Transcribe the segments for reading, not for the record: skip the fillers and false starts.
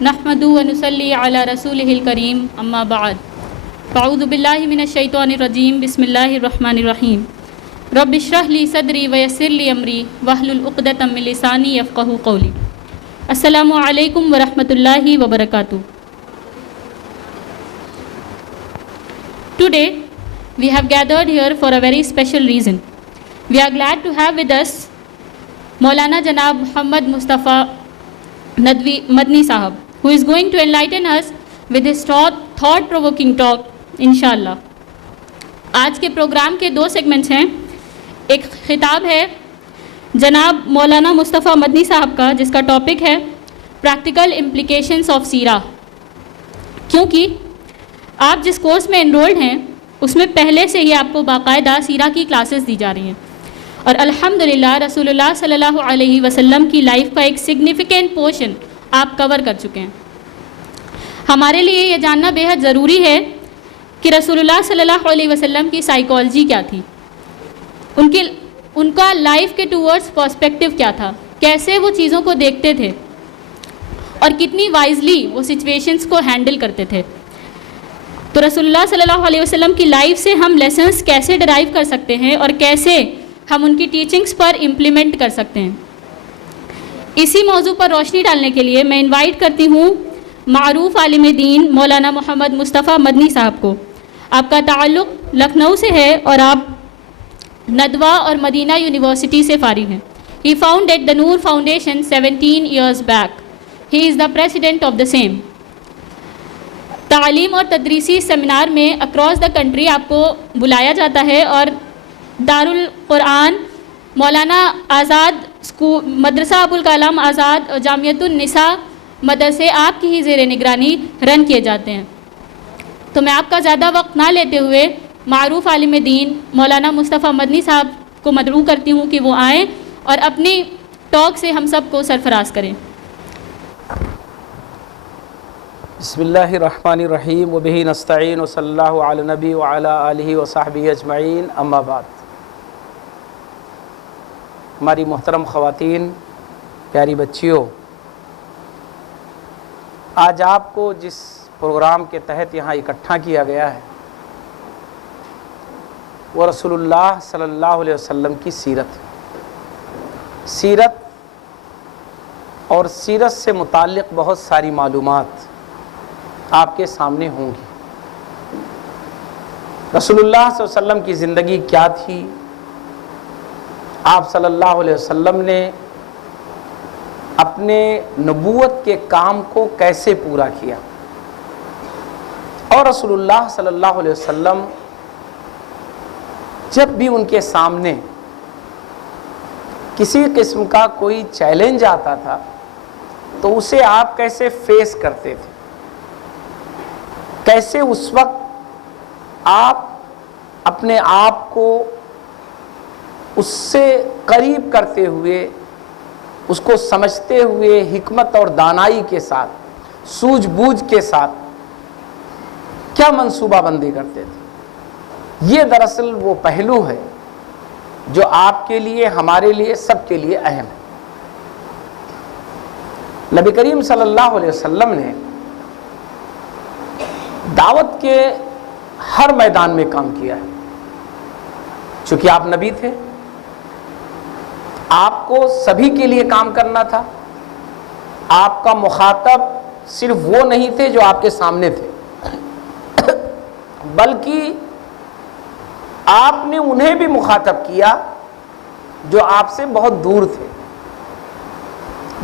نحمدہ و نصلی علی رسولہ الکریم اما بعد فاعوذ باللہ من الشیطان الرجیم بسم اللہ الرحمن الرحیم رب اشرح لی صدری ویسر لی امری واحلل عقدۃ من لسانی یفقہوا قولی۔ السلام علیکم ورحمۃ اللہ وبرکاتہ۔ Today we have gathered here for a very special reason. We are glad to have with us Maulana Janab Muhammad Mustafa Nadwi Madni Sahab, who is going to enlighten us with his thought-provoking talk, inshallah. آج کے programme کے دو segments ہیں۔ ایک خطاب ہے جناب مولانا مصطفیٰ مدنی صاحب کا، جس کا ٹاپک ہے پریکٹیکل امپلیکیشنس آف سیرہ، کیونکہ آپ جس کورس میں انرولڈ ہیں اس میں پہلے سے ہی آپ کو باقاعدہ سیرہ کی کلاسز دی جا رہی ہیں، اور الحمدللہ رسول اللہ صلی اللہ علیہ وسلم کی لائف کا ایک سگنیفیکنٹ پورشن آپ کور کر چکے ہیں۔ ہمارے لیے یہ جاننا بے حد ضروری ہے کہ رسول اللہ صلی اللہ علیہ وسلم کی سائیکالوجی کیا تھی، ان کا لائف کے ٹورڈز پرسپیکٹیو کیا تھا، کیسے وہ چیزوں کو دیکھتے تھے اور کتنی وائزلی وہ سچویشنز کو ہینڈل کرتے تھے۔ تو رسول اللہ صلی اللہ علیہ وسلم کی لائف سے ہم لیسنس کیسے ڈرائیو کر سکتے ہیں اور کیسے ہم ان کی ٹیچنگز پر امپلیمنٹ کر سکتے ہیں، اسی موضوع پر روشنی ڈالنے کے لیے میں انوائٹ کرتی ہوں معروف عالم دین مولانا محمد مصطفیٰ مدنی صاحب کو۔ آپ کا تعلق لکھنؤ سے ہے اور آپ ندوہ اور مدینہ یونیورسٹی سے فارغ ہیں۔ He founded the Noor Foundation 17 years back. He is the president of the same. تعلیم اور تدریسی سیمینار میں اکراس دا کنٹری آپ کو بلایا جاتا ہے، اور دارالقرآن مولانا آزاد مدرسہ ابوالکلام آزاد اور جامعۃ النساء مدرسے آپ کی ہی زیر نگرانی رن کیے جاتے ہیں۔ تو میں آپ کا زیادہ وقت نہ لیتے ہوئے معروف عالم دین مولانا مصطفیٰ مدنی صاحب کو مدعو کرتی ہوں کہ وہ آئیں اور اپنی ٹاک سے ہم سب کو سرفراز کریں۔ بسم اللہ الرحمن الرحیم وبہ نستعین وصلی اللہ علی نبی وعلی آلہ وصحبہ اجمعین، اما بعد۔ ہماری محترم خواتین، پیاری بچیوں، آج آپ کو جس پروگرام کے تحت یہاں اکٹھا کیا گیا ہے وہ رسول اللہ صلی اللہ علیہ وسلم کی سیرت اور سیرت سے متعلق بہت ساری معلومات آپ کے سامنے ہوں گی۔ رسول اللہ صلی اللہ علیہ وسلم کی زندگی کیا تھی، آپ صلی اللہ علیہ وسلم نے اپنے نبوت کے کام کو کیسے پورا کیا، اور رسول اللہ صلی اللہ علیہ وسلم جب بھی ان کے سامنے کسی قسم کا کوئی چیلنج آتا تھا تو اسے آپ کیسے فیس کرتے تھے، کیسے اس وقت آپ اپنے آپ کو اس سے قریب کرتے ہوئے، اس کو سمجھتے ہوئے حکمت اور دانائی کے ساتھ، سوجھ بوجھ کے ساتھ کیا منصوبہ بندی کرتے تھے۔ یہ دراصل وہ پہلو ہے جو آپ کے لیے، ہمارے لیے، سب کے لیے اہم ہے۔ نبی کریم صلی اللہ علیہ وسلم نے دعوت کے ہر میدان میں کام کیا ہے۔ چونکہ آپ نبی تھے، آپ کو سبھی کے لیے کام کرنا تھا، آپ کا مخاطب صرف وہ نہیں تھے جو آپ کے سامنے تھے، بلکہ آپ نے انہیں بھی مخاطب کیا جو آپ سے بہت دور تھے،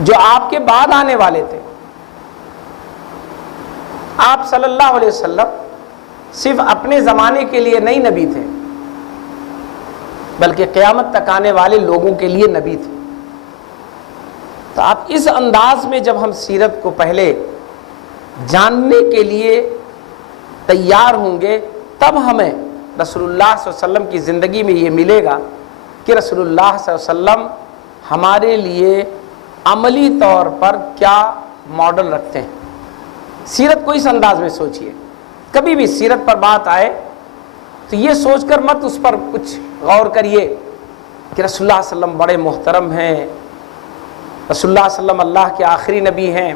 جو آپ کے بعد آنے والے تھے۔ آپ صلی اللہ علیہ وسلم صرف اپنے زمانے کے لیے نہیں نبی تھے، بلکہ قیامت تک آنے والے لوگوں کے لیے نبی تھے۔ تو آپ اس انداز میں جب ہم سیرت کو پہلے جاننے کے لیے تیار ہوں گے، تب ہمیں رسول اللہ صلی اللہ علیہ وسلم کی زندگی میں یہ ملے گا کہ رسول اللہ صلی اللہ علیہ وسلم ہمارے لیے عملی طور پر کیا ماڈل رکھتے ہیں۔ سیرت کو اس انداز میں سوچئے، کبھی بھی سیرت پر بات آئے تو یہ سوچ کر مت اس پر کچھ غور کریے کہ رسول اللہ صلی اللہ علیہ وسلم بڑے محترم ہیں، رسول اللہ صلی اللہ علیہ وسلم اللہ کے آخری نبی ہیں،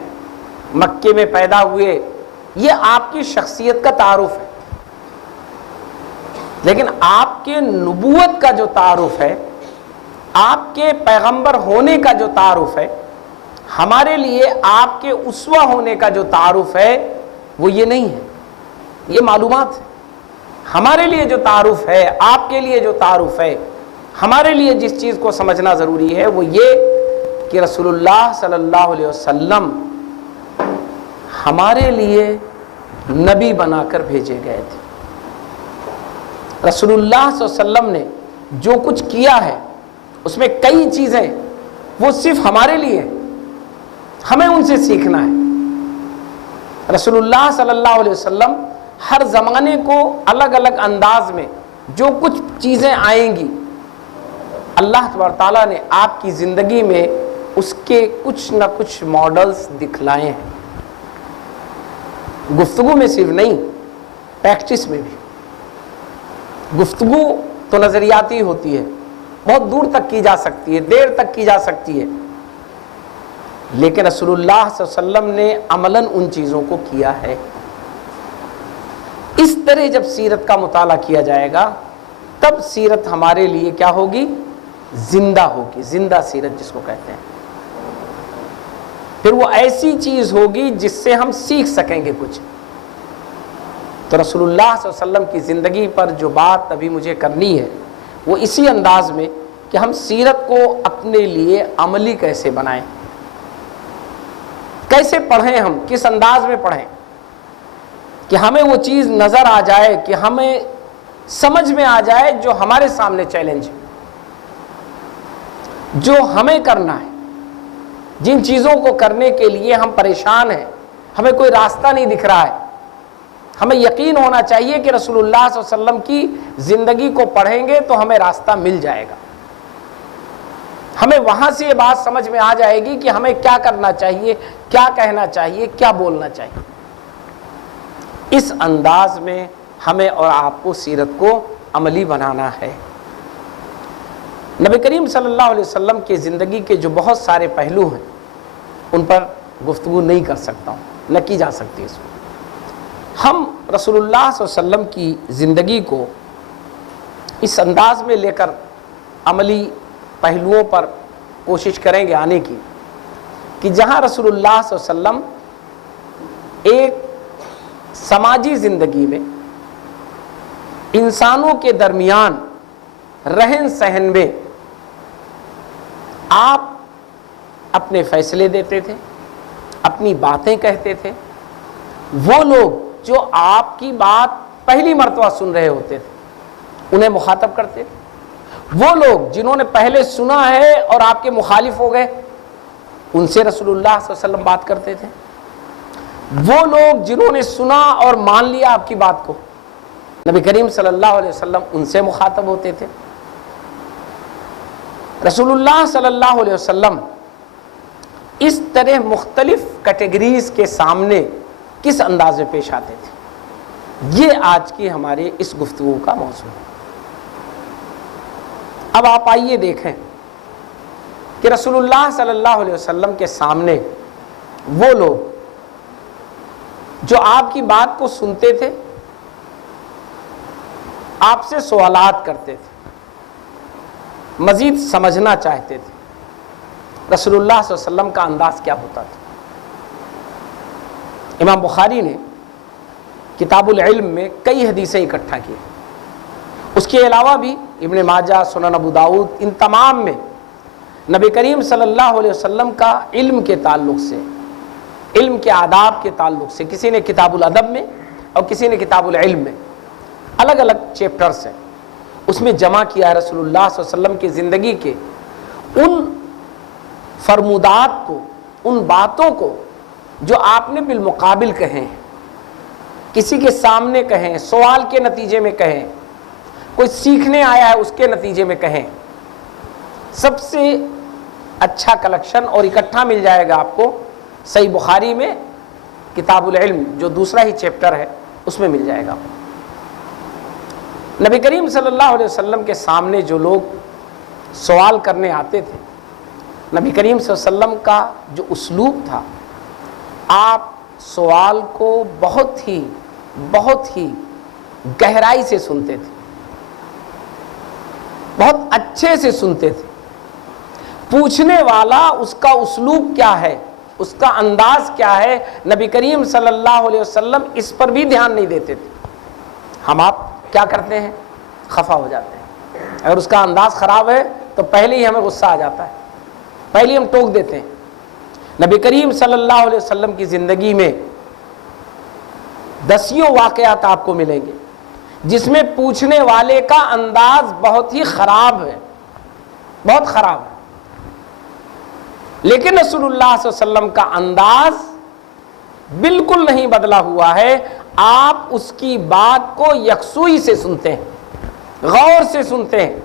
مکے میں پیدا ہوئے، یہ آپ کی شخصیت کا تعارف ہے، لیکن آپ کے نبوت کا جو تعارف ہے، آپ کے پیغمبر ہونے کا جو تعارف ہے، ہمارے لیے آپ کے اسوہ ہونے کا جو تعارف ہے وہ یہ نہیں ہے، یہ معلومات ہے۔ ہمارے لیے جو تعارف ہے، آپ کے لیے جو تعارف ہے، ہمارے لیے جس چیز کو سمجھنا ضروری ہے وہ یہ کہ رسول اللہ صلی اللہ علیہ وسلم ہمارے لیے نبی بنا کر بھیجے گئے تھے۔ رسول اللہ صلی اللہ علیہ وسلم نے جو کچھ کیا ہے اس میں کئی چیزیں وہ صرف ہمارے لیے ہیں، ہمیں ان سے سیکھنا ہے۔ رسول اللہ صلی اللہ علیہ وسلم ہر زمانے کو الگ الگ انداز میں جو کچھ چیزیں آئیں گی، اللہ تبارک تعالیٰ نے آپ کی زندگی میں اس کے کچھ نہ کچھ ماڈلز دکھلائے ہیں، گفتگو میں صرف نہیں، پریکٹس میں بھی۔ گفتگو تو نظریاتی ہوتی ہے، بہت دور تک کی جا سکتی ہے، دیر تک کی جا سکتی ہے، لیکن رسول اللہ صلی اللہ علیہ وسلم نے عملاً ان چیزوں کو کیا ہے۔ اس طرح جب سیرت کا مطالعہ کیا جائے گا تب سیرت ہمارے لیے کیا ہوگی؟ زندہ ہوگی، زندہ سیرت جس کو کہتے ہیں۔ پھر وہ ایسی چیز ہوگی جس سے ہم سیکھ سکیں گے کچھ۔ تو رسول اللہ صلی اللہ علیہ وسلم کی زندگی پر جو بات ابھی مجھے کرنی ہے وہ اسی انداز میں کہ ہم سیرت کو اپنے لیے عملی کیسے بنائیں، کیسے پڑھیں، ہم کس انداز میں پڑھیں کہ ہمیں وہ چیز نظر آ جائے، کہ ہمیں سمجھ میں آ جائے جو ہمارے سامنے چیلنج ہے، جو ہمیں کرنا ہے، جن چیزوں کو کرنے کے لیے ہم پریشان ہیں، ہمیں کوئی راستہ نہیں دکھ رہا ہے۔ ہمیں یقین ہونا چاہیے کہ رسول اللہ صلی اللہ علیہ وسلم کی زندگی کو پڑھیں گے تو ہمیں راستہ مل جائے گا، ہمیں وہاں سے یہ بات سمجھ میں آ جائے گی کہ ہمیں کیا کرنا چاہیے، کیا کہنا چاہیے، کیا بولنا چاہیے۔ اس انداز میں ہمیں اور آپ کو سیرت کو عملی بنانا ہے۔ نبی کریم صلی اللہ علیہ وسلم کی زندگی کے جو بہت سارے پہلو ہیں ان پر گفتگو نہیں کر سکتا ہوں، نہ کی جا سکتی اس میں۔ ہم رسول اللہ صلی اللہ علیہ وسلم کی زندگی کو اس انداز میں لے کر عملی پہلوؤں پر کوشش کریں گے آنے کی کہ جہاں رسول اللہ صلی اللہ علیہ وسلم ایک سماجی زندگی میں انسانوں کے درمیان رہن سہن میں آپ اپنے فیصلے دیتے تھے، اپنی باتیں کہتے تھے۔ وہ لوگ جو آپ کی بات پہلی مرتبہ سن رہے ہوتے تھے انہیں مخاطب کرتے تھے، وہ لوگ جنہوں نے پہلے سنا ہے اور آپ کے مخالف ہو گئے ان سے رسول اللہ صلی اللہ علیہ وسلم بات کرتے تھے، وہ لوگ جنہوں نے سنا اور مان لیا آپ کی بات کو، نبی کریم صلی اللہ علیہ وسلم ان سے مخاطب ہوتے تھے۔ رسول اللہ صلی اللہ علیہ وسلم اس طرح مختلف کیٹیگریز کے سامنے کس انداز میں پیش آتے تھے، یہ آج کی ہمارے اس گفتگو کا موضوع ہے۔ اب آپ آئیے دیکھیں کہ رسول اللہ صلی اللہ علیہ وسلم کے سامنے وہ لوگ جو آپ کی بات کو سنتے تھے، آپ سے سوالات کرتے تھے، مزید سمجھنا چاہتے تھے، رسول اللہ صلی اللہ علیہ وسلم کا انداز کیا ہوتا تھا۔ امام بخاری نے کتاب العلم میں کئی حدیثیں اکٹھا کی، اس کے علاوہ بھی ابن ماجہ، سنن ابو داؤد، ان تمام میں نبی کریم صلی اللہ علیہ وسلم کا علم کے تعلق سے، علم کے آداب کے تعلق سے، کسی نے کتاب الادب میں اور کسی نے کتاب العلم میں الگ الگ چیپٹرز ہیں، اس میں جمع کیا ہے رسول اللہ صلی اللہ علیہ وسلم کی زندگی کے ان فرمودات کو، ان باتوں کو جو آپ نے بالمقابل کہیں، کسی کے سامنے کہیں، سوال کے نتیجے میں کہیں، کوئی سیکھنے آیا ہے اس کے نتیجے میں کہیں۔ سب سے اچھا کلیکشن اور اکٹھا مل جائے گا آپ کو صحیح بخاری میں، کتاب العلم جو دوسرا ہی چیپٹر ہے اس میں مل جائے گا۔ نبی کریم صلی اللہ علیہ وسلم کے سامنے جو لوگ سوال کرنے آتے تھے، نبی کریم صلی اللہ علیہ وسلم کا جو اسلوب تھا آپ سوال کو بہت ہی گہرائی سے سنتے تھے، بہت اچھے سے سنتے تھے. پوچھنے والا اس کا اسلوب کیا ہے، اس کا انداز کیا ہے، نبی کریم صلی اللہ علیہ وسلم اس پر بھی دھیان نہیں دیتے تھے. ہم آپ کیا کرتے ہیں؟ خفا ہو جاتے ہیں. اگر اس کا انداز خراب ہے تو پہلے ہی ہمیں غصہ آ جاتا ہے، پہلے ہم ٹوک دیتے ہیں. نبی کریم صلی اللہ علیہ وسلم کی زندگی میں دسیوں واقعات آپ کو ملیں گے جس میں پوچھنے والے کا انداز بہت ہی خراب ہے، بہت خراب ہے. لیکن رسول اللہ صلی اللہ علیہ وسلم کا انداز بالکل نہیں بدلا ہوا ہے. آپ اس کی بات کو یکسوئی سے سنتے ہیں، غور سے سنتے ہیں،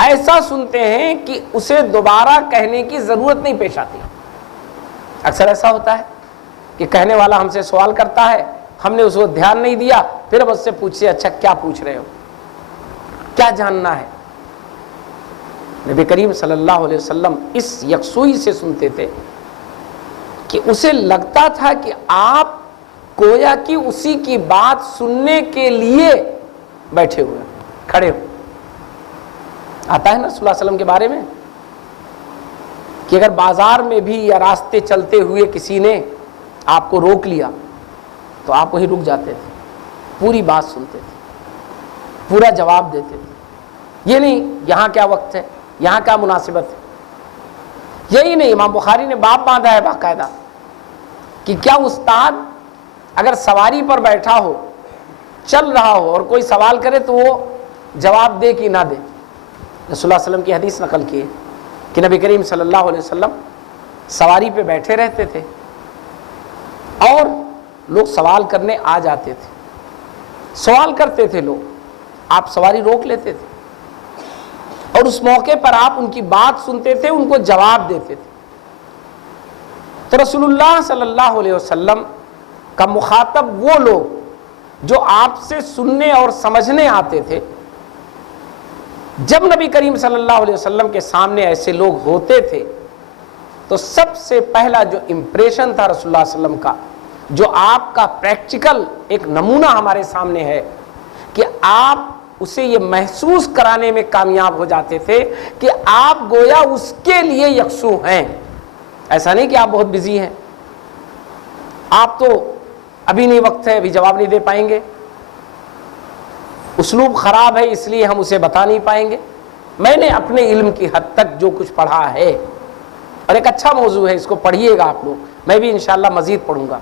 ایسا سنتے ہیں کہ اسے دوبارہ کہنے کی ضرورت نہیں پیش آتی. اکثر ایسا ہوتا ہے کہ کہنے والا ہم سے سوال کرتا ہے، ہم نے اس کو دھیان نہیں دیا، پھر اب اس سے پوچھے اچھا کیا پوچھ رہے ہو، کیا جاننا ہے. نبی کریم صلی اللہ علیہ وسلم اس یکسوئی سے سنتے تھے کہ اسے لگتا تھا کہ آپ گویا کہ اسی کی بات سننے کے لیے بیٹھے ہوئے، کھڑے ہو. آتا ہے نا صلی اللہ علیہ وسلم کے بارے میں کہ اگر بازار میں بھی یا راستے چلتے ہوئے کسی نے آپ کو روک لیا تو آپ وہیں رک جاتے تھے، پوری بات سنتے تھے، پورا جواب دیتے تھے. یہ نہیں یہاں کیا وقت ہے، یہاں کیا مناسبت ہے. یہی نہیں، امام بخاری نے باب باندھا ہے باقاعدہ کہ کیا استاد اگر سواری پر بیٹھا ہو، چل رہا ہو، اور کوئی سوال کرے تو وہ جواب دے کہ نہ دے. رسول اللہ علیہ وسلم کی حدیث نقل کی ہے کہ نبی کریم صلی اللہ علیہ وسلم سواری پہ بیٹھے رہتے تھے اور لوگ سوال کرنے آ جاتے تھے، سوال کرتے تھے لوگ، آپ سواری روک لیتے تھے اور اس موقع پر آپ ان کی بات سنتے تھے، ان کو جواب دیتے تھے. تو رسول اللہ صلی اللہ علیہ وسلم کا مخاطب وہ لوگ جو آپ سے سننے اور سمجھنے آتے تھے. جب نبی کریم صلی اللہ علیہ وسلم کے سامنے ایسے لوگ ہوتے تھے تو سب سے پہلا جو امپریشن تھا رسول اللہ صلی اللہ علیہ وسلم کا، جو آپ کا پریکٹیکل ایک نمونہ ہمارے سامنے ہے، کہ آپ اسے یہ محسوس کرانے میں کامیاب ہو جاتے تھے کہ آپ گویا اس کے لیے یکسو ہیں. ایسا نہیں کہ آپ بہت بزی ہیں، آپ تو ابھی نہیں وقت ہے، ابھی جواب نہیں دے پائیں گے، اسلوب خراب ہے اس لیے ہم اسے بتا نہیں پائیں گے. میں نے اپنے علم کی حد تک جو کچھ پڑھا ہے، اور ایک اچھا موضوع ہے، اس کو پڑھیے گا آپ لوگ، میں بھی انشاءاللہ مزید پڑھوں گا،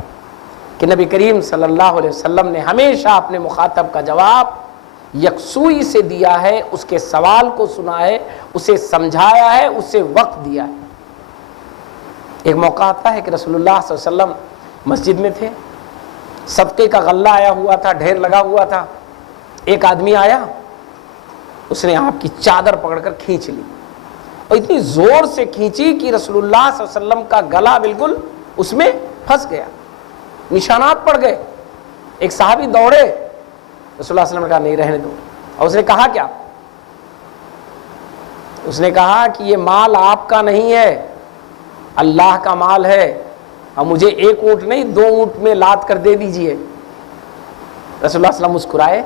کہ نبی کریم صلی اللہ علیہ وسلم نے ہمیشہ اپنے مخاطب کا جواب یکسوئی سے دیا ہے، اس کے سوال کو سنا ہے، اسے سمجھایا ہے، اسے وقت دیا ہے. ایک موقع آتا ہے کہ رسول اللہ صلی اللہ علیہ وسلم مسجد میں تھے، صدقے کا غلہ آیا ہوا تھا، ڈھیر لگا ہوا تھا. ایک آدمی آیا، اس نے آپ کی چادر پکڑ کر کھینچ لی، اور اتنی زور سے کھینچی کہ رسول اللہ صلی اللہ علیہ وسلم کا گلا بالکل اس میں پھنس گیا، نشانات پڑ گئے. ایک صحابی دوڑے، رسول اللہ صلی اللہ علیہ وسلم نے کہا نہیں رہنے دو. اور اس نے کہا کیا؟ اس نے کہا کہ یہ مال آپ کا نہیں ہے، اللہ کا مال ہے، اور مجھے ایک اونٹ نہیں 2 اونٹ میں لاد کر دے دیجئے. رسول اللہ صلی اللہ علیہ وسلم مسکرائے.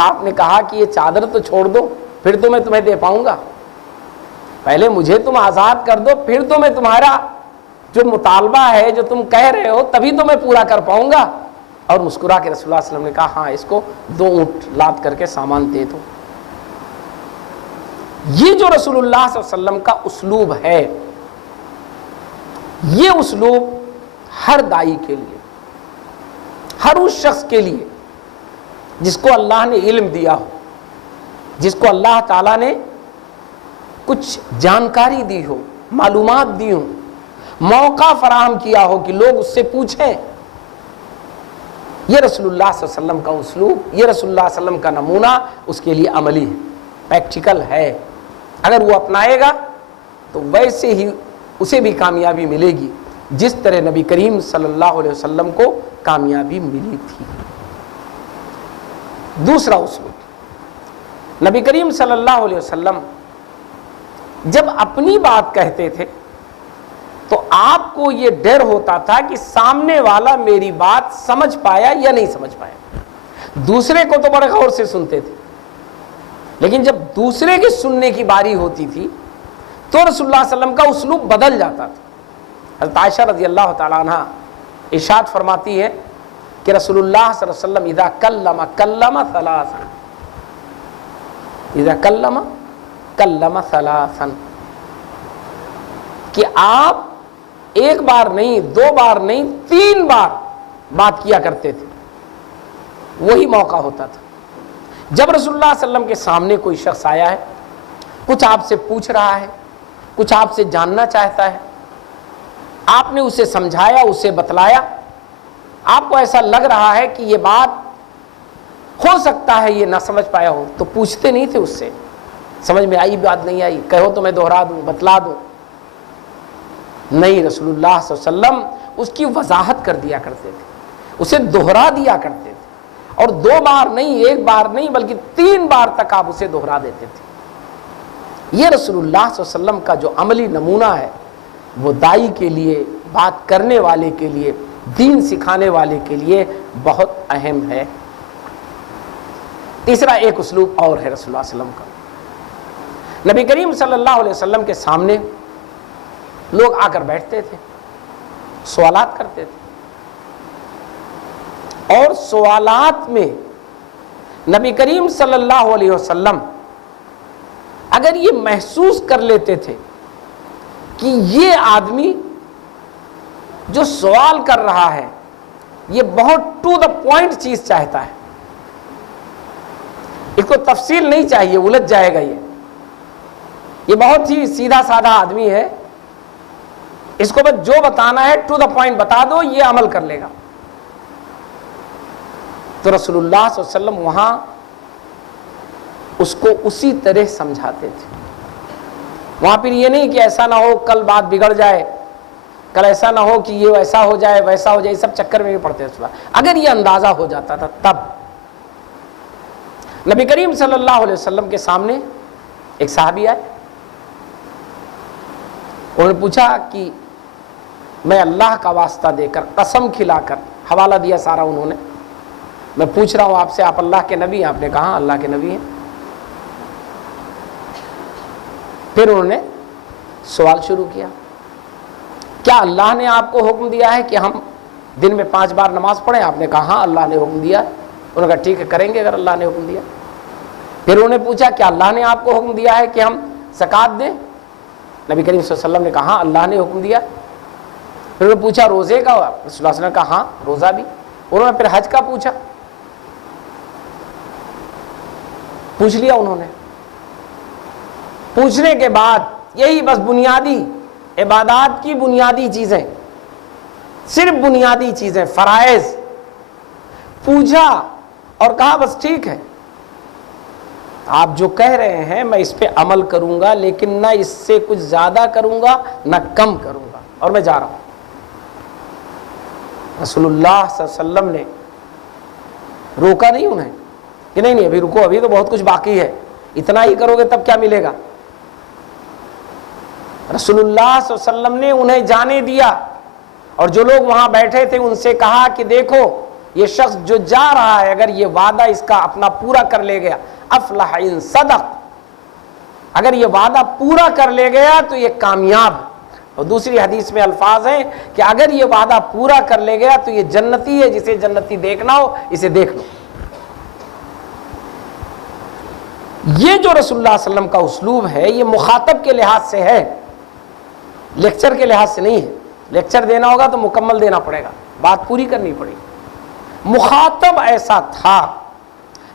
آپ نے کہا کہ یہ چادر تو چھوڑ دو، پھر تو میں تمہیں دے پاؤں گا. پہلے مجھے تم آزاد کر دو، پھر تو میں تمہارا جو مطالبہ ہے، جو تم کہہ رہے ہو، تبھی تو میں پورا کر پاؤں گا. اور مسکرا کے رسول اللہ صلی اللہ علیہ وسلم نے کہا ہاں اس کو 2 اونٹ لاد کر کے سامان دے دو. یہ جو رسول اللہ صلی اللہ علیہ وسلم کا اسلوب ہے، یہ اسلوب ہر داعی کے لیے، ہر اس شخص کے لیے جس کو اللہ نے علم دیا ہو، جس کو اللہ تعالیٰ نے کچھ جانکاری دی ہو، معلومات دی ہوں، موقع فراہم کیا ہو کہ لوگ اس سے پوچھیں. یہ رسول اللہ صلی اللہ علیہ وسلم کا اسلوب، یہ رسول اللہ صلی اللہ علیہ وسلم کا نمونہ اس کے لیے عملی ہے، پریکٹیکل ہے. اگر وہ اپنائے گا تو ویسے ہی اسے بھی کامیابی ملے گی جس طرح نبی کریم صلی اللہ علیہ وسلم کو کامیابی ملی تھی. دوسرا اسلوب، نبی کریم صلی اللہ علیہ وسلم جب اپنی بات کہتے تھے تو آپ کو یہ ڈر ہوتا تھا کہ سامنے والا میری بات سمجھ پایا یا نہیں سمجھ پایا. دوسرے کو تو بڑے غور سے سنتے تھے, لیکن جب دوسرے کے سننے کی باری ہوتی تھی تو رسول اللہ صلی اللہ علیہ وسلم کا اسلوب بدل جاتا تھا. حضرت عائشہ رضی اللہ تعالیٰ عنہ ارشاد فرماتی ہے کہ رسول اللہ صلی اللہ علیہ وسلم اذا کلم ثلاثا, اذا کلم ثلاثا, کہ آپ ایک بار نہیں, دو بار نہیں, 3 بار بات کیا کرتے تھے. وہی موقع ہوتا تھا جب رسول اللہ صلی اللہ علیہ وسلم کے سامنے کوئی شخص آیا ہے, کچھ آپ سے پوچھ رہا ہے, کچھ آپ سے جاننا چاہتا ہے, آپ نے اسے سمجھایا, اسے بتلایا, آپ کو ایسا لگ رہا ہے کہ یہ بات ہو سکتا ہے یہ نہ سمجھ پایا ہو, تو پوچھتے نہیں تھے اس سے, سمجھ میں آئی بات نہیں آئی, کہو تو میں دوہرا دوں, بتلا دوں. نہیں, رسول اللہ صلی اللہ علیہ وسلم اس کی وضاحت کر دیا کرتے تھے, اسے دوہرا دیا کرتے تھے, اور 2 بار نہیں, 1 بار نہیں, بلکہ 3 بار تک آپ اسے دوہرا دیتے تھے. یہ رسول اللہ صلی اللہ علیہ وسلم کا جو عملی نمونہ ہے وہ داعی کے لیے, بات کرنے والے کے لیے, دین سکھانے والے کے لیے بہت اہم ہے. تیسرا ایک اسلوب اور ہے رسول اللہ صلی اللہ علیہ وسلم کا. نبی کریم صلی اللہ علیہ وسلم کے سامنے لوگ آ کر بیٹھتے تھے, سوالات کرتے تھے, اور سوالات میں نبی کریم صلی اللہ علیہ وسلم اگر یہ محسوس کر لیتے تھے کہ یہ آدمی جو سوال کر رہا ہے یہ بہت ٹو دا پوائنٹ چیز چاہتا ہے, اس کو تفصیل نہیں چاہیے, الجھ جائے گا, یہ بہت ہی سیدھا سادہ آدمی ہے, اس کو بس جو بتانا ہے ٹو دا پوائنٹ بتا دو, یہ عمل کر لے گا. تو رسول اللہ صلی اللہ علیہ وسلم وہاں اس کو اسی طرح سمجھاتے تھے. وہاں پھر یہ نہیں کہ ایسا نہ ہو کل بات بگڑ جائے, کل ایسا نہ ہو کہ یہ ایسا ہو جائے ویسا ہو جائے, سب چکر میں بھی پڑتے تھے. اگر یہ اندازہ ہو جاتا تھا تب نبی کریم صلی اللہ علیہ وسلم کے سامنے ایک صحابی آئے, انہوں نے پوچھا کہ میں اللہ کا واسطہ دے کر, قسم کھلا کر, حوالہ دیا سارا انہوں نے, میں پوچھ رہا ہوں آپ سے, آپ اللہ کے نبی ہیں؟ آپ نے کہا اللہ کے نبی ہیں. پھر انہوں نے سوال شروع کیا, کیا اللہ نے آپ کو حکم دیا ہے کہ ہم دن میں 5 بار نماز پڑھیں؟ آپ نے کہا ہاں اللہ نے حکم دیا. انہوں نے کہا ٹھیک ہے, کریں گے اگر اللہ نے حکم دیا. پھر انہوں نے پوچھا کیا اللہ نے آپ کو حکم دیا ہے کہ ہم زکوٰۃ دیں؟ نبی کریم صلی اللہ علیہ وسلم نے کہا ہاں اللہ نے حکم دیا. پھر انہوں نے پوچھا روزے کا؟ رسول اللہ صلی اللہ علیہ وسلم نے کہا ہاں روزہ بھی. انہوں نے پھر حج کا پوچھا, پوچھ لیا انہوں نے. پوچھنے کے بعد یہی بس بنیادی عبادات کی بنیادی چیزیں, صرف بنیادی چیزیں, فرائض پوچھا اور کہا بس ٹھیک ہے, آپ جو کہہ رہے ہیں میں اس پہ عمل کروں گا, لیکن نہ اس سے کچھ زیادہ کروں گا نہ کم کروں گا, اور میں جا رہا ہوں. رسول اللہ صلی اللہ علیہ وسلم نے روکا نہیں انہیں کہ نہیں ابھی رکو, ابھی تو بہت کچھ باقی ہے, اتنا ہی کرو گے تب کیا ملے گا. رسول اللہ صلی اللہ علیہ وسلم نے انہیں جانے دیا, اور جو لوگ وہاں بیٹھے تھے ان سے کہا کہ دیکھو یہ شخص جو جا رہا ہے اگر یہ وعدہ اس کا اپنا پورا کر لے گیا, افلح ان صدق, اگر یہ وعدہ پورا کر لے گیا تو یہ کامیاب. اور دوسری حدیث میں الفاظ ہیں کہ اگر یہ وعدہ پورا کر لے گیا تو یہ جنتی ہے, جسے جنتی دیکھنا ہو اسے دیکھ لو. یہ جو رسول اللہ صلی اللہ علیہ وسلم کا اسلوب ہے یہ مخاطب کے لحاظ سے ہے, لیکچر کے لحاظ سے نہیں ہے. لیکچر دینا ہوگا تو مکمل دینا پڑے گا, بات پوری کرنی پڑے گی. مخاطب ایسا تھا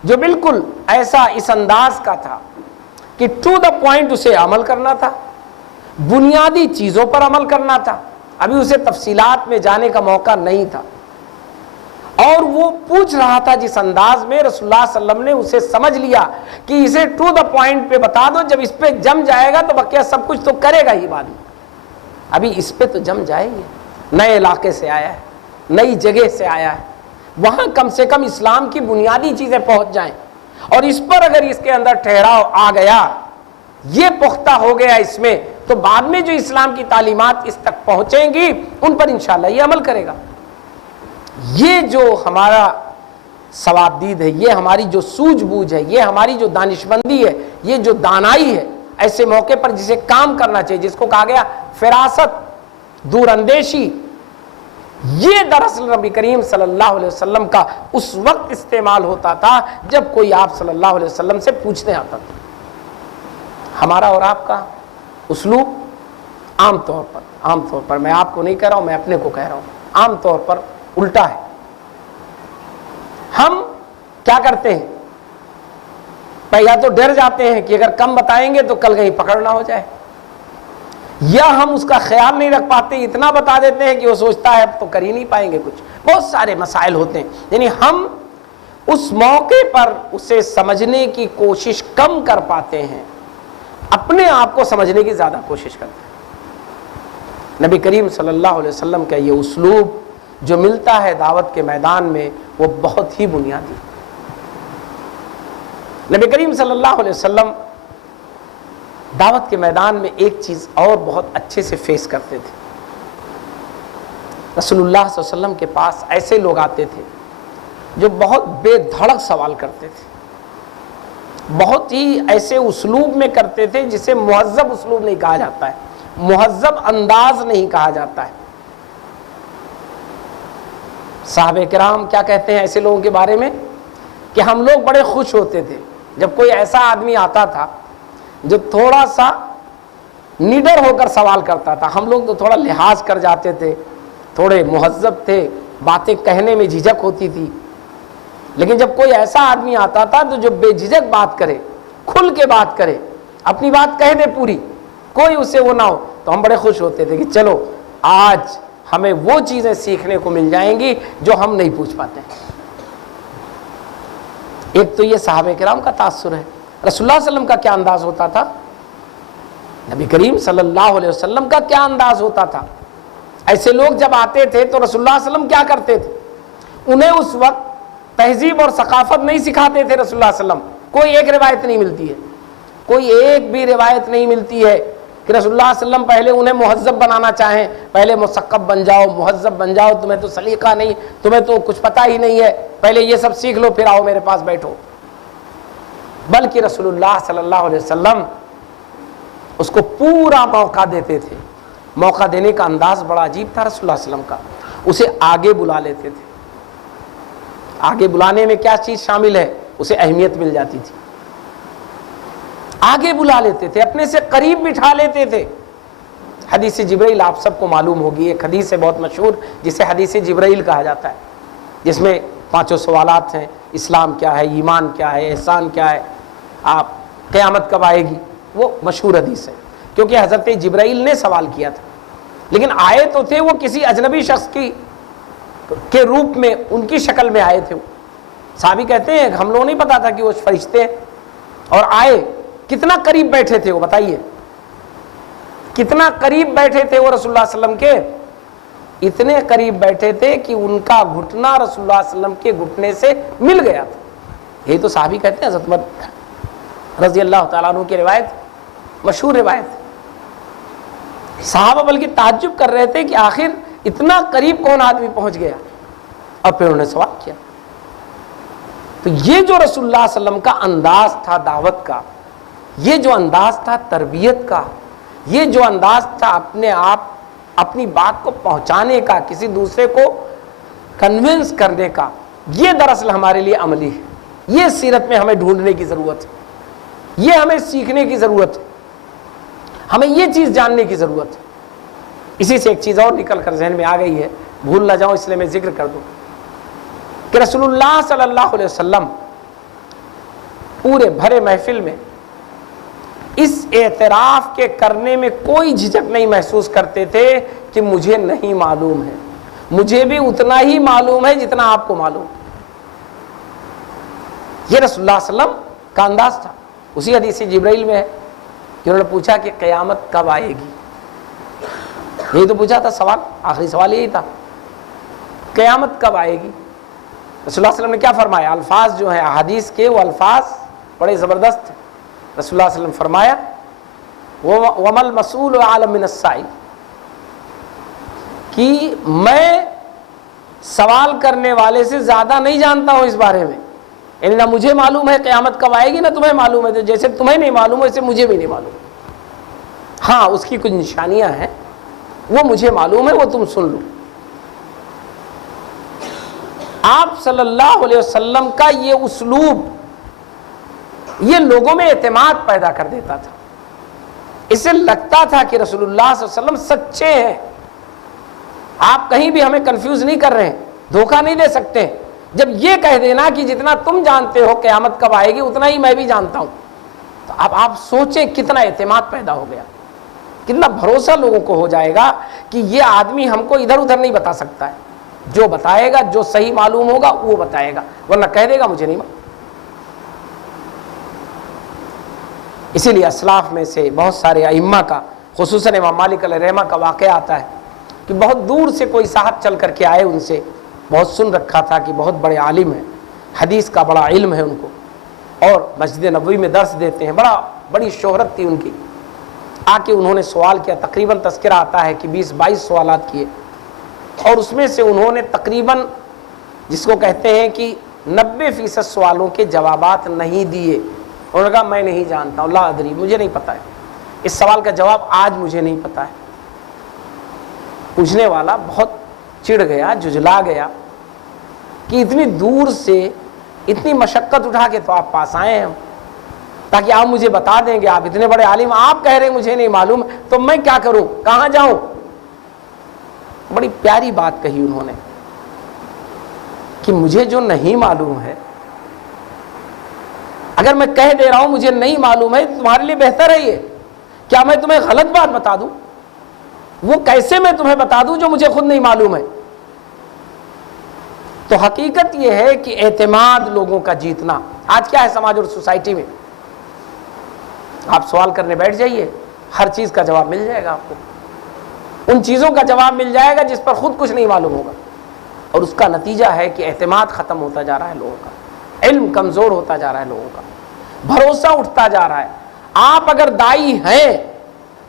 جو بالکل ایسا اس انداز کا تھا کہ ٹو دا پوائنٹ اسے عمل کرنا تھا, بنیادی چیزوں پر عمل کرنا تھا, ابھی اسے تفصیلات میں جانے کا موقع نہیں تھا. اور وہ پوچھ رہا تھا جس انداز میں رسول اللہ صلی اللہ علیہ وسلم نے اسے سمجھ لیا کہ اسے ٹو دا پوائنٹ پہ بتا دو, جب اس پہ جم جائے گا تو بقیہ سب کچھ تو کرے گا ہی بعد میں. ابھی اس پہ تو جم جائے گی, نئے علاقے سے آیا ہے, نئی جگہ سے آیا ہے, وہاں کم سے کم اسلام کی بنیادی چیزیں پہنچ جائیں, اور اس پر اگر اس کے اندر ٹھہراؤ آ گیا, یہ پختہ ہو گیا اس میں, تو بعد میں جو اسلام کی تعلیمات اس تک پہنچیں گی ان پر انشاءاللہ یہ عمل کرے گا۔ یہ جو ہمارا ثوابدید ہے، یہ ہماری جو سوجھ بوجھ ہے، یہ ہماری جو دانشمندی ہے، یہ جو دانائی ہے، ایسے موقع پر جسے کام کرنا چاہیے، جس کو کہا گیا فراست، دور اندیشی، یہ دراصل نبی کریم صلی اللہ علیہ وسلم کا اس وقت استعمال ہوتا تھا جب کوئی آپ صلی اللہ علیہ وسلم سے پوچھنے آتا تھا۔ ہمارا اور آپ کا اسلوب عام طور پر میں آپ کو نہیں کہہ رہا ہوں، میں اپنے کو کہہ رہا ہوں، عام طور پر الٹا ہے۔ ہم کیا کرتے ہیں؟ یا تو ڈر جاتے ہیں کہ اگر کم بتائیں گے تو کل کہیں پکڑ نہ ہو جائے، یا ہم اس کا خیال نہیں رکھ پاتے، اتنا بتا دیتے ہیں کہ وہ سوچتا ہے اب تو کر ہی نہیں پائیں گے کچھ۔ بہت سارے مسائل ہوتے ہیں، یعنی ہم اس موقع پر اسے سمجھنے کی کوشش کم کر پاتے ہیں، اپنے آپ کو سمجھنے کی زیادہ کوشش کرتے ہیں۔ نبی کریم صلی اللہ علیہ وسلم کا یہ اسلوب جو ملتا ہے دعوت کے میدان میں وہ بہت ہی بنیادی۔ نبی کریم صلی اللہ علیہ وسلم دعوت کے میدان میں ایک چیز اور بہت اچھے سے فیس کرتے تھے۔ رسول اللہ صلی اللہ علیہ وسلم کے پاس ایسے لوگ آتے تھے جو بہت بے دھڑک سوال کرتے تھے، بہت ہی ایسے اسلوب میں کرتے تھے جسے مہذب اسلوب نہیں کہا جاتا ہے، مہذب انداز نہیں کہا جاتا ہے۔ صحابہ کرام کیا کہتے ہیں ایسے لوگوں کے بارے میں کہ ہم لوگ بڑے خوش ہوتے تھے جب کوئی ایسا آدمی آتا تھا جو تھوڑا سا نڈر ہو کر سوال کرتا تھا۔ ہم لوگ تو تھوڑا لحاظ کر جاتے تھے، تھوڑے مہذب تھے، باتیں کہنے میں جھجک ہوتی تھی، لیکن جب کوئی ایسا آدمی آتا تھا تو جو بے جھجک بات کرے، کھل کے بات کرے، اپنی بات کہہ دے پوری، کوئی اسے وہ نہ ہو، تو ہم بڑے خوش ہوتے تھے کہ چلو آج ہمیں وہ چیزیں سیکھنے کو مل جائیں گی جو ہم نہیں پوچھ پاتے۔ ایک تو یہ صحابہ کرام کا تاثر ہے۔ رسول اللہ صلی اللہ علیہ وسلم کا کیا انداز ہوتا تھا؟ نبی کریم صلی اللہ علیہ وسلم کا کیا انداز ہوتا تھا؟ ایسے لوگ جب آتے تھے تو رسول اللہ صلی اللہ علیہ وسلم کیا کرتے تھے؟ انہیں اس وقت تہذیب اور ثقافت نہیں سکھاتے تھے رسول اللہ صلی اللہ علیہ وسلم۔ کوئی ایک روایت نہیں ملتی ہے، کوئی ایک بھی روایت نہیں ملتی ہے کہ رسول اللہ صلی اللہ علیہ وسلم پہلے انہیں مہذب بنانا چاہیں، پہلے مثقف بن جاؤ، مہذب بن جاؤ، تمہیں تو سلیقہ نہیں، تمہیں تو کچھ پتہ ہی نہیں ہے، پہلے یہ سب سیکھ لو پھر آؤ میرے پاس بیٹھو۔ بلکہ رسول اللہ صلی اللہ علیہ وسلم اس کو پورا موقع دیتے تھے۔ موقع دینے کا انداز بڑا عجیب تھا رسول اللہ صلی اللہ علیہ وسلم کا۔ اسے آگے بلا لیتے تھے۔ آگے بلانے میں کیا چیز شامل ہے؟ اسے اہمیت مل جاتی تھی۔ آگے بلا لیتے تھے، اپنے سے قریب بٹھا لیتے تھے۔ حدیث جبرائیل آپ سب کو معلوم ہوگی، ایک حدیث ہے بہت مشہور جسے حدیث جبرائیل کہا جاتا ہے، جس میں 5 سوالات ہیں: اسلام کیا ہے، ایمان کیا ہے، احسان کیا ہے، آپ قیامت کب آئے گی۔ وہ مشہور حدیث ہے کیونکہ حضرت جبرائیل نے سوال کیا تھا، لیکن آئے تو تھے وہ کسی اجنبی شخص کے روپ میں، ان کی شکل میں آئے تھے۔ صحابی کہتے ہیں ہم لوگوں نہیں پتا تھا کہ وہ فرشتے ہیں، اور آئے کتنا قریب بیٹھے تھے وہ بتائیے، کتنا قریب بیٹھے تھے وہ رسول اللہ صلی اللہ علیہ وسلم کے؟ اتنے قریب بیٹھے تھے کہ ان کا گھٹنا رسول اللہ صلی اللہ علیہ وسلم کے گھٹنے سے مل گیا تھا۔ یہ تو صحابی کہتے ہیں، حضرت عمر رضی اللہ تعالیٰ عنہ کی روایت، مشہور روایت۔ صحابہ بلکہ تعجب کر رہے تھے کہ آخر اتنا قریب کون آدمی پہنچ گیا، اور پھر انہوں نے سوال کیا۔ تو یہ جو رسول اللہ صلی اللہ علیہ وسلم کا انداز تھا دعوت کا، یہ جو انداز تھا تربیت کا، یہ جو انداز تھا اپنے آپ اپنی بات کو پہنچانے کا، کسی دوسرے کو کنونس کرنے کا، یہ دراصل ہمارے لیے عملی ہے۔ یہ سیرت میں ہمیں ڈھونڈنے کی ضرورت ہے، یہ ہمیں سیکھنے کی ضرورت ہے، ہمیں یہ چیز جاننے کی ضرورت ہے۔ اسی سے ایک چیز اور نکل کر ذہن میں آ گئی ہے، بھول نہ جاؤں اس لیے میں ذکر کر دوں کہ رسول اللہ صلی اللہ علیہ وسلم پورے بھرے محفل میں اس اعتراف کے کرنے میں کوئی جھجک نہیں محسوس کرتے تھے کہ مجھے نہیں معلوم ہے، مجھے بھی اتنا ہی معلوم ہے جتنا آپ کو معلوم۔ یہ رسول اللہ صلی اللہ علیہ وسلم کا انداز تھا۔ اسی حدیث جبرائیل میں ہے کہ انہوں نے پوچھا کہ قیامت کب آئے گی، یہی تو پوچھا تھا سوال، آخری سوال یہی تھا، قیامت کب آئے گی۔ رسول اللہ صلی اللہ علیہ وسلم نے کیا فرمایا؟ الفاظ جو ہیں احادیث کے وہ الفاظ بڑے زبردست ہیں۔ رسول اللہ صلی اللہ علیہ وسلم فرمایا وَمَا الْمَسْئُولُ أَعْلَمُ مِنَ السَّائِلِ، کہ میں سوال کرنے والے سے زیادہ نہیں جانتا ہوں اس بارے میں، یعنی نہ مجھے معلوم ہے قیامت کب آئے گی، نہ تمہیں معلوم ہے، جیسے تمہیں نہیں معلوم ویسے مجھے بھی نہیں معلوم۔ ہاں اس کی کچھ نشانیاں ہیں، وہ مجھے معلوم ہے، وہ تم سن لو۔ آپ صلی اللہ علیہ وسلم کا یہ اسلوب یہ لوگوں میں اعتماد پیدا کر دیتا تھا، اسے لگتا تھا کہ رسول اللہ صلی اللہ علیہ وسلم سچے ہیں، آپ کہیں بھی ہمیں کنفیوز نہیں کر رہے ہیں، دھوکہ نہیں دے سکتے۔ جب یہ کہہ دینا کہ جتنا تم جانتے ہو قیامت کب آئے گی اتنا ہی میں بھی جانتا ہوں، تو اب آپ سوچیں کتنا اعتماد پیدا ہو گیا، کتنا بھروسہ لوگوں کو ہو جائے گا کہ یہ آدمی ہم کو ادھر ادھر نہیں بتا سکتا ہے، جو بتائے گا، جو صحیح معلوم ہوگا وہ بتائے گا، ورنہ کہہ دے گا مجھے نہیں معلوم۔ اسی لیے اسلاف میں سے بہت سارے ائمہ کا، خصوصاً امام مالک علیہ رحمہ کا واقعہ آتا ہے کہ بہت دور سے کوئی صاحب چل کر کے آئے، ان سے بہت سن رکھا تھا کہ بہت بڑے عالم ہیں، حدیث کا بڑا علم ہے ان کو، اور مسجد نبوی میں درس دیتے ہیں، بڑی شہرت تھی ان کی۔ آ کے انہوں نے سوال کیا، تقریباً تذکرہ آتا ہے کہ 20-22 سوالات کیے، اور اس میں سے انہوں نے تقریباً جس کو کہتے ہیں کہ 90% سوالوں کے جوابات نہیں دیے۔ انہوں نے کہا میں نہیں جانتا ہوں، لا ادری، مجھے نہیں پتا ہے، اس سوال کا جواب آج مجھے نہیں پتا ہے۔ پوچھنے والا بہت چڑ گیا، جھجلا گیا کہ اتنی دور سے اتنی مشقت اٹھا کے تو آپ پاس آئے ہیں تاکہ آپ مجھے بتا دیں گے، آپ اتنے بڑے عالم، آپ کہہ رہے ہیں مجھے نہیں معلوم، تو میں کیا کروں، کہاں جاؤں؟ بڑی پیاری بات کہی انہوں نے کہ مجھے جو نہیں معلوم ہے، اگر میں کہہ دے رہا ہوں مجھے نہیں معلوم ہے، تمہارے لیے بہتر ہے یہ، کیا میں تمہیں غلط بات بتا دوں؟ وہ کیسے میں تمہیں بتا دوں جو مجھے خود نہیں معلوم ہے؟ تو حقیقت یہ ہے کہ اعتماد لوگوں کا جیتنا، آج کیا ہے سماج اور سوسائٹی میں، آپ سوال کرنے بیٹھ جائیے، ہر چیز کا جواب مل جائے گا آپ کو، ان چیزوں کا جواب مل جائے گا جس پر خود کچھ نہیں معلوم ہوگا، اور اس کا نتیجہ ہے کہ اعتماد ختم ہوتا جا رہا ہے لوگوں کا، علم کمزور ہوتا جا رہا ہے لوگوں کا، بھروسہ اٹھتا جا رہا ہے۔ آپ اگر دائی ہیں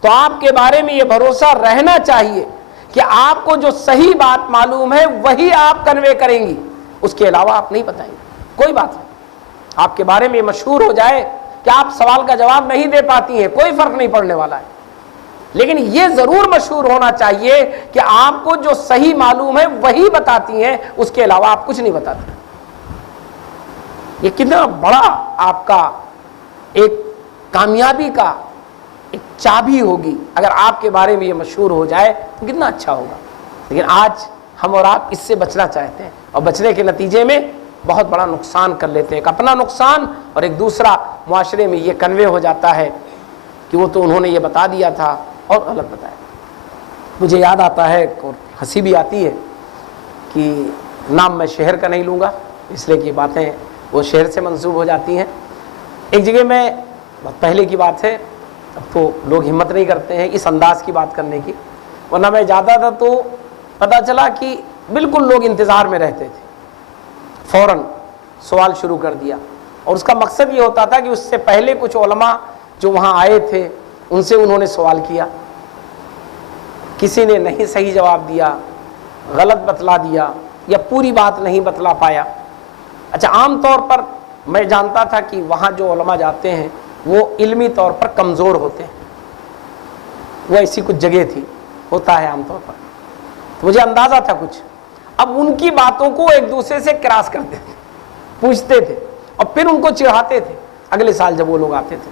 تو آپ کے بارے میں یہ بھروسہ رہنا چاہیے کہ آپ کو جو صحیح بات معلوم ہے وہی آپ کنوے کریں گی، اس کے علاوہ آپ نہیں بتائیں گے، کوئی بات نہیں۔ آپ کے بارے میں یہ مشہور ہو جائے کہ آپ سوال کا جواب نہیں دے پاتی ہیں، کوئی فرق نہیں پڑنے والا ہے، لیکن یہ ضرور مشہور ہونا چاہیے کہ آپ کو جو صحیح معلوم ہے وہی بتاتی ہیں، اس کے علاوہ آپ کچھ نہیں بتاتے۔ یہ کتنا بڑا آپ کا ایک کامیابی کا ایک چابی ہوگی، اگر آپ کے بارے میں یہ مشہور ہو جائے تو کتنا اچھا ہوگا۔ لیکن آج ہم اور آپ اس سے بچنا چاہتے ہیں، اور بچنے کے نتیجے میں بہت بڑا نقصان کر لیتے ہیں، ایک اپنا نقصان اور ایک دوسرا معاشرے میں یہ کنوے ہو جاتا ہے کہ وہ تو انہوں نے یہ بتا دیا تھا اور غلط بتایا۔ مجھے یاد آتا ہے اور ہنسی بھی آتی ہے کہ نام میں شہر کا نہیں لوں گا، اس لیے کہ باتیں وہ شہر سے منسوب ہو جاتی ہیں۔ ایک جگہ میں، بہت پہلے کی بات ہے، اب تو لوگ ہمت نہیں کرتے ہیں اس انداز کی بات کرنے کی، ورنہ میں جاتا تھا تو پتہ چلا کہ بالکل لوگ انتظار میں رہتے تھے، فوراً سوال شروع کر دیا، اور اس کا مقصد یہ ہوتا تھا کہ اس سے پہلے کچھ علماء جو وہاں آئے تھے ان سے انہوں نے سوال کیا، کسی نے نہیں صحیح جواب دیا، غلط بتلا دیا یا پوری بات نہیں بتلا پایا۔ اچھا، عام طور پر میں جانتا تھا کہ وہاں جو علماء جاتے ہیں وہ علمی طور پر کمزور ہوتے ہیں، وہ ایسی کچھ جگہ تھی، ہوتا ہے عام طور پر، تو مجھے اندازہ تھا کچھ۔ اب ان کی باتوں کو ایک دوسرے سے کراس کرتے تھے، پوچھتے تھے، اور پھر ان کو چڑھاتے تھے اگلے سال جب وہ لوگ آتے تھے۔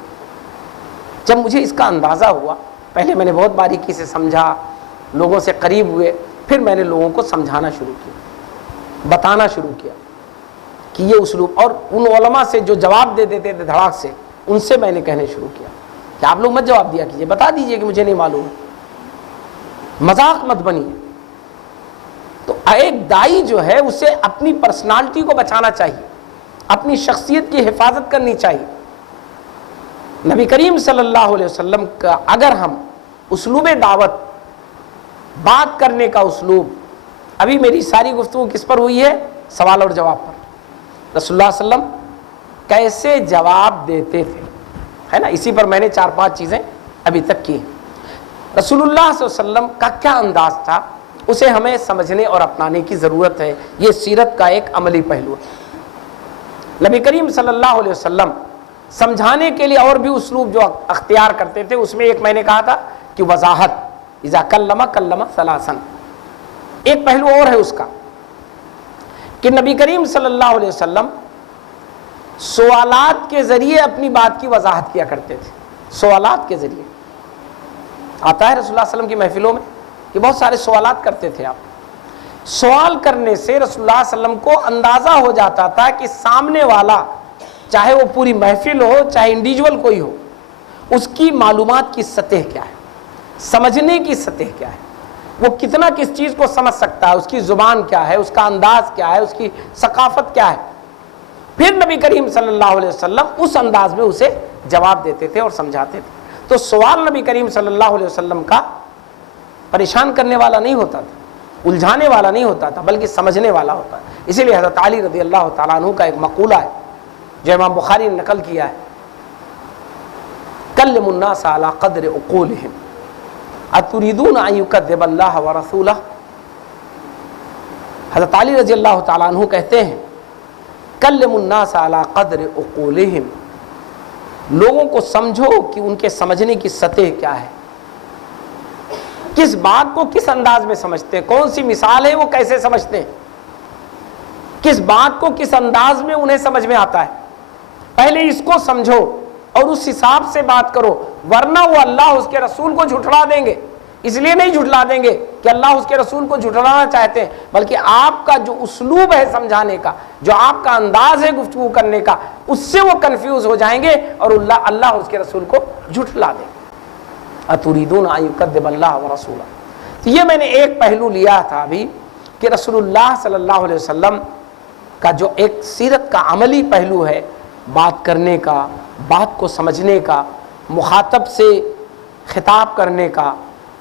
جب مجھے اس کا اندازہ ہوا، پہلے میں نے بہت باریکی سے سمجھا، لوگوں سے قریب ہوئے، پھر میں نے لوگوں کو سمجھانا شروع کیا، بتانا شروع کیا کہ یہ اسلوب، اور ان علماء سے جو جواب دے دیتے تھے دھڑاک سے، ان سے میں نے کہنے شروع کیا کہ آپ لوگ مت جواب دیا کیجئے، بتا دیجئے کہ مجھے نہیں معلوم ہے، مذاق مت بنیے۔ تو ایک دائی جو ہے اسے اپنی پرسنالٹی کو بچانا چاہیے، اپنی شخصیت کی حفاظت کرنی چاہیے۔ نبی کریم صلی اللہ علیہ وسلم کا اگر ہم اسلوب دعوت، بات کرنے کا اسلوب، ابھی میری ساری گفتگو کس پر ہوئی ہے؟ سوال اور جواب پر۔ رسول اللہ صلی اللہ علیہ وسلم کیسے جواب دیتے تھے، ہے نا، اسی پر میں نے 4-5 چیزیں ابھی تک کی. رسول اللہ صلی اللہ علیہ وسلم کا کیا انداز تھا اسے ہمیں سمجھنے اور اپنانے کی ضرورت ہے. یہ سیرت کا ایک عملی پہلو ہے. نبی کریم صلی اللہ علیہ وسلم سمجھانے کے لیے اور بھی اسلوب جو اختیار کرتے تھے، اس میں ایک میں نے کہا تھا کہ وضاحت، اذا کلم ثلاثا. ایک پہلو اور ہے اس کا کہ نبی کریم صلی اللہ علیہ وسلم سوالات کے ذریعے اپنی بات کی وضاحت کیا کرتے تھے. سوالات کے ذریعے آتا ہے رسول اللہ صلی اللہ علیہ وسلم کی محفلوں میں کہ بہت سارے سوالات کرتے تھے آپ. سوال کرنے سے رسول اللہ صلی اللہ علیہ وسلم کو اندازہ ہو جاتا تھا کہ سامنے والا، چاہے وہ پوری محفل ہو چاہے انڈیویجول کوئی ہو، اس کی معلومات کی سطح کیا ہے، سمجھنے کی سطح کیا ہے، وہ کتنا کس چیز کو سمجھ سکتا ہے، اس کی زبان کیا ہے، اس کا انداز کیا ہے، اس کی ثقافت کیا ہے. پھر نبی کریم صلی اللہ علیہ وسلم اس انداز میں اسے جواب دیتے تھے اور سمجھاتے تھے. تو سوال نبی کریم صلی اللہ علیہ وسلم کا پریشان کرنے والا نہیں ہوتا تھا، الجھانے والا نہیں ہوتا تھا، بلکہ سمجھنے والا ہوتا ہے. اسی لیے حضرت علی رضی اللہ تعالیٰ عنہ کا ایک مقولہ ہے جو امام بخاری نے نقل کیا ہے، کلموا الناس علی قدر عقولہم اتریدون ان یکذب اللہ ورسولہ. حضرت علی رضی اللہ تعالیٰ عنہ کہتے ہیں کلموا الناس علی قدر عقولہم، لوگوں کو سمجھو کہ ان کے سمجھنے کی سطح کیا ہے، کس بات کو کس انداز میں سمجھتے ہیں، کون سی مثال ہے وہ کیسے سمجھتے ہیں، کس بات کو کس انداز میں انہیں سمجھ میں آتا ہے. پہلے اس کو سمجھو اور اس حساب سے بات کرو، ورنہ وہ اللہ اس کے رسول کو جھٹلا دیں گے. اس لیے نہیں جھٹلا دیں گے کہ اللہ اس کے رسول کو جھٹلانا چاہتے ہیں، بلکہ آپ کا جو اسلوب ہے سمجھانے کا، جو آپ کا انداز ہے گفتگو کرنے کا، اس سے وہ کنفیوز ہو جائیں گے اور اللہ اس کے رسول کو جھٹلا دیں گے. اتریدون ان یکذب اللہ ورسولہ. تو یہ میں نے ایک پہلو لیا تھا ابھی کہ رسول اللہ صلی اللہ علیہ وسلم کا جو ایک سیرت کا عملی پہلو ہے، بات کرنے کا، بات کو سمجھنے کا، مخاطب سے خطاب کرنے کا،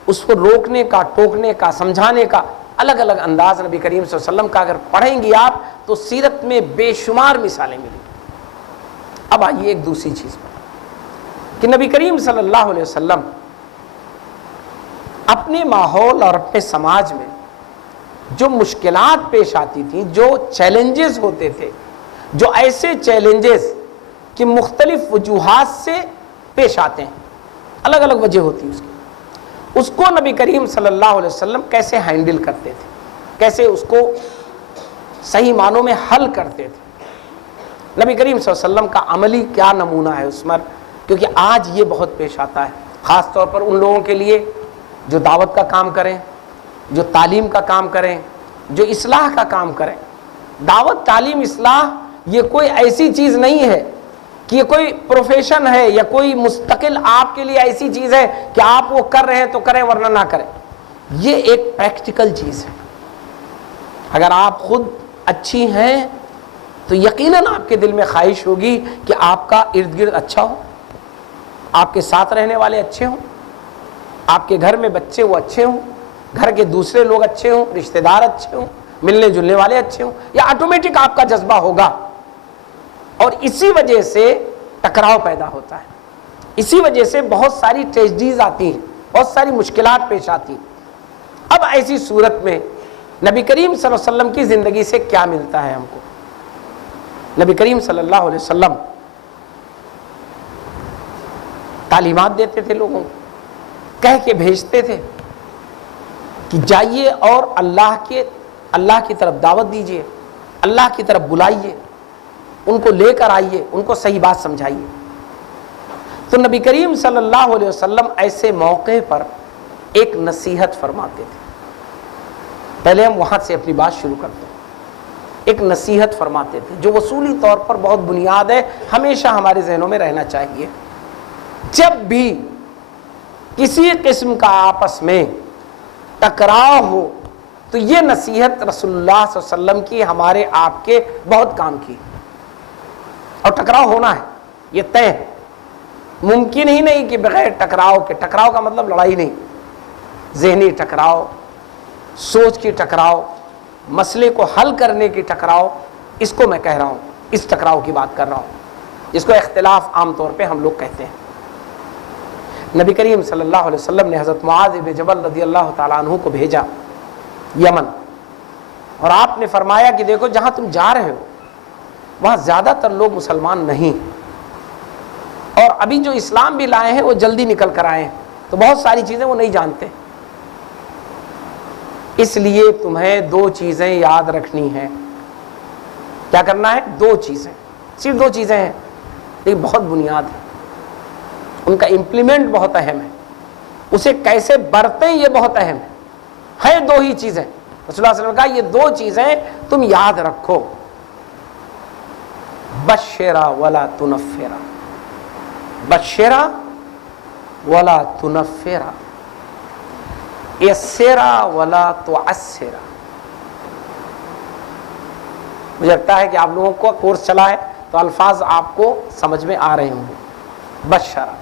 اس کو روکنے کا، ٹوکنے کا، سمجھانے کا، الگ الگ انداز نبی کریم صلی اللہ علیہ وسلم کا اگر پڑھیں گی آپ تو سیرت میں بے شمار مثالیں ملیں گی. اب آئیے ایک دوسری چیز پر کہ نبی کریم صلی اللہ علیہ وسلم اپنے ماحول اور اپنے سماج میں جو مشکلات پیش آتی تھیں، جو چیلنجز ہوتے تھے، جو ایسے چیلنجز کہ مختلف وجوہات سے پیش آتے ہیں، الگ الگ وجہ ہوتی ہے اس کو نبی کریم صلی اللہ علیہ وسلم کیسے ہینڈل کرتے تھے، کیسے اس کو صحیح معنوں میں حل کرتے تھے. نبی کریم صلی اللہ علیہ وسلم کا عملی کیا نمونہ ہے اس پر، کیونکہ آج یہ بہت پیش آتا ہے، خاص طور پر ان لوگوں کے لیے جو دعوت کا کام کریں، جو تعلیم کا کام کریں، جو اصلاح کا کام کریں. دعوت، تعلیم، اصلاح یہ کوئی ایسی چیز نہیں ہے کہ یہ کوئی پروفیشن ہے یا کوئی مستقل آپ کے لیے ایسی چیز ہے کہ آپ وہ کر رہے ہیں تو کریں ورنہ نہ کریں. یہ ایک پریکٹیکل چیز ہے. اگر آپ خود اچھی ہیں تو یقیناً آپ کے دل میں خواہش ہوگی کہ آپ کا ارد گرد اچھا ہو، آپ کے ساتھ رہنے والے اچھے ہوں، آپ کے گھر میں بچے وہ اچھے ہوں، گھر کے دوسرے لوگ اچھے ہوں، رشتہ دار اچھے ہوں، ملنے جلنے والے اچھے ہوں. یہ آٹومیٹک آپ کا جذبہ ہوگا اور اسی وجہ سے ٹکراؤ پیدا ہوتا ہے. اسی وجہ سے بہت ساری ٹریجڈیز آتی ہیں، بہت ساری مشکلات پیش آتی ہیں. اب ایسی صورت میں نبی کریم صلی اللہ علیہ وسلم کی زندگی سے کیا ملتا ہے ہم کو؟ نبی کریم صلی اللہ علیہ وسلم تعلیمات دیتے تھے لوگوں کو، کہہ کے بھیجتے تھے کہ جائیے اور اللہ کی طرف دعوت دیجیے، اللہ کی طرف بلائیے، ان کو لے کر آئیے، ان کو صحیح بات سمجھائیے. تو نبی کریم صلی اللہ علیہ وسلم ایسے موقع پر ایک نصیحت فرماتے تھے. پہلے ہم وہاں سے اپنی بات شروع کرتے ہیں. ایک نصیحت فرماتے تھے جو اصولی طور پر بہت بنیاد ہے، ہمیشہ ہمارے ذہنوں میں رہنا چاہیے. جب بھی کسی قسم کا آپس میں ٹکراؤ ہو تو یہ نصیحت رسول اللہ صلی اللہ علیہ وسلم کی ہمارے آپ کے بہت کام کی. اور ٹکراؤ ہونا ہے، یہ طے ہے. ممکن ہی نہیں کہ بغیر ٹکراؤ کے، ٹکراؤ کا مطلب لڑائی نہیں، ذہنی ٹکراؤ، سوچ کی ٹکراؤ، مسئلے کو حل کرنے کی ٹکراؤ، اس کو میں کہہ رہا ہوں، اس ٹکراؤ کی بات کر رہا ہوں جس کو اختلاف عام طور پہ ہم لوگ کہتے ہیں. نبی کریم صلی اللہ علیہ وسلم نے حضرت معاذ بن جبل رضی اللہ تعالیٰ عنہ کو بھیجا یمن، اور آپ نے فرمایا کہ دیکھو جہاں تم جا رہے ہو وہاں زیادہ تر لوگ مسلمان نہیں، اور ابھی جو اسلام بھی لائے ہیں وہ جلدی نکل کر آئے ہیں، تو بہت ساری چیزیں وہ نہیں جانتے، اس لیے تمہیں 2 چیزیں یاد رکھنی ہیں۔ کیا کرنا ہے؟ 2 چیزیں، صرف 2 چیزیں ہیں، لیکن بہت بنیاد ہے، ان کا امپلیمنٹ بہت اہم ہے، اسے کیسے برتیں یہ بہت اہم ہے 2 ہی چیزیں۔ رسول اللہ صلی اللہ علیہ وسلم نے کہا یہ 2 چیزیں تم یاد رکھو، بشرا ولا تنفرا، بشرا ولا تنفرا، یسرا ولا تعسرا۔ مجھے لگتا ہے کہ آپ لوگوں کو کورس چلا ہے تو الفاظ آپ کو سمجھ میں آ رہے ہوں گے۔ بشرا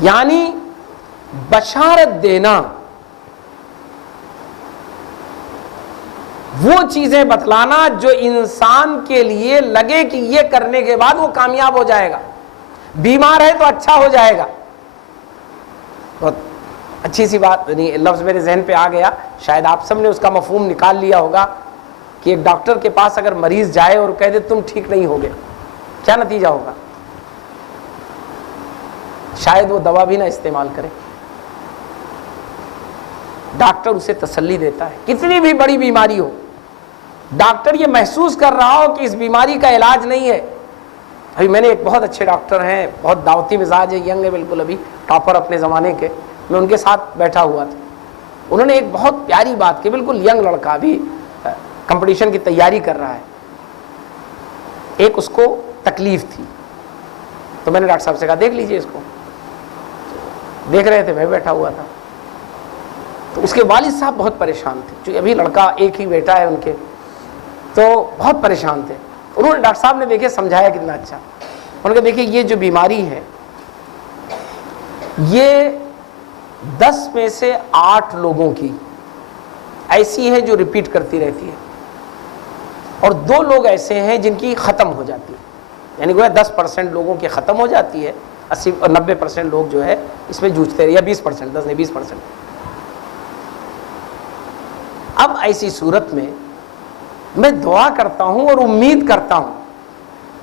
یعنی بشارت دینا، وہ چیزیں بتلانا جو انسان کے لیے لگے کہ یہ کرنے کے بعد وہ کامیاب ہو جائے گا، بیمار ہے تو اچھا ہو جائے گا۔ بہت اچھی سی بات، لفظ میرے ذہن پہ آ گیا، شاید آپ سب نے اس کا مفہوم نکال لیا ہوگا کہ ایک ڈاکٹر کے پاس اگر مریض جائے اور کہہ دے تم ٹھیک نہیں ہوگے، کیا نتیجہ ہوگا؟ شاید وہ دوا بھی نہ استعمال کرے۔ ڈاکٹر اسے تسلی دیتا ہے، کتنی بھی بڑی بیماری ہو، ڈاکٹر یہ محسوس کر رہا ہو کہ اس بیماری کا علاج نہیں ہے۔ ابھی میں نے ایک بہت اچھے ڈاکٹر ہیں، بہت دعوتی مزاج ہے، ینگ ہے بالکل، ابھی ٹاپر اپنے زمانے کے، میں ان کے ساتھ بیٹھا ہوا تھا، انہوں نے ایک بہت پیاری بات کی، بالکل ینگ لڑکا بھی کمپٹیشن کی تیاری کر رہا ہے، ایک اس کو تکلیف تھی، تو میں نے ڈاکٹر صاحب سے کہا دیکھ لیجئے اس کو، دیکھ رہے تھے، میں بیٹھا ہوا تھا، تو اس کے والد صاحب بہت پریشان تھے، چونکہ ابھی لڑکا ایک ہی بیٹا ہے ان کے، تو بہت پریشان تھے۔ انہوں نے ڈاکٹر صاحب نے دیکھے سمجھایا کتنا اچھا، انہوں نے دیکھیں یہ جو بیماری ہے یہ 10 میں سے 8 لوگوں کی ایسی ہے جو ریپیٹ کرتی رہتی ہے، اور 2 لوگ ایسے ہیں جن کی ختم ہو جاتی ہے، یعنی گویا 10% لوگوں کی ختم ہو جاتی ہے، 80 اور 90% لوگ جو ہے اس میں جوجھتے رہے، یا 20%، 10 نہیں 20%۔ اب ایسی صورت میں میں دعا کرتا ہوں اور امید کرتا ہوں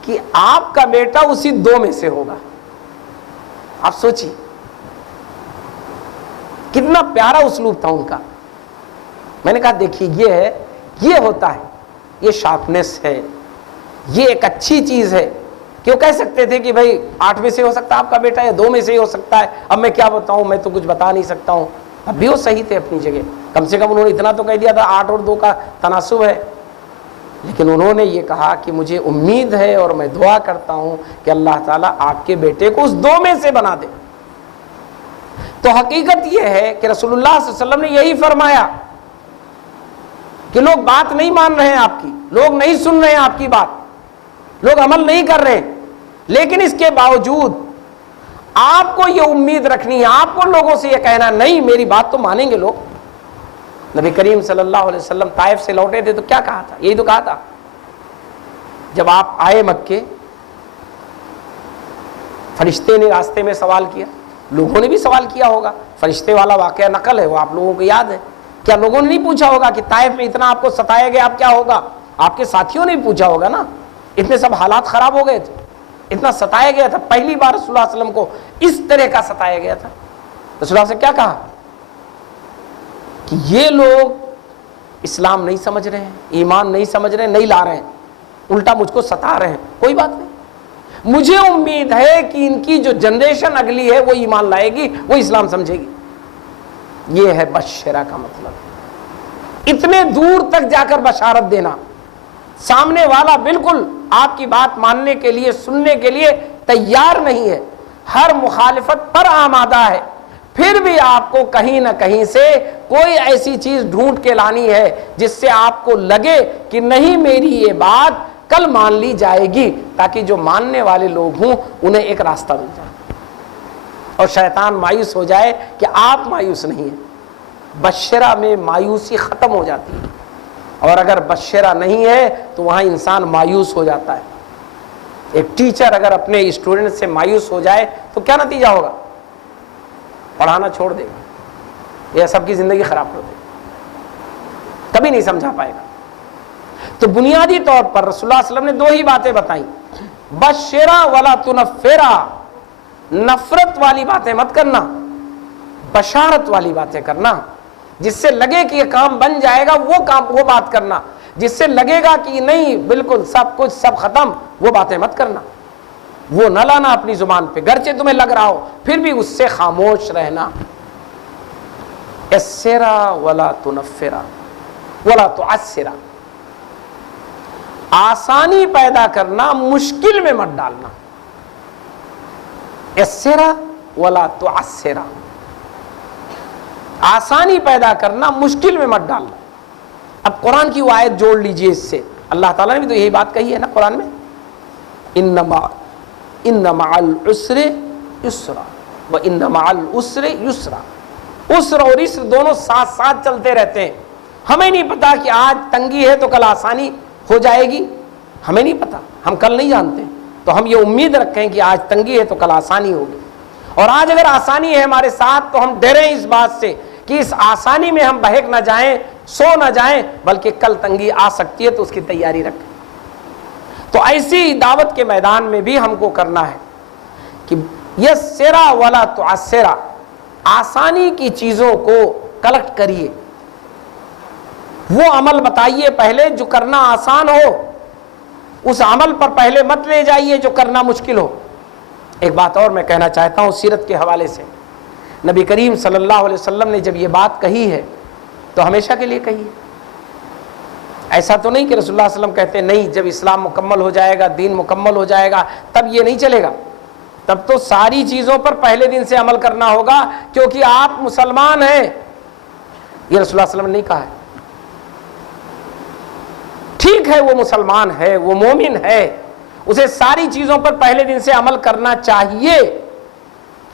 کہ آپ کا بیٹا اسی 2 میں سے ہوگا۔ آپ سوچیے کتنا پیارا اسلوب تھا ان کا۔ میں نے کہا دیکھیے یہ ہوتا ہے، یہ شارپنیس ہے، یہ ایک اچھی چیز ہے کہ وہ کہہ سکتے تھے کہ بھائی 8 میں سے ہو سکتا ہے آپ کا بیٹا، یا 2 میں سے ہی ہو سکتا ہے، اب میں کیا بتاؤں، میں تو کچھ بتا نہیں سکتا ہوں۔ اب بھی وہ صحیح تھے اپنی جگہ، کم سے کم انہوں نے اتنا تو کہہ دیا تھا 8 اور 2 کا تناسب ہے، لیکن انہوں نے یہ کہا کہ مجھے امید ہے اور میں دعا کرتا ہوں کہ اللہ تعالیٰ آپ کے بیٹے کو اس 2 میں سے بنا دے۔ تو حقیقت یہ ہے کہ رسول اللہ صلی اللہ علیہ وسلم نے یہی فرمایا کہ لوگ بات نہیں مان رہے ہیں آپ کی، لوگ نہیں سن رہے ہیں آپ کی بات، لوگ عمل نہیں کر رہے ہیں، لیکن اس کے باوجود آپ کو یہ امید رکھنی ہے، آپ کو لوگوں سے یہ کہنا نہیں میری بات تو مانیں گے لوگ۔ نبی کریم صلی اللہ علیہ وسلم طائف سے لوٹے تھے تو کیا کہا تھا؟ یہی تو کہا تھا، جب آپ آئے مکے فرشتے نے راستے میں سوال کیا، لوگوں نے بھی سوال کیا ہوگا، فرشتے والا واقعہ نقل ہے وہ آپ لوگوں کو یاد ہے، کیا لوگوں نے نہیں پوچھا ہوگا کہ طائف میں اتنا آپ کو ستایا گیا اب کیا ہوگا؟ آپ کے ساتھیوں نے بھی پوچھا ہوگا نا، اتنے سب حالات خراب ہو گئے تھے، اتنا ستایا گیا تھا، پہلی بار رسول اللہ علیہ وسلم کو اس طرح کا ستایا گیا تھا۔ رسول اللہ سے کیا کہا کہ یہ لوگ اسلام نہیں سمجھ رہے ہیں، ایمان نہیں سمجھ رہے ہیں، نہیں لا رہے ہیں، الٹا مجھ کو ستا رہے ہیں، کوئی بات نہیں، مجھے امید ہے کہ ان کی جو جنریشن اگلی ہے وہ ایمان لائے گی، وہ اسلام سمجھے گی۔ یہ ہے بشرا کا مطلب، اتنے دور تک جا کر بشارت دینا، سامنے والا بالکل آپ کی بات ماننے کے لیے سننے کے لیے تیار نہیں ہے، ہر مخالفت پر آمادہ ہے، پھر بھی آپ کو کہیں نہ کہیں سے کوئی ایسی چیز ڈھونڈ کے لانی ہے جس سے آپ کو لگے کہ نہیں میری یہ بات کل مان لی جائے گی، تاکہ جو ماننے والے لوگ ہوں انہیں ایک راستہ مل جائے اور شیطان مایوس ہو جائے کہ آپ مایوس نہیں ہیں۔ بشرا میں مایوسی ختم ہو جاتی ہے، اور اگر بشرا نہیں ہے تو وہاں انسان مایوس ہو جاتا ہے۔ ایک ٹیچر اگر اپنے اسٹوڈنٹ سے مایوس ہو جائے تو کیا نتیجہ ہوگا؟ پڑھانا چھوڑ دے گا، یہ سب کی زندگی خراب کر دے گا، کبھی نہیں سمجھا پائے گا۔ تو بنیادی طور پر رسول اللہ صلی اللہ علیہ وسلم نے 2 ہی باتیں بتائیں، بشرا ولا تنفرا، نفرت والی باتیں مت کرنا، بشارت والی باتیں کرنا، جس سے لگے کہ یہ کام بن جائے گا وہ بات کرنا، جس سے لگے گا کہ نہیں بالکل سب کچھ سب ختم، وہ باتیں مت کرنا، وہ نہ لانا اپنی زبان پہ، گرچہ تمہیں لگ رہا ہو پھر بھی اس سے خاموش رہنا۔ یسرا ولا تنفرا ولا تعسرا، آسانی پیدا کرنا، مشکل میں مت ڈالنا۔ یسرا ولا تعسرا، آسانی پیدا کرنا، مشکل میں مت ڈالنا۔ اب قرآن کی وہ آیت جوڑ لیجئے اس سے، اللہ تعالیٰ نے بھی تو یہی بات کہی ہے نا قرآن میں، ان مع العسر یسرا وان مع العسر یسرا، عسر اور یسر دونوں ساتھ ساتھ چلتے رہتے ہیں۔ ہمیں نہیں پتا کہ آج تنگی ہے تو کل آسانی ہو جائے گی، ہمیں نہیں پتا، ہم کل نہیں جانتے، تو ہم یہ امید رکھیں کہ آج تنگی ہے تو کل آسانی ہوگی، اور آج اگر آسانی ہے ہمارے ساتھ تو ہم ڈریں اس بات سے کہ اس آسانی میں ہم بہک نہ جائیں، سو نہ جائیں، بلکہ کل تنگی آ سکتی ہے تو اس کی تیاری رکھیں۔ تو ایسی دعوت کے میدان میں بھی ہم کو کرنا ہے کہ یسرا ولا تعسرا، آسانی کی چیزوں کو کلیکٹ کریے، وہ عمل بتائیے پہلے جو کرنا آسان ہو، اس عمل پر پہلے مت لے جائیے جو کرنا مشکل ہو۔ ایک بات اور میں کہنا چاہتا ہوں سیرت کے حوالے سے، نبی کریم صلی اللہ علیہ وسلم نے جب یہ بات کہی ہے تو ہمیشہ کے لیے کہی ہے، ایسا تو نہیں کہ رسول اللہ صلی اللہ علیہ وسلم کہتے ہیں نہیں جب اسلام مکمل ہو جائے گا، دین مکمل ہو جائے گا تب یہ نہیں چلے گا، تب تو ساری چیزوں پر پہلے دن سے عمل کرنا ہوگا کیونکہ آپ مسلمان ہیں، یہ رسول اللہ صلی اللہ علیہ وسلم نے نہیں کہا ہے۔ ٹھیک ہے وہ مسلمان ہے، وہ مومن ہے، اسے ساری چیزوں پر پہلے دن سے عمل کرنا چاہیے،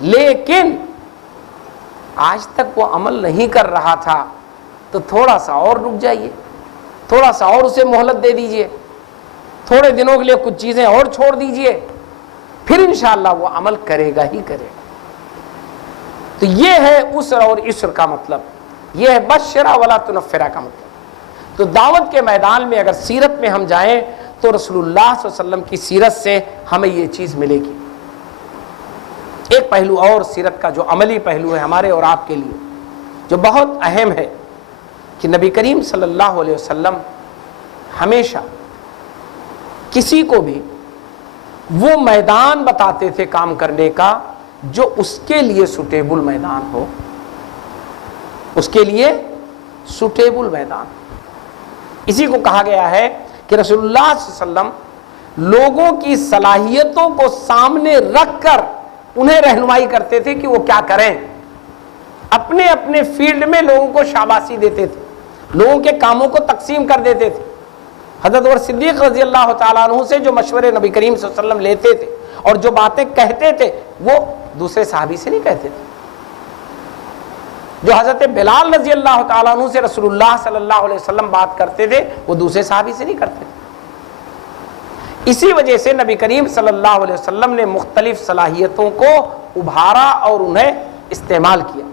لیکن آج تک وہ عمل نہیں کر رہا تھا تو تھوڑا سا اور رک جائیے، تھوڑا سا اور اسے مہلت دے دیجئے، تھوڑے دنوں کے لیے کچھ چیزیں اور چھوڑ دیجئے، پھر انشاءاللہ وہ عمل کرے گا ہی کرے گا۔ تو یہ ہے عسر اور یسر کا مطلب، یہ ہے بشرا ولا تنفرا کا مطلب۔ تو دعوت کے میدان میں اگر سیرت میں ہم جائیں تو رسول اللہ صلی اللہ علیہ وسلم کی سیرت سے ہمیں یہ چیز ملے گی۔ ایک پہلو اور سیرت کا جو عملی پہلو ہے ہمارے اور آپ کے لیے جو بہت اہم ہے کہ نبی کریم صلی اللہ علیہ وسلم ہمیشہ کسی کو بھی وہ میدان بتاتے تھے کام کرنے کا جو اس کے لیے سوٹیبل میدان ہو، اس کے لیے سوٹیبل میدان۔ اسی کو کہا گیا ہے کہ رسول اللہ صلی اللہ علیہ وسلم لوگوں کی صلاحیتوں کو سامنے رکھ کر انہیں رہنمائی کرتے تھے کہ وہ کیا کریں، اپنے اپنے فیلڈ میں لوگوں کو شاباشی دیتے تھے، لوگوں کے کاموں کو تقسیم کر دیتے تھے۔ حضرت عمر صدیق رضی اللہ تعالیٰ عنہ سے جو مشورے نبی کریم صلی اللہ علیہ وسلم لیتے تھے اور جو باتیں کہتے تھے وہ دوسرے صحابی سے نہیں کہتے تھے، جو حضرت بلال رضی اللہ تعالیٰ عنہ سے رسول اللہ صلی اللہ علیہ وسلم بات کرتے تھے وہ دوسرے صحابی سے نہیں کرتے تھے۔ اسی وجہ سے نبی کریم صلی اللہ علیہ وسلم نے مختلف صلاحیتوں کو ابھارا اور انہیں استعمال کیا۔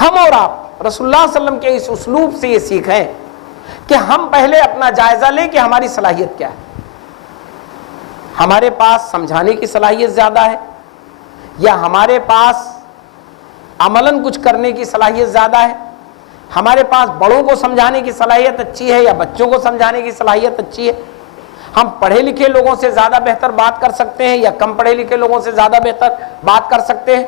ہم اور آپ رسول اللہ صلی اللہ علیہ وسلم کے اس اسلوب سے یہ سیکھیں کہ ہم پہلے اپنا جائزہ لیں کہ ہماری صلاحیت کیا ہے، ہمارے پاس سمجھانے کی صلاحیت زیادہ ہے یا ہمارے پاس عملاً کچھ کرنے کی صلاحیت زیادہ ہے، ہمارے پاس بڑوں کو سمجھانے کی صلاحیت اچھی ہے یا بچوں کو سمجھانے کی صلاحیت اچھی ہے، ہم پڑھے لکھے لوگوں سے زیادہ بہتر بات کر سکتے ہیں یا کم پڑھے لکھے لوگوں سے زیادہ بہتر بات کر سکتے ہیں،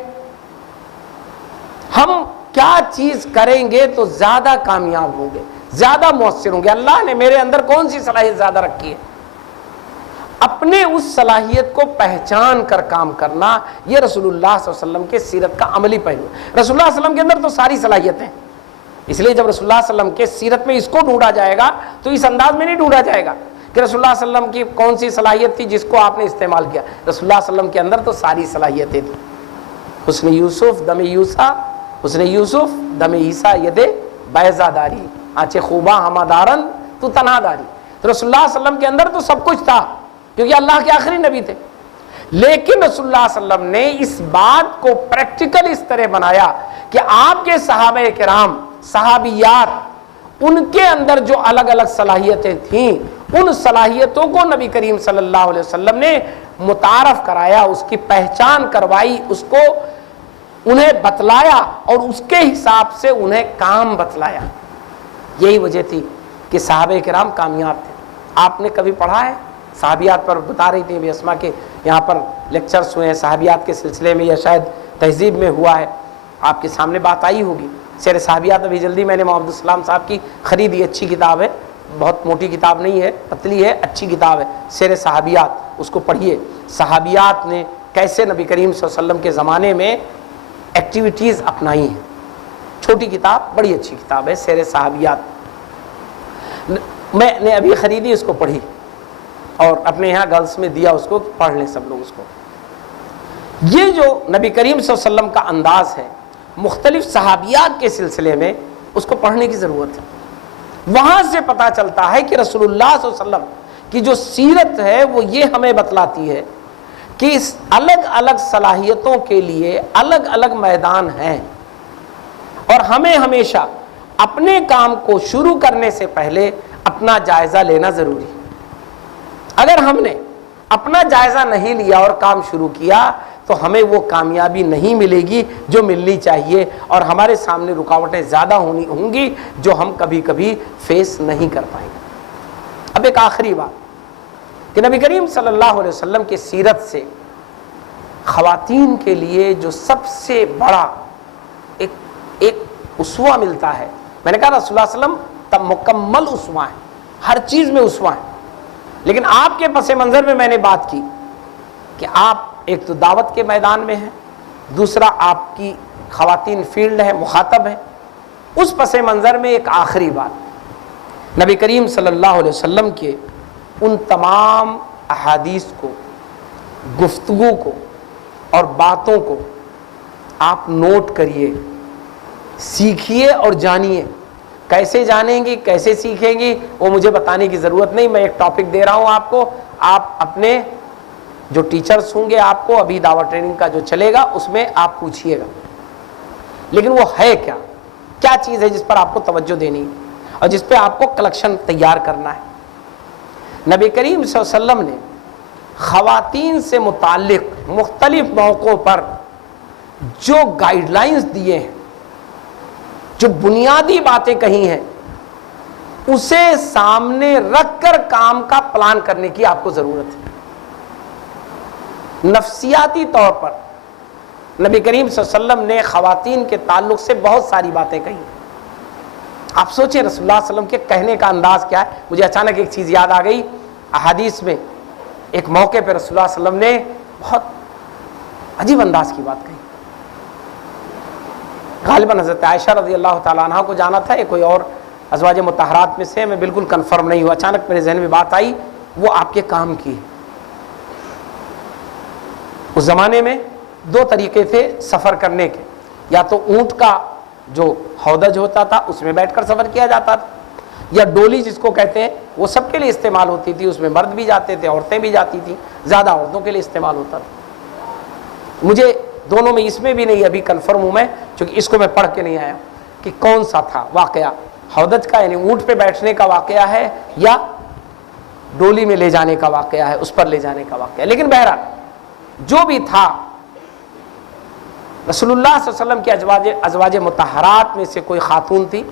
ہم کیا چیز کریں گے تو زیادہ کامیاب ہوں گے، زیادہ مؤثر ہوں گے، اللہ نے میرے اندر کون سی صلاحیت زیادہ رکھی ہے، اپنے اس صلاحیت کو پہچان کر کام کرنا، یہ رسول اللہ صلی اللہ علیہ وسلم کے سیرت کا عملی پہلو ہے۔ رسول اللہ صلی اللہ علیہ وسلم کے اندر تو ساری صلاحیتیں، اس لیے جب رسول اللہ صلی اللہ علیہ وسلم کے سیرت میں اس کو ڈھونڈا جائے گا تو اس انداز میں نہیں ڈھونڈا جائے گا کہ رسول اللہ صلی اللہ علیہ وسلم کی کون سی صلاحیت تھی جس کو آپ نے استعمال کیا، رسول اللہ صلی اللہ علیہ وسلم کے اندر تو ساری صلاحیتیں تھیں۔ حسن یوسف دم یوسا، حسن یوسف دم عیسیٰ ید بیضا داری، آنچے خوباں ہما دارن تو تنہا داری۔ تو رسول اللہ صلی اللہ علیہ وسلم کے اندر تو سب کچھ تھا کیونکہ اللہ کے آخری نبی تھے، لیکن رسول اللہ صلی اللہ علیہ وسلم نے اس بات کو پریکٹیکل اس طرح بنایا کہ آپ کے صحابہ کرام، صحابیات، ان کے اندر جو الگ الگ صلاحیتیں تھیں، ان صلاحیتوں کو نبی کریم صلی اللہ علیہ وسلم نے متعارف کرایا، اس کی پہچان کروائی، اس کو انہیں بتلایا اور اس کے حساب سے انہیں کام بتلایا۔ یہی وجہ تھی کہ صحابہ کرام کامیاب تھے۔ آپ نے کبھی پڑھا ہے؟ صحابیات پر بتا رہی تھی ابھی اسما کے یہاں پر لیکچرز ہوئے ہیں صحابیات کے سلسلے میں، یا شاید تہذیب میں ہوا ہے، آپ کے سامنے بات آئی ہوگی۔ سیر صحابیات ابھی جلدی میں نے محمد السلام صاحب کی خریدی، اچھی کتاب ہے، بہت موٹی کتاب نہیں ہے، پتلی ہے، اچھی کتاب ہے، سیر صحابیات، اس کو پڑھیے۔ صحابیات نے کیسے نبی کریم صلی اللہ علیہ وسلم کے زمانے میں ایکٹیویٹیز اپنائی ہیں، چھوٹی کتاب، بڑی اچھی کتاب ہے سیر صحابیات۔ میں نے ابھی خریدی، اس کو پڑھی اور اپنے یہاں گرلس میں دیا، اس کو پڑھ لیں سب لوگ اس کو۔ یہ جو نبی کریم صلی اللہ علیہ وسلم کا انداز ہے مختلف صحابیات کے سلسلے میں، اس کو پڑھنے کی ضرورت ہے۔ وہاں سے پتہ چلتا ہے کہ رسول اللہ صلی اللہ علیہ وسلم کی جو سیرت ہے وہ یہ ہمیں بتلاتی ہے کہ اس الگ الگ صلاحیتوں کے لیے الگ الگ میدان ہیں، اور ہمیں ہمیشہ اپنے کام کو شروع کرنے سے پہلے اپنا جائزہ لینا ضروری ہے۔ اگر ہم نے اپنا جائزہ نہیں لیا اور کام شروع کیا تو ہمیں وہ کامیابی نہیں ملے گی جو ملنی چاہیے، اور ہمارے سامنے رکاوٹیں زیادہ ہوں گی جو ہم کبھی کبھی فیس نہیں کر پائیں گے۔ اب ایک آخری بات کہ نبی کریم صلی اللہ علیہ وسلم کی سیرت سے خواتین کے لیے جو سب سے بڑا ایک اسوہ ملتا ہے، میں نے کہا رسول اللہ صلی اللہ علیہ وسلم تب مکمل اسوہ ہے، ہر چیز میں اسوہ ہے، لیکن آپ کے پس منظر میں میں نے بات کی کہ آپ ایک تو دعوت کے میدان میں ہیں، دوسرا آپ کی خواتین فیلڈ ہے، مخاطب ہے۔ اس پس منظر میں ایک آخری بات، نبی کریم صلی اللہ علیہ وسلم کے ان تمام احادیث کو، گفتگو کو اور باتوں کو آپ نوٹ کریے، سیکھیے اور جانیے۔ کیسے جانیں گی، کیسے سیکھیں گی، وہ مجھے بتانے کی ضرورت نہیں، میں ایک ٹاپک دے رہا ہوں آپ کو، آپ اپنے جو ٹیچرز ہوں گے آپ کو ابھی دعوت ٹریننگ کا جو چلے گا اس میں آپ پوچھیے گا، لیکن وہ ہے کیا چیز ہے جس پر آپ کو توجہ دینی ہے اور جس پہ آپ کو کلیکشن تیار کرنا ہے۔ نبی کریم صلی اللہ علیہ وسلم نے خواتین سے متعلق مختلف موقعوں پر جو گائیڈ لائنز دیے ہیں، جو بنیادی باتیں کہی ہیں، اسے سامنے رکھ کر کام کا پلان کرنے کی آپ کو ضرورت ہے۔ نفسیاتی طور پر نبی کریم صلی اللہ علیہ وسلم نے خواتین کے تعلق سے بہت ساری باتیں کہی۔ آپ سوچیں رسول اللہ صلی اللہ علیہ وسلم کے کہنے کا انداز کیا ہے۔ مجھے اچانک ایک چیز یاد آ گئی، احادیث میں ایک موقع پہ رسول اللہ صلی اللہ علیہ وسلم نے بہت عجیب انداز کی بات کہی۔ غالباً حضرت عائشہ رضی اللہ تعالیٰ عنہ کو جانا تھا، یا کوئی اور ازواج مطہرات میں سے، میں بالکل کنفرم نہیں ہوا، اچانک میرے ذہن میں بات آئی، وہ آپ کے کام کی ہے۔ اس زمانے میں دو طریقے تھے سفر کرنے کے، یا تو اونٹ کا جو ہودج ہوتا تھا اس میں بیٹھ کر سفر کیا جاتا تھا، یا ڈولی جس کو کہتے ہیں، وہ سب کے لیے استعمال ہوتی تھی، اس میں مرد بھی جاتے تھے، عورتیں بھی جاتی تھیں، زیادہ عورتوں کے لیے استعمال ہوتا تھا۔ مجھے دونوں میں اس میں بھی نہیں ابھی کنفرم ہوں میں، چونکہ اس کو میں پڑھ کے نہیں آیا کہ کون سا تھا واقعہ، ہودج کا یعنی اونٹ پہ بیٹھنے کا واقعہ ہے یا ڈولی میں لے جانے کا واقعہ ہے، اس پر لے جانے کا واقعہ ہے، لیکن بہرحال جو بھی تھا، رسول اللہ صلی اللہ علیہ وسلم کی ازواج مطہرات میں سے کوئی خاتون تھی،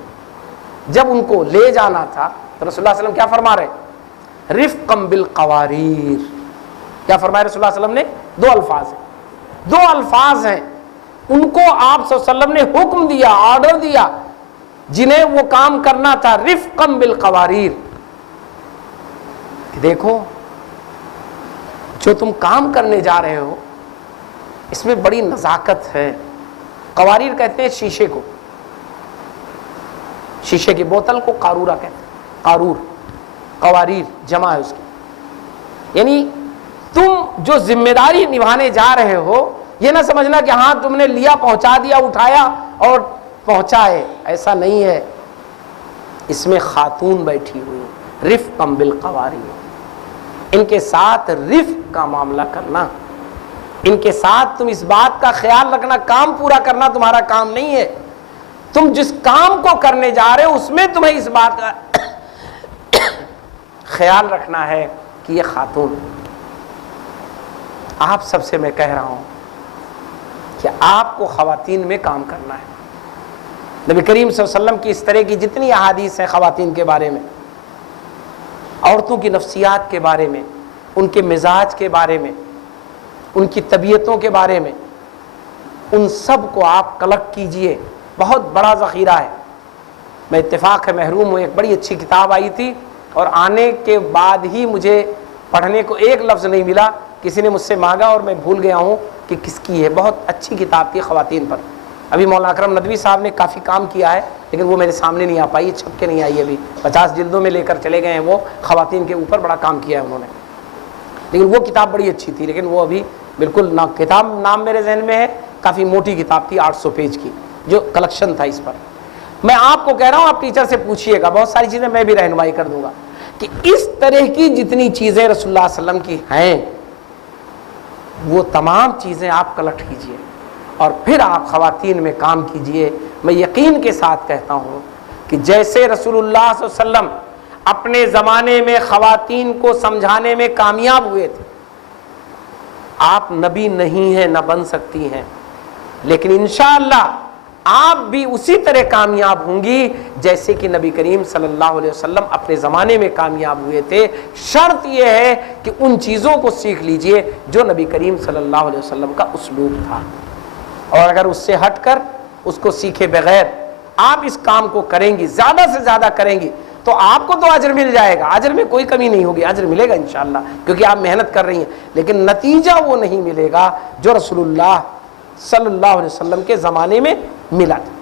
جب ان کو لے جانا تھا تو رسول اللہ صلی اللہ علیہ وسلم کیا فرما رہے؟ رفقا بالقواریر۔ کیا فرمایا رسول اللہ صلی اللہ علیہ وسلم نے؟ دو الفاظ ہیں، ان کو آپ صلی اللہ علیہ وسلم نے حکم دیا، آرڈر دیا، جنہیں وہ کام کرنا تھا، رفقا بالقواریر، کہ دیکھو جو تم کام کرنے جا رہے ہو اس میں بڑی نزاکت ہے۔ قواریر کہتے ہیں شیشے کو، شیشے کی بوتل کو قارورہ کہتے ہیں، قارور، قواریر جمع ہے اس کی، یعنی تم جو ذمہ داری نبھانے جا رہے ہو یہ نہ سمجھنا کہ ہاں تم نے لیا، پہنچا دیا، اٹھایا اور پہنچائے، ایسا نہیں ہے، اس میں خاتون بیٹھی ہوئی، رفقا بالقواریر، ان کے ساتھ رفق کا معاملہ کرنا، ان کے ساتھ تم اس بات کا خیال رکھنا، کام پورا کرنا تمہارا کام نہیں ہے، تم جس کام کو کرنے جا رہے ہو اس میں تمہیں اس بات کا خیال رکھنا ہے کہ یہ خاتون، آپ سب سے میں کہہ رہا ہوں کہ آپ کو خواتین میں کام کرنا ہے۔ نبی کریم صلی اللہ علیہ وسلم کی اس طرح کی جتنی احادیث ہیں خواتین کے بارے میں، عورتوں کی نفسیات کے بارے میں، ان کے مزاج کے بارے میں، ان کی طبیعتوں کے بارے میں، ان سب کو آپ کلیکٹ کیجئے، بہت بڑا ذخیرہ ہے۔ میں اتفاق ہے محروم ہوں، ایک بڑی اچھی کتاب آئی تھی اور آنے کے بعد ہی مجھے پڑھنے کو ایک لفظ نہیں ملا، کسی نے مجھ سے مانگا اور میں بھول گیا ہوں کہ کس کی ہے۔ بہت اچھی کتاب تھی خواتین پر، ابھی مولانا اکرم ندوی صاحب نے کافی کام کیا ہے لیکن وہ میرے سامنے نہیں آ پائی، چھپ کے نہیں آئی، ابھی 50 جلدوں میں لے کر چلے گئے ہیں، وہ خواتین کے اوپر بڑا کام کیا ہے انہوں نے، لیکن وہ کتاب بڑی اچھی تھی، لیکن وہ ابھی بالکل نہ کتاب نام میرے ذہن میں ہے، کافی موٹی کتاب تھی 800 پیج کی، جو کلیکشن تھا اس پر۔ میں آپ کو کہہ رہا ہوں آپ ٹیچر سے پوچھئے گا، بہت ساری چیزیں میں بھی رہنمائی کر دوں گا کہ اس طرح کی جتنی چیزیں رسول اللہ صلی اللہ علیہ وسلم کی ہیں وہ تمام چیزیں آپ کلیکٹ کیجئے اور پھر آپ خواتین میں کام کیجئے۔ میں یقین کے ساتھ کہتا ہوں کہ جیسے رسول اللہ صلی اللہ علیہ وسلم اپنے زمانے میں خواتین کو سمجھانے میں کامیاب ہوئے تھے، آپ نبی نہیں ہیں، نہ بن سکتی ہیں، لیکن انشاءاللہ آپ بھی اسی طرح کامیاب ہوں گی جیسے کہ نبی کریم صلی اللہ علیہ وسلم اپنے زمانے میں کامیاب ہوئے تھے۔ شرط یہ ہے کہ ان چیزوں کو سیکھ لیجئے جو نبی کریم صلی اللہ علیہ وسلم کا اسلوب تھا، اور اگر اس سے ہٹ کر اس کو سیکھے بغیر آپ اس کام کو کریں گی، زیادہ سے زیادہ کریں گی، تو آپ کو تو اجر مل جائے گا، اجر میں کوئی کمی نہیں ہوگی، اجر ملے گا انشاءاللہ کیونکہ آپ محنت کر رہی ہیں، لیکن نتیجہ وہ نہیں ملے گا جو رسول اللہ صلی اللہ علیہ وسلم کے زمانے میں ملا تھا۔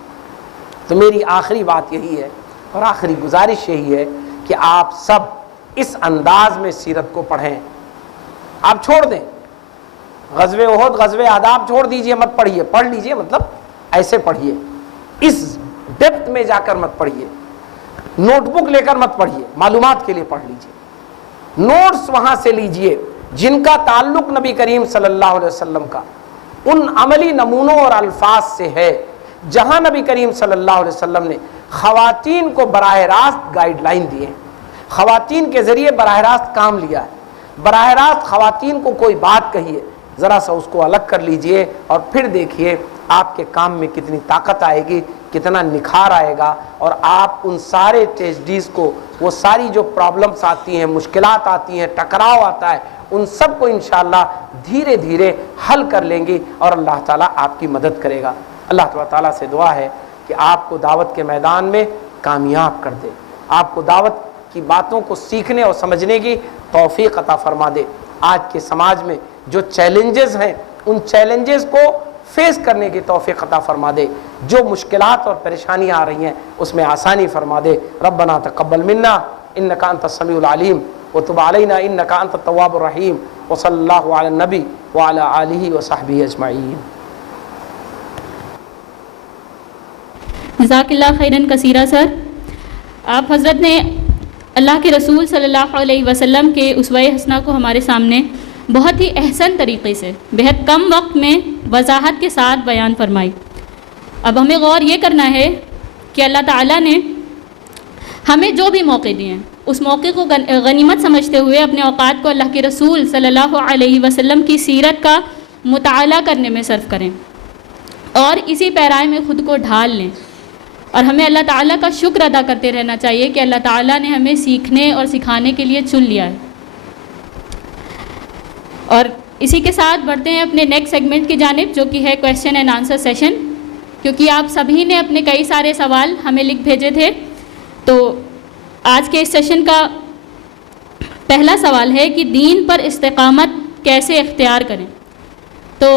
تو میری آخری بات یہی ہے اور آخری گزارش یہی ہے کہ آپ سب اس انداز میں سیرت کو پڑھیں، آپ چھوڑ دیں غزوہ احد، غزوہ احزاب چھوڑ دیجئے، مت پڑھیے، پڑھ لیجئے مطلب ایسے پڑھیے، اس ڈیپتھ میں جا کر مت پڑھیے، نوٹ بک لے کر مت پڑھیے، معلومات کے لیے پڑھ لیجئے، نوٹس وہاں سے لیجئے جن کا تعلق نبی کریم صلی اللہ علیہ وسلم کا ان عملی نمونوں اور الفاظ سے ہے جہاں نبی کریم صلی اللہ علیہ وسلم نے خواتین کو براہ راست گائیڈ لائن دیے ہیں، خواتین کے ذریعے براہ راست کام لیا ہے، براہ راست خواتین کو کوئی بات کہی ہے، ذرا سا اس کو الگ کر لیجئے اور پھر دیکھیے آپ کے کام میں کتنی طاقت آئے گی، کتنا نکھار آئے گا، اور آپ ان سارے ٹیسٹیز کو، وہ ساری جو پرابلمس آتی ہیں، مشکلات آتی ہیں، ٹکراؤ آتا ہے، ان سب کو انشاءاللہ دھیرے دھیرے حل کر لیں گی اور اللہ تعالیٰ آپ کی مدد کرے گا۔ اللہ تعالیٰ سے دعا ہے کہ آپ کو دعوت کے میدان میں کامیاب کر دے، آپ کو دعوت کی باتوں کو سیکھنے اور سمجھنے کی توفیق عطا فرما دے۔ آج کے سماج میں جو چیلنجز ہیں ان چیلنجز کو فیس کرنے کی توفیق عطا فرما دے، جو مشکلات اور پریشانیاں آ رہی ہیں اس میں آسانی فرما دے۔ ربنا تقبل منا انک انت السمیع العلیم وتب علینا انک انت التواب الرحیم وصلی اللہ علی النبی وعلی آلہ وصحبہ اجمعین۔ جزاک اللہ خیراً کثیرہ سر، آپ حضرت نے اللہ کے رسول صلی اللہ علیہ وسلم کے اسوہ حسنہ کو ہمارے سامنے بہت ہی احسن طریقے سے بہت کم وقت میں وضاحت کے ساتھ بیان فرمائی۔ اب ہمیں غور یہ کرنا ہے کہ اللہ تعالیٰ نے ہمیں جو بھی موقع دیے ہیں اس موقع کو غنیمت سمجھتے ہوئے اپنے اوقات کو اللہ کے رسول صلی اللہ علیہ وسلم کی سیرت کا مطالعہ کرنے میں صرف کریں اور اسی پیرائے میں خود کو ڈھال لیں، اور ہمیں اللہ تعالیٰ کا شکر ادا کرتے رہنا چاہیے کہ اللہ تعالیٰ نے ہمیں سیکھنے اور سکھانے کے لیے چن لیا ہے۔ اور اسی کے ساتھ بڑھتے ہیں اپنے نیکسٹ سیگمنٹ کی جانب جو کہ ہے کویسچن اینڈ آنسر سیشن، کیونکہ آپ سبھی نے اپنے کئی سارے سوال ہمیں لکھ بھیجے تھے۔ تو آج کے اس سیشن کا پہلا سوال ہے کہ دین پر استقامت کیسے اختیار کریں۔ تو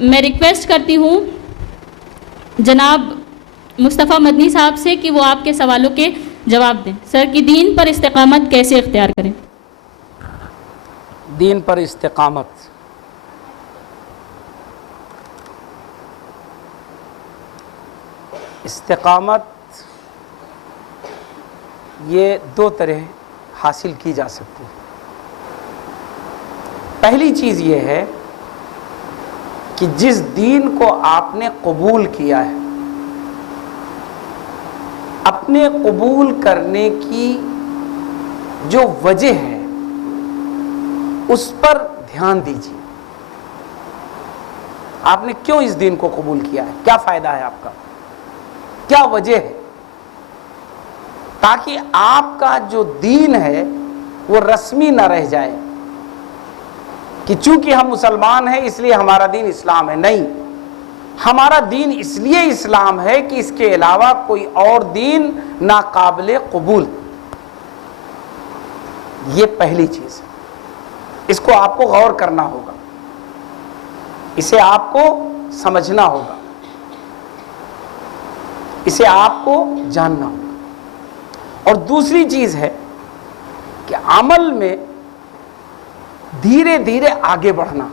میں ریکویسٹ کرتی ہوں جناب مصطفیٰ مدنی صاحب سے کہ وہ آپ کے سوالوں کے جواب دیں۔ سر، کہ دین پر استقامت کیسے اختیار کریں؟ دین پر استقامت، استقامت یہ دو طرح حاصل کی جا سکتی ہے۔ پہلی چیز یہ ہے کہ جس دین کو آپ نے قبول کیا ہے، اپنے قبول کرنے کی جو وجہ ہے اس پر دھیان دیجیے. آپ نے کیوں اس دین کو قبول کیا ہے؟ کیا فائدہ ہے آپ کا؟ کیا وجہ ہے؟ تاکہ آپ کا جو دین ہے وہ رسمی نہ رہ جائے کہ چونکہ ہم مسلمان ہیں اس لیے ہمارا دین اسلام ہے. نہیں، ہمارا دین اس لیے اسلام ہے کہ اس کے علاوہ کوئی اور دین ناقابل قبول. یہ پہلی چیز ہے، اس کو آپ کو غور کرنا ہوگا، اسے آپ کو سمجھنا ہوگا، اسے آپ کو جاننا ہوگا. اور دوسری چیز ہے کہ عمل میں دھیرے دھیرے آگے بڑھنا.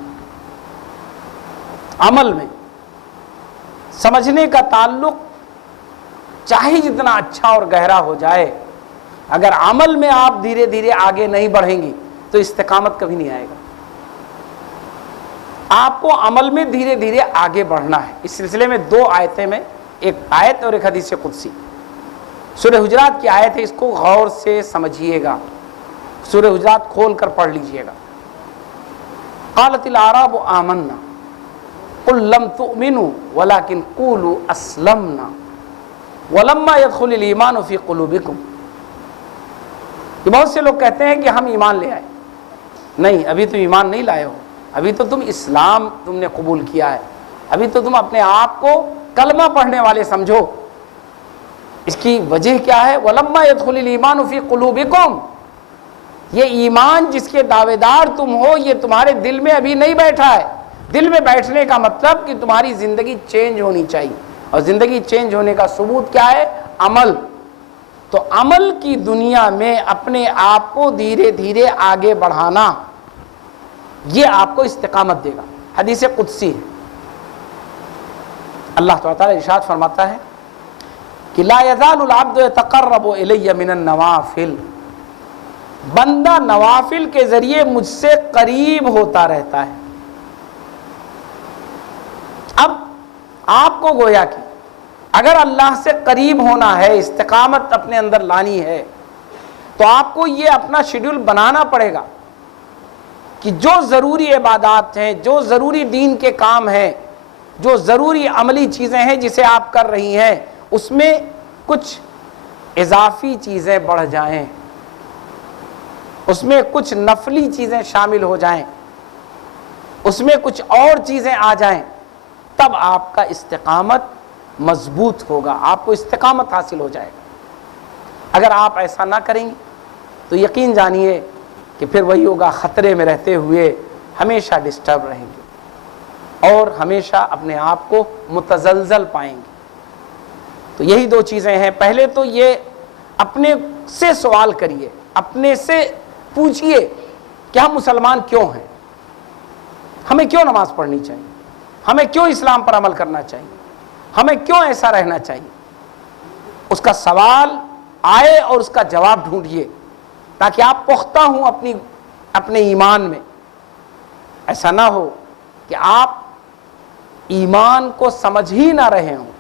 عمل میں سمجھنے کا تعلق چاہے جتنا اچھا اور گہرا ہو جائے، اگر عمل میں آپ دھیرے دھیرے آگے نہیں بڑھیں گی تو استقامت کبھی نہیں آئے گا. آپ کو عمل میں دھیرے دھیرے آگے بڑھنا ہے. اس سلسلے میں دو آیتیں میں، ایک آیت اور ایک حدیث قدسی. سورہ حجرات کی آیت ہے، اس کو غور سے سمجھیے گا، سورہ حجرات کھول کر پڑھ لیجئے گا. قالت الاعراب آمنا قل لم تؤمنوا ولكن قولوا اسلمنا ولما يدخل الايمان في قلوبكم. کہ بہت سے لوگ کہتے ہیں کہ ہم ایمان لے آئے. نہیں، ابھی تم ایمان نہیں لائے ہو، ابھی تو تم اسلام تم نے قبول کیا ہے، ابھی تو تم اپنے آپ کو کلمہ پڑھنے والے سمجھو. اس کی وجہ کیا ہے؟ وَلَمَّا يَدْخُلِ الْإِيمَانُ فِي قُلُوبِكُمْ. یہ ایمان جس کے دعوے دار تم ہو یہ تمہارے دل میں ابھی نہیں بیٹھا ہے. دل میں بیٹھنے کا مطلب کہ تمہاری زندگی چینج ہونی چاہیے، اور زندگی چینج ہونے کا ثبوت کیا ہے؟ عمل. تو عمل کی دنیا میں اپنے آپ کو دھیرے دھیرے آگے بڑھانا، یہ آپ کو استقامت دے گا. حدیث قدسی ہے، اللہ تعالیٰ ارشاد فرماتا ہے کہ لا یزال العبد یتقرب الی من النوافل. بندہ نوافل کے ذریعے مجھ سے قریب ہوتا رہتا ہے. اب آپ کو گویا کہ اگر اللہ سے قریب ہونا ہے، استقامت اپنے اندر لانی ہے، تو آپ کو یہ اپنا شیڈول بنانا پڑے گا کہ جو ضروری عبادات ہیں، جو ضروری دین کے کام ہیں، جو ضروری عملی چیزیں ہیں جسے آپ کر رہی ہیں، اس میں کچھ اضافی چیزیں بڑھ جائیں، اس میں کچھ نفلی چیزیں شامل ہو جائیں، اس میں کچھ اور چیزیں آ جائیں، تب آپ کا استقامت مضبوط ہوگا، آپ کو استقامت حاصل ہو جائے گا. اگر آپ ایسا نہ کریں گے تو یقین جانیے کہ پھر وہی ہوگا، خطرے میں رہتے ہوئے ہمیشہ ڈسٹرب رہیں گے اور ہمیشہ اپنے آپ کو متزلزل پائیں گے. تو یہی دو چیزیں ہیں. پہلے تو یہ اپنے سے سوال کریے، اپنے سے پوچھئے کہ ہم مسلمان کیوں ہیں، ہمیں کیوں نماز پڑھنی چاہیے، ہمیں کیوں اسلام پر عمل کرنا چاہیے، ہمیں کیوں ایسا رہنا چاہیے. اس کا سوال آئے اور اس کا جواب ڈھونڈیے تاکہ آپ پختہ ہوں اپنے ایمان میں. ایسا نہ ہو کہ آپ ایمان کو سمجھ ہی نہ رہے ہوں،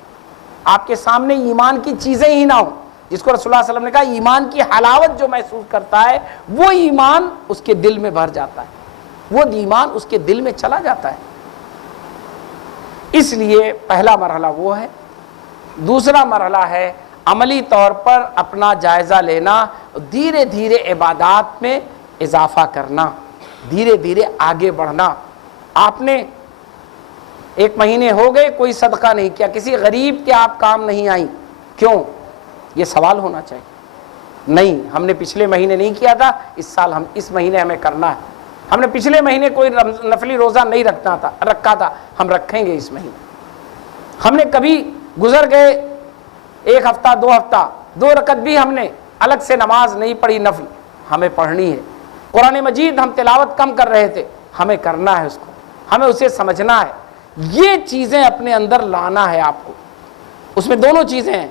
آپ کے سامنے ایمان کی چیزیں ہی نہ ہوں. جس کو رسول اللہ صلی اللہ علیہ وسلم نے کہا ایمان کی حلاوت جو محسوس کرتا ہے وہ ایمان اس کے دل میں بھر جاتا ہے، وہ ایمان اس کے دل میں چلا جاتا ہے. اس لیے پہلا مرحلہ وہ ہے. دوسرا مرحلہ ہے عملی طور پر اپنا جائزہ لینا، دھیرے دھیرے عبادات میں اضافہ کرنا، دھیرے دھیرے آگے بڑھنا. آپ نے 1 مہینے ہو گئے کوئی صدقہ نہیں کیا، کسی غریب کے آپ کام نہیں آئیں، کیوں؟ یہ سوال ہونا چاہیے. نہیں، ہم نے پچھلے مہینے نہیں کیا تھا، اس مہینے ہمیں کرنا ہے. ہم نے پچھلے مہینے کوئی نفلی روزہ نہیں رکھا تھا، ہم رکھیں گے اس مہینے. ہم نے کبھی گزر گئے 1 ہفتہ 2 ہفتہ 2 رکعت بھی ہم نے الگ سے نماز نہیں پڑھی نفل، ہمیں پڑھنی ہے. قرآن مجید ہم تلاوت کم کر رہے تھے، ہمیں کرنا ہے اس کو، ہمیں اسے سمجھنا ہے. یہ چیزیں اپنے اندر لانا ہے آپ کو. اس میں دونوں چیزیں ہیں،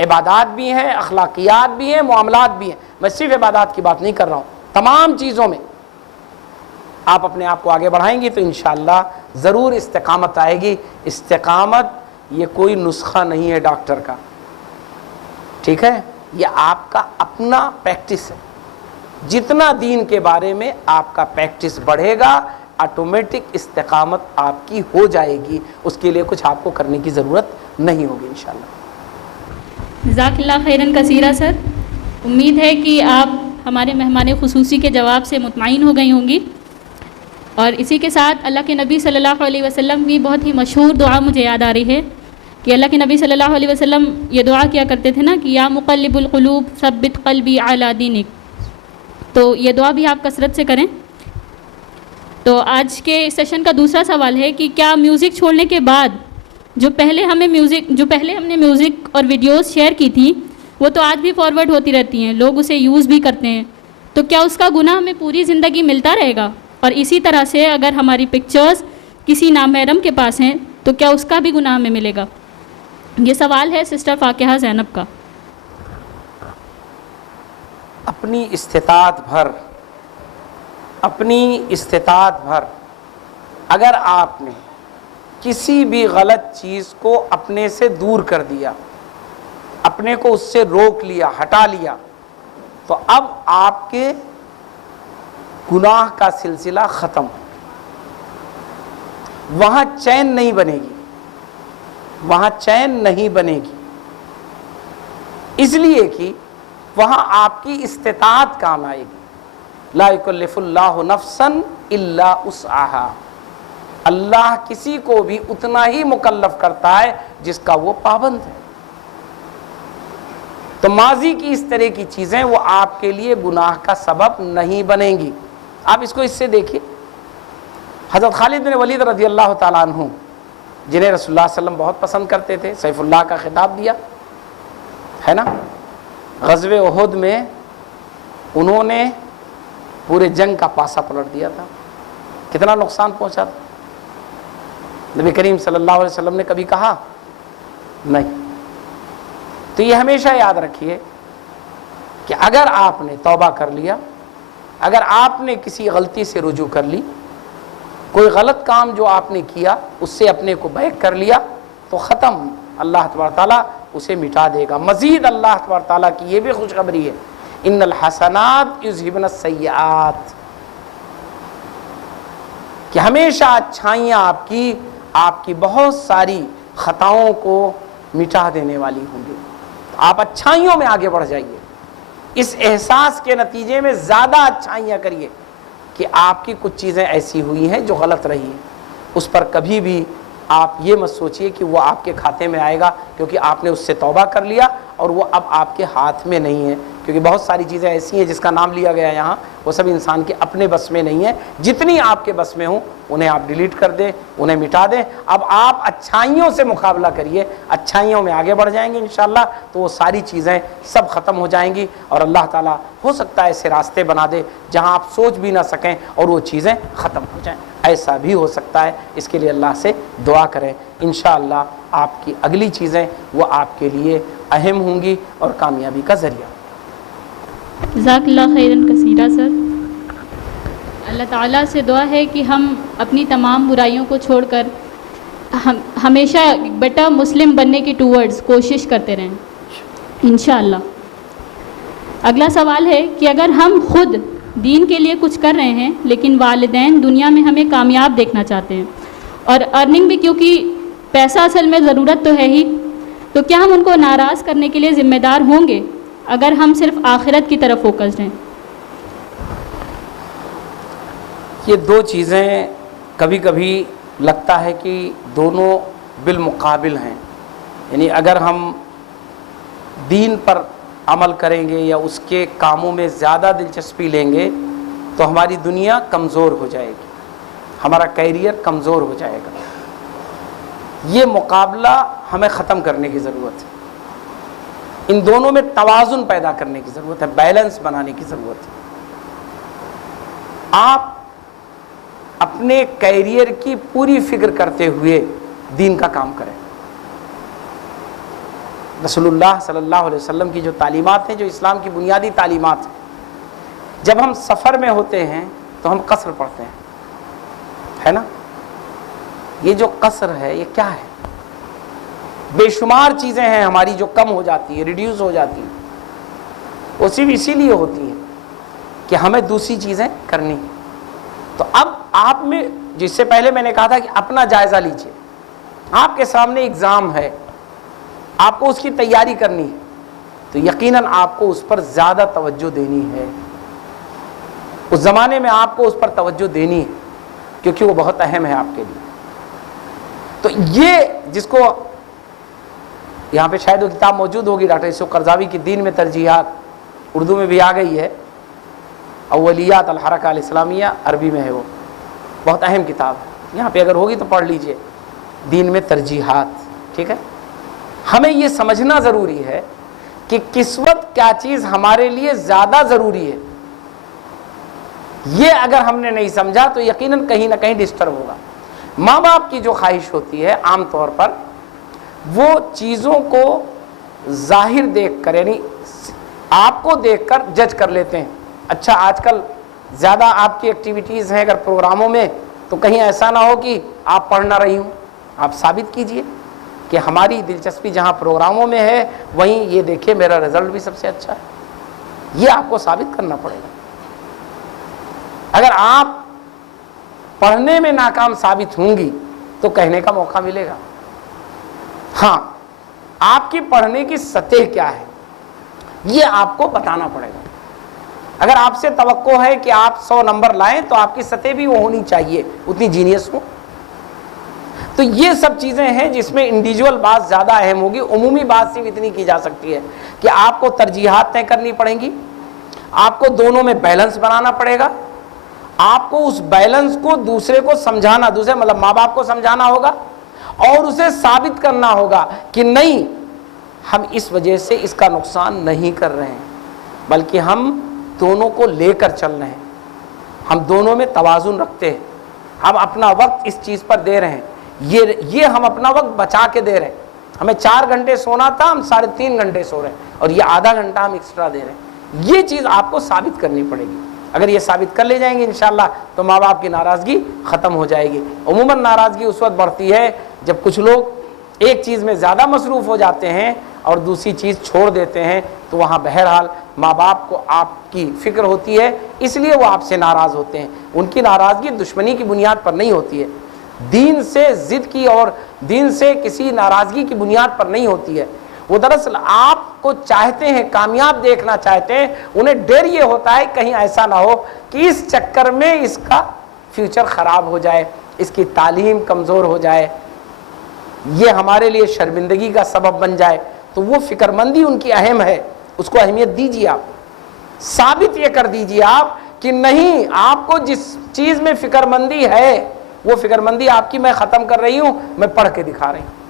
عبادات بھی ہیں، اخلاقیات بھی ہیں، معاملات بھی ہیں. میں صرف عبادات کی بات نہیں کر رہا ہوں، تمام چیزوں میں آپ اپنے آپ کو آگے بڑھائیں گی تو انشاءاللہ ضرور استقامت آئے گی. استقامت یہ کوئی نسخہ نہیں ہے ڈاکٹر کا, ٹھیک ہے, یہ آپ کا اپنا پریکٹس ہے. جتنا دین کے بارے میں آپ کا پریکٹس بڑھے گا آٹومیٹک استقامت آپ کی ہو جائے گی, اس کے لیے کچھ آپ کو کرنے کی ضرورت نہیں ہوگی انشاءاللہ. جزاک اللہ خیراً کثیرہ سر. امید ہے کہ آپ ہمارے مہمان خصوصی کے جواب سے مطمئن ہو گئی ہوں گی. اور اسی کے ساتھ اللہ کے نبی صلی اللہ علیہ وسلم کی بہت ہی مشہور دعا مجھے یاد آ رہی ہے کہ اللہ کے نبی صلی اللہ علیہ وسلم یہ دعا کیا کرتے تھے نا کہ یا مقلب القلوب ثبت قلبی علی دینک. تو یہ دعا بھی آپ کثرت سے کریں. تو آج کے سیشن کا دوسرا سوال ہے کہ کیا میوزک چھوڑنے کے بعد جو پہلے ہم نے میوزک اور ویڈیوز شیئر کی تھی وہ تو آج بھی فارورڈ ہوتی رہتی ہیں, لوگ اسے یوز بھی کرتے ہیں, تو کیا اس کا گناہ ہمیں پوری زندگی ملتا رہے گا؟ اور اسی طرح سے اگر ہماری پکچرز کسی نامحرم کے پاس ہیں تو کیا اس کا بھی گناہ ہمیں ملے گا؟ یہ سوال ہے سسٹر فاقیہ زینب کا. اپنی استطاعت بھر اگر آپ نے کسی بھی غلط چیز کو اپنے سے دور کر دیا, اپنے کو اس سے روک لیا, ہٹا لیا, تو اب آپ کے گناہ کا سلسلہ ختم. وہاں چین نہیں بنے گی, وہاں چین نہیں بنے گی, اس لیے کہ وہاں آپ کی استطاعت کام آئے گی. لا یکلف اللہ نفسا الا وسعہا, اللہ کسی کو بھی اتنا ہی مکلف کرتا ہے جس کا وہ پابند ہے. تو ماضی کی اس طرح کی چیزیں وہ آپ کے لیے گناہ کا سبب نہیں بنیں گی. آپ اس کو اس سے دیکھیے, حضرت خالد بن ولید رضی اللہ تعالیٰ عنہ جنہیں رسول اللہ صلی اللہ علیہ وسلم بہت پسند کرتے تھے, سیف اللہ کا خطاب دیا ہے نا, غزوہ احد میں انہوں نے پورے جنگ کا پاسا پلٹ دیا تھا, کتنا نقصان پہنچا تھا. نبی کریم صلی اللہ علیہ وسلم نے کبھی کہا نہیں. تو یہ ہمیشہ یاد رکھیے کہ اگر آپ نے توبہ کر لیا, اگر آپ نے کسی غلطی سے رجوع کر لی, کوئی غلط کام جو آپ نے کیا اس سے اپنے کو بیک کر لیا, تو ختم, اللہ تبارک تعالیٰ اسے مٹا دے گا. مزید اللہ تبارک تعالیٰ کی یہ بھی خوشخبری ہے, ان الحسنات یذہبن السیئات, کہ ہمیشہ اچھائیاں آپ کی بہت ساری خطاؤں کو مٹا دینے والی ہوں گی. آپ اچھائیوں میں آگے بڑھ جائیے, اس احساس کے نتیجے میں زیادہ اچھائیاں کریے کہ آپ کی کچھ چیزیں ایسی ہوئی ہیں جو غلط رہی ہیں, اس پر کبھی بھی آپ یہ مت سوچئے کہ وہ آپ کے کھاتے میں آئے گا, کیونکہ آپ نے اس سے توبہ کر لیا اور وہ اب آپ کے ہاتھ میں نہیں ہے. کیونکہ بہت ساری چیزیں ایسی ہیں جس کا نام لیا گیا یہاں, وہ سب انسان کے اپنے بس میں نہیں ہیں. جتنی آپ کے بس میں ہوں انہیں آپ ڈیلیٹ کر دیں, انہیں مٹا دیں. اب آپ اچھائیوں سے مقابلہ کریے, اچھائیوں میں آگے بڑھ جائیں گے انشاءاللہ, تو وہ ساری چیزیں سب ختم ہو جائیں گی, اور اللہ تعالیٰ ہو سکتا ہے ایسے راستے بنا دے جہاں آپ سوچ بھی نہ سکیں اور وہ چیزیں ختم ہو جائیں. ایسا بھی ہو سکتا ہے, اس کے لیے اللہ سے دعا کریں. انشاءاللہ آپ کی اگلی چیزیں وہ آپ کے لیے اہم ہوں گی اور کامیابی کا ذریعہ. جزاک اللہ خیراً کثیرہ سر. اللہ تعالیٰ سے دعا ہے کہ ہم اپنی تمام برائیوں کو چھوڑ کر ہمیشہ بیٹر مسلم بننے کی ٹورڈز کوشش کرتے رہیں انشاءاللہ. اگلا سوال ہے کہ اگر ہم خود دین کے لیے کچھ کر رہے ہیں لیکن والدین دنیا میں ہمیں کامیاب دیکھنا چاہتے ہیں, اور ارننگ بھی, کیونکہ پیسہ اصل میں ضرورت تو ہے ہی, تو کیا ہم ان کو ناراض کرنے کے لیے ذمہ دار ہوں گے اگر ہم صرف آخرت کی طرف فوکسڈ ہیں؟ یہ دو چیزیں کبھی کبھی لگتا ہے کہ دونوں بالمقابل ہیں. یعنی اگر ہم دین پر عمل کریں گے یا اس کے کاموں میں زیادہ دلچسپی لیں گے تو ہماری دنیا کمزور ہو جائے گی, ہمارا کیریئر کمزور ہو جائے گا. یہ مقابلہ ہمیں ختم کرنے کی ضرورت ہے. ان دونوں میں توازن پیدا کرنے کی ضرورت ہے, بیلنس بنانے کی ضرورت ہے. آپ اپنے کیریئر کی پوری فکر کرتے ہوئے دین کا کام کریں. رسول اللہ صلی اللہ علیہ وسلم کی جو تعلیمات ہیں, جو اسلام کی بنیادی تعلیمات ہیں, جب ہم سفر میں ہوتے ہیں تو ہم قصر پڑھتے ہیں, ہے نا. یہ جو قصر ہے یہ کیا ہے؟ بے شمار چیزیں ہیں ہماری جو کم ہو جاتی ہیں، ریڈیوس ہو جاتی ہیں. وہ صرف اسی لیے ہوتی ہیں کہ ہمیں دوسری چیزیں کرنی ہیں. تو اب آپ میں، جس سے پہلے میں نے کہا تھا کہ اپنا جائزہ لیجئے. آپ کے سامنے ایگزام ہے، آپ کو اس کی تیاری کرنی ہے، تو یقیناً آپ کو اس پر زیادہ توجہ دینی ہے. اس زمانے میں آپ کو اس پر توجہ دینی ہے کیونکہ وہ بہت اہم ہے آپ کے لیے. تو یہ جس کو یہاں پہ شاید وہ کتاب موجود ہوگی ڈاکٹر یوسف قرضاوی کی دین میں ترجیحات، اردو میں بھی آ گئی ہے، اولیات الحرکہ الاسلامیہ، عربی میں ہے، وہ بہت اہم کتاب ہے. یہاں پہ اگر ہوگی تو پڑھ لیجئے، دین میں ترجیحات. ٹھیک ہے. ہمیں یہ سمجھنا ضروری ہے کہ کس وقت کیا چیز ہمارے لیے زیادہ ضروری ہے. یہ اگر ہم نے نہیں سمجھا تو یقیناً کہیں نہ کہیں ڈسٹرب ہوگا. ماں باپ کی جو خواہش ہوتی ہے عام طور پر وہ چیزوں کو ظاہر دیکھ کر، یعنی آپ کو دیکھ کر جج کر لیتے ہیں. اچھا آج کل زیادہ آپ کی ایکٹیویٹیز ہیں اگر پروگراموں میں، تو کہیں ایسا نہ ہو کہ آپ پڑھ نہ رہی ہوں. آپ ثابت کیجئے کہ ہماری دلچسپی جہاں پروگراموں میں ہے وہیں یہ دیکھیں میرا رزلٹ بھی سب سے اچھا ہے. یہ آپ کو ثابت کرنا پڑے گا. اگر آپ پڑھنے میں ناکام ثابت ہوں گی تو کہنے کا موقع ملے گا. ہاں، آپ کی پڑھنے کی سطح کیا ہے یہ آپ کو بتانا پڑے گا. اگر آپ سے توقع ہے کہ آپ 100 نمبر لائیں تو آپ کی سطح بھی وہ ہونی چاہیے اتنی جینیس ہو. تو یہ سب چیزیں ہیں جس میں انڈیویجول بات زیادہ اہم ہوگی. عمومی بات صرف اتنی کی جا سکتی ہے کہ آپ کو ترجیحات طے کرنی پڑیں گی، آپ کو دونوں میں بیلنس بنانا پڑے گا. آپ کو اس بیلنس کو دوسرے کو سمجھانا، دوسرے مطلب ماں باپ کو سمجھانا ہوگا اور اسے ثابت کرنا ہوگا کہ نہیں، ہم اس وجہ سے اس کا نقصان نہیں کر رہے ہیں بلکہ ہم دونوں کو لے کر چل رہے ہیں، ہم دونوں میں توازن رکھتے ہیں، ہم اپنا وقت اس چیز پر دے رہے ہیں. یہ ہم اپنا وقت بچا کے دے رہے ہیں. ہمیں 4 گھنٹے سونا تھا، ہم 3.5 گھنٹے سو رہے ہیں اور یہ آدھا گھنٹہ ہم ایکسٹرا دے رہے ہیں. یہ چیز آپ کو ثابت کرنی پڑے گی. اگر یہ ثابت کر لے جائیں گے انشاءاللہ تو ماں باپ کی ناراضگی ختم ہو جائے گی. عموماً ناراضگی اس وقت بڑھتی ہے جب کچھ لوگ ایک چیز میں زیادہ مصروف ہو جاتے ہیں اور دوسری چیز چھوڑ دیتے ہیں، تو وہاں بہرحال ماں باپ کو آپ کی فکر ہوتی ہے، اس لیے وہ آپ سے ناراض ہوتے ہیں. ان کی ناراضگی دشمنی کی بنیاد پر نہیں ہوتی ہے، دین سے ضد کی اور دین سے کسی ناراضگی کی بنیاد پر نہیں ہوتی ہے. وہ دراصل آپ کو چاہتے ہیں، کامیاب دیکھنا چاہتے ہیں. انہیں ڈر یہ ہوتا ہے کہیں ایسا نہ ہو کہ اس چکر میں اس کا فیوچر خراب ہو جائے، اس کی تعلیم کمزور ہو جائے، یہ ہمارے لیے شرمندگی کا سبب بن جائے. تو وہ فکر مندی ان کی اہم ہے، اس کو اہمیت دیجیے. آپ ثابت یہ کر دیجیے آپ کہ نہیں، آپ کو جس چیز میں فکر مندی ہے وہ فکر مندی آپ کی میں ختم کر رہی ہوں، میں پڑھ کے دکھا رہی ہوں.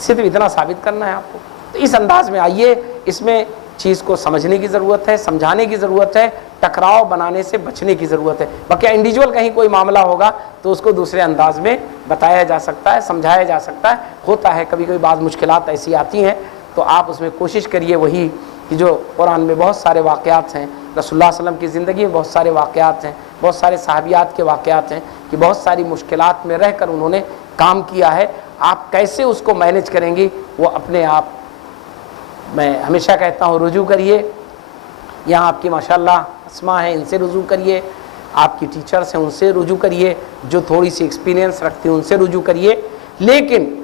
صرف اتنا ثابت کرنا ہے آپ کو. تو اس انداز میں آئیے، اس میں چیز کو سمجھنے کی ضرورت ہے، سمجھانے کی ضرورت ہے، ٹکراؤ بنانے سے بچنے کی ضرورت ہے. باقی انڈیویجول کہیں کوئی معاملہ ہوگا تو اس کو دوسرے انداز میں بتایا جا سکتا ہے، سمجھایا جا سکتا ہے. ہوتا ہے کبھی کبھی بعض مشکلات ایسی آتی ہیں تو آپ اس میں کوشش کریے وہی کہ جو قرآن میں بہت سارے واقعات ہیں، رسول اللہ صلی اللہ علیہ وسلم کی زندگی میں بہت سارے واقعات ہیں، بہت سارے صحابیات کے واقعات ہیں کہ بہت ساری مشکلات میں رہ کر انہوں نے کام کیا ہے. آپ کیسے اس کو مینیج کریں گی وہ اپنے آپ. میں ہمیشہ کہتا ہوں رجوع کریے. یہاں آپ کی ماشاءاللہ اسماء ہیں، ان سے رجوع کریے. آپ کی ٹیچرز ہیں، ان سے رجوع کریے. جو تھوڑی سی ایکسپیرینس رکھتی ہیں ان سے رجوع کریے. لیکن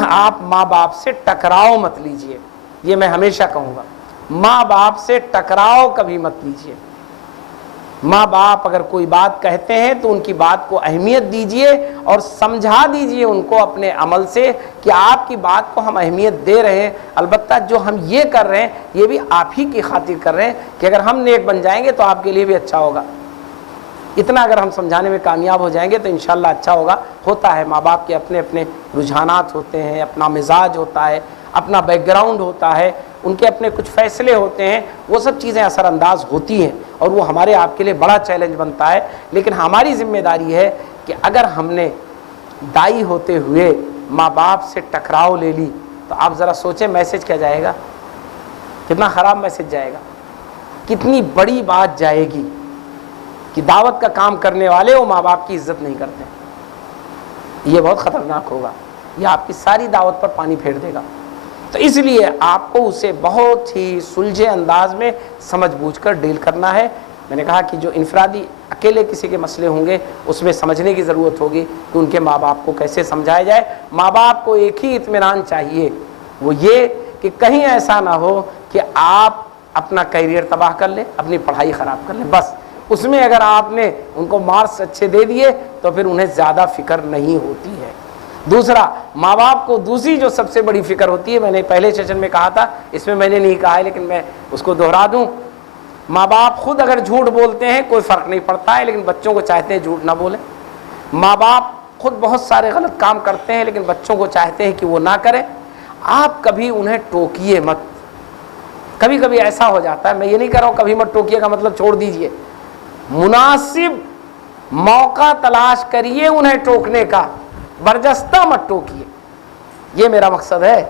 آپ ماں باپ سے ٹکراؤ مت لیجئے. یہ میں ہمیشہ کہوں گا، ماں باپ سے ٹکراؤ کبھی مت لیجئے. ماں باپ اگر کوئی بات کہتے ہیں تو ان کی بات کو اہمیت دیجئے اور سمجھا دیجئے ان کو اپنے عمل سے کہ آپ کی بات کو ہم اہمیت دے رہے ہیں. البتہ جو ہم یہ کر رہے ہیں یہ بھی آپ ہی کی خاطر کر رہے ہیں کہ اگر ہم نیک بن جائیں گے تو آپ کے لیے بھی اچھا ہوگا. اتنا اگر ہم سمجھانے میں کامیاب ہو جائیں گے تو انشاءاللہ اچھا ہوگا. ہوتا ہے ماں باپ کے اپنے اپنے رجحانات ہوتے ہیں، اپنا مزاج ہوتا ہے، اپنا بیک گراؤنڈ ہوتا ہے، ان کے اپنے کچھ فیصلے ہوتے ہیں. وہ سب چیزیں اثر انداز ہوتی ہیں اور وہ ہمارے آپ کے لیے بڑا چیلنج بنتا ہے. لیکن ہماری ذمہ داری ہے کہ اگر ہم نے دائی ہوتے ہوئے ماں باپ سے ٹکراؤ لے لی تو آپ ذرا سوچیں میسج کیا جائے گا، کتنا خراب میسج جائے گا، کتنی بڑی بات جائے گی. کہ دعوت کا کام کرنے والے وہ ماں باپ کی عزت نہیں کرتے. یہ بہت خطرناک ہوگا, یہ آپ کی ساری دعوت پر پانی پھیر دے گا. تو اس لیے آپ کو اسے بہت ہی سلجھے انداز میں سمجھ بوجھ کر ڈیل کرنا ہے. میں نے کہا کہ جو انفرادی اکیلے کسی کے مسئلے ہوں گے اس میں سمجھنے کی ضرورت ہوگی کہ ان کے ماں باپ کو کیسے سمجھایا جائے. ماں باپ کو ایک ہی اطمینان چاہیے, وہ یہ کہ کہیں ایسا نہ ہو کہ آپ اپنا کیریئر تباہ کر لیں, اپنی پڑھائی خراب کر لیں. بس اس میں اگر آپ نے ان کو مارکس اچھے دے دیے تو پھر انہیں زیادہ فکر نہیں ہوتی ہے. دوسرا, ماں باپ کو دوسری جو سب سے بڑی فکر ہوتی ہے, میں نے پہلے سیشن میں کہا تھا, اس میں نے نہیں کہا ہے لیکن میں اس کو دہرا دوں, ماں باپ خود اگر جھوٹ بولتے ہیں کوئی فرق نہیں پڑتا ہے, لیکن بچوں کو چاہتے ہیں جھوٹ نہ بولیں. ماں باپ خود بہت سارے غلط کام کرتے ہیں لیکن بچوں کو چاہتے ہیں کہ وہ نہ کریں. آپ کبھی انہیں ٹوکیے مت. کبھی کبھی ایسا ہو جاتا ہے, میں یہ نہیں کہہ رہا ہوں کبھی مت ٹوکیے کا مطلب چھوڑ دیجئے, مناسب موقع تلاش کریے انہیں ٹوکنے کا, برجستہ مت ٹوکیے. یہ میرا مقصد ہے.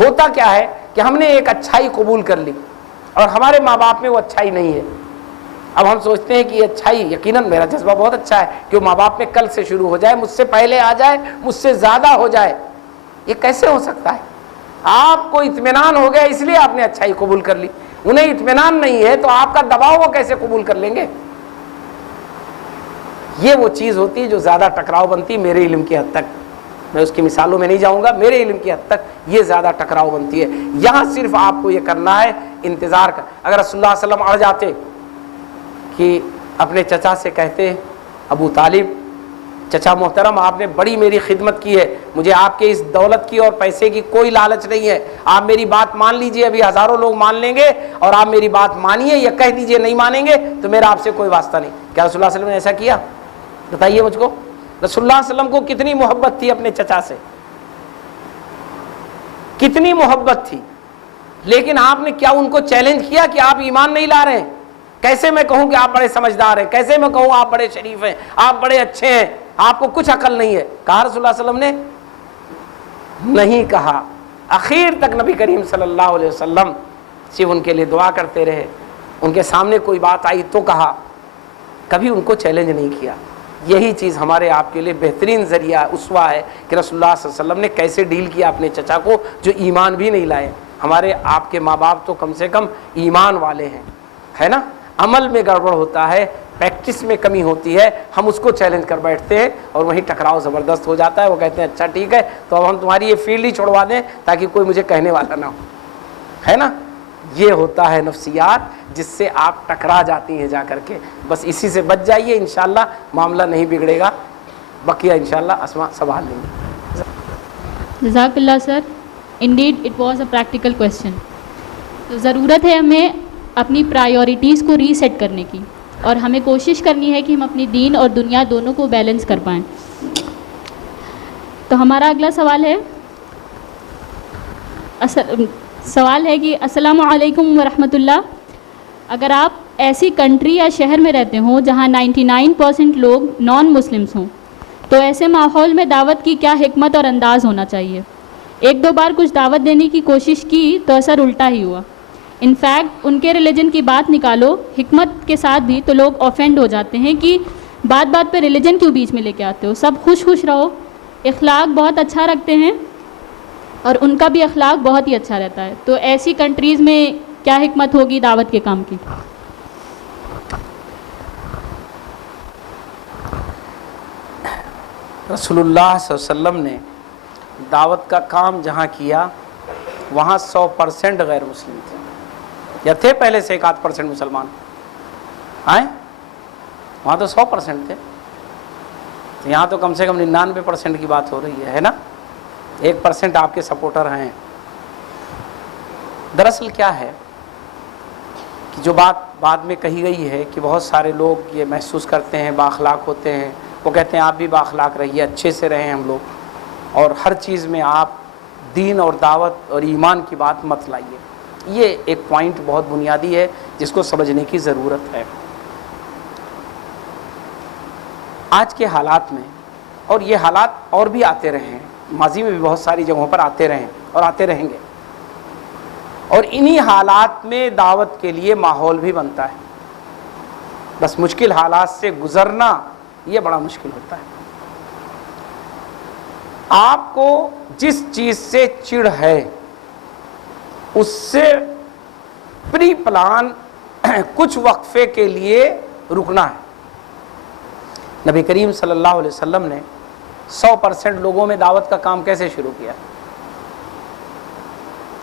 ہوتا کیا ہے کہ ہم نے ایک اچھائی قبول کر لی اور ہمارے ماں باپ میں وہ اچھائی نہیں ہے. اب ہم سوچتے ہیں کہ یہ اچھائی, یقیناً میرا جذبہ بہت اچھا ہے کہ وہ ماں باپ میں کل سے شروع ہو جائے, مجھ سے پہلے آ جائے, مجھ سے زیادہ ہو جائے. یہ کیسے ہو سکتا ہے؟ آپ کو اطمینان ہو گیا اس لیے آپ نے اچھائی قبول کر لی. انہیں اطمینان نہیں ہے تو آپ کا دباؤ وہ کیسے قبول کر لیں گے؟ یہ وہ چیز ہوتی ہے جو زیادہ ٹکراؤ بنتی ہے. میرے علم کی حد تک, میں اس کی مثالوں میں نہیں جاؤں گا, میرے علم کی حد تک یہ زیادہ ٹکراؤ بنتی ہے. یہاں صرف آپ کو یہ کرنا ہے انتظار کا. اگر رسول اللہ صلی اللہ علیہ وسلم اڑ جاتے کہ اپنے چچا سے کہتے, ابو طالب چچا محترم آپ نے بڑی میری خدمت کی ہے, مجھے آپ کے اس دولت کی اور پیسے کی کوئی لالچ نہیں ہے, آپ میری بات مان لیجئے, ابھی ہزاروں لوگ مان لیں گے اور آپ میری بات مانیے یا کہہ دیجئے نہیں مانیں گے تو میرا آپ سے کوئی واسطہ نہیں. کیا رسول اللہ صلی اللہ علیہ وسلم نے ایسا کیا؟ بتائیے مجھ کو. رسول اللہ صلی اللہ علیہ وسلم کو کتنی محبت تھی اپنے چچا سے, کتنی محبت تھی, لیکن آپ نے کیا ان کو چیلنج کیا کہ آپ ایمان نہیں لا رہے ہیں؟ کیسے میں کہوں کہ آپ بڑے سمجھدار ہیں, کیسے میں کہوں آپ بڑے شریف ہیں, آپ بڑے اچھے ہیں, آپ کو کچھ عقل نہیں ہے؟ کہا رسول اللہ صلی اللہ علیہ وسلم نے؟ نہیں کہا. اخیر تک نبی کریم صلی اللہ علیہ وسلم صرف ان کے لیے دعا کرتے رہے. ان کے سامنے کوئی بات آئی تو کہا, کبھی ان کو چیلنج نہیں کیا. یہی چیز ہمارے آپ کے لیے بہترین ذریعہ اسوہ ہے کہ رسول اللہ صلی اللہ علیہ وسلم نے کیسے ڈیل کیا اپنے چچا کو جو ایمان بھی نہیں لائے. ہمارے آپ کے ماں باپ تو کم سے کم ایمان والے ہیں, ہے نا. عمل میں گڑبڑ ہوتا ہے, پریکٹس میں کمی ہوتی ہے, ہم اس کو چیلنج کر بیٹھتے ہیں اور وہیں ٹکراؤ زبردست ہو جاتا ہے. وہ کہتے ہیں اچھا ٹھیک ہے تو اب ہم تمہاری یہ فیلڈ ہی چھوڑوا دیں تاکہ کوئی مجھے کہنے والا نہ ہو, ہے نا. یہ ہوتا ہے نفسیات جس سے آپ ٹکرا جاتی ہیں جا کر کے. بس اسی سے بچ جائیے, انشاءاللہ معاملہ نہیں بگڑے گا, بقیہ انشاءاللہ اسما سنبھال لیں گے. جزاک اللہ sir. Indeed it was a practical question. تو ضرورت ہے ہمیں اپنی پرائیورٹیز کو ری سیٹ کرنے کی, اور ہمیں کوشش کرنی ہے کہ ہم اپنی دین اور دنیا دونوں کو بیلنس کر پائیں. تو ہمارا اگلا سوال ہے کہ السلام علیکم ورحمۃ اللہ. اگر آپ ایسی کنٹری یا شہر میں رہتے ہوں جہاں 99% لوگ نان مسلمس ہوں تو ایسے ماحول میں دعوت کی کیا حکمت اور انداز ہونا چاہیے؟ ایک دو بار کچھ دعوت دینے کی کوشش کی تو اثر الٹا ہی ہوا. انفیکٹ ان کے ریلیجن کی بات نکالو حکمت کے ساتھ بھی تو لوگ آفینڈ ہو جاتے ہیں کہ بات بات پہ ریلیجن کیوں بیچ میں لے کے آتے ہو, سب خوش خوش رہو. اخلاق بہت اچھا رکھتے ہیں اور ان کا بھی اخلاق بہت ہی اچھا رہتا ہے. تو ایسی کنٹریز میں کیا حکمت ہوگی دعوت کے کام کی؟ رسول اللہ صلی اللہ علیہ وسلم نے دعوت کا کام جہاں کیا وہاں 100% غیر مسلم تھے, یا تھے پہلے سے 1-8% مسلمان آئے, وہاں تو 100% تھے. یہاں تو کم سے کم 99% کی بات ہو رہی ہے نا. 1% آپ کے سپورٹر ہیں. دراصل کیا ہے کہ جو بات بعد میں کہی گئی ہے کہ بہت سارے لوگ یہ محسوس کرتے ہیں بااخلاق ہوتے ہیں, وہ کہتے ہیں آپ بھی بااخلاق رہیے, اچھے سے رہیں ہم لوگ, اور ہر چیز میں آپ دین اور دعوت اور ایمان کی بات مت لائیے. یہ ایک پوائنٹ بہت بنیادی ہے جس کو سمجھنے کی ضرورت ہے. آج کے حالات میں, اور یہ حالات اور بھی آتے رہے ہیں, ماضی میں بھی بہت ساری جگہوں پر آتے رہے اور آتے رہیں گے, اور انہی حالات میں دعوت کے لیے ماحول بھی بنتا ہے. بس مشکل حالات سے گزرنا یہ بڑا مشکل ہوتا ہے. آپ کو جس چیز سے چڑ ہے اس سے پری پلان کچھ وقفے کے لیے رکنا ہے. نبی کریم صلی اللہ علیہ وسلم نے 100% لوگوں میں دعوت کا کام کیسے شروع کیا؟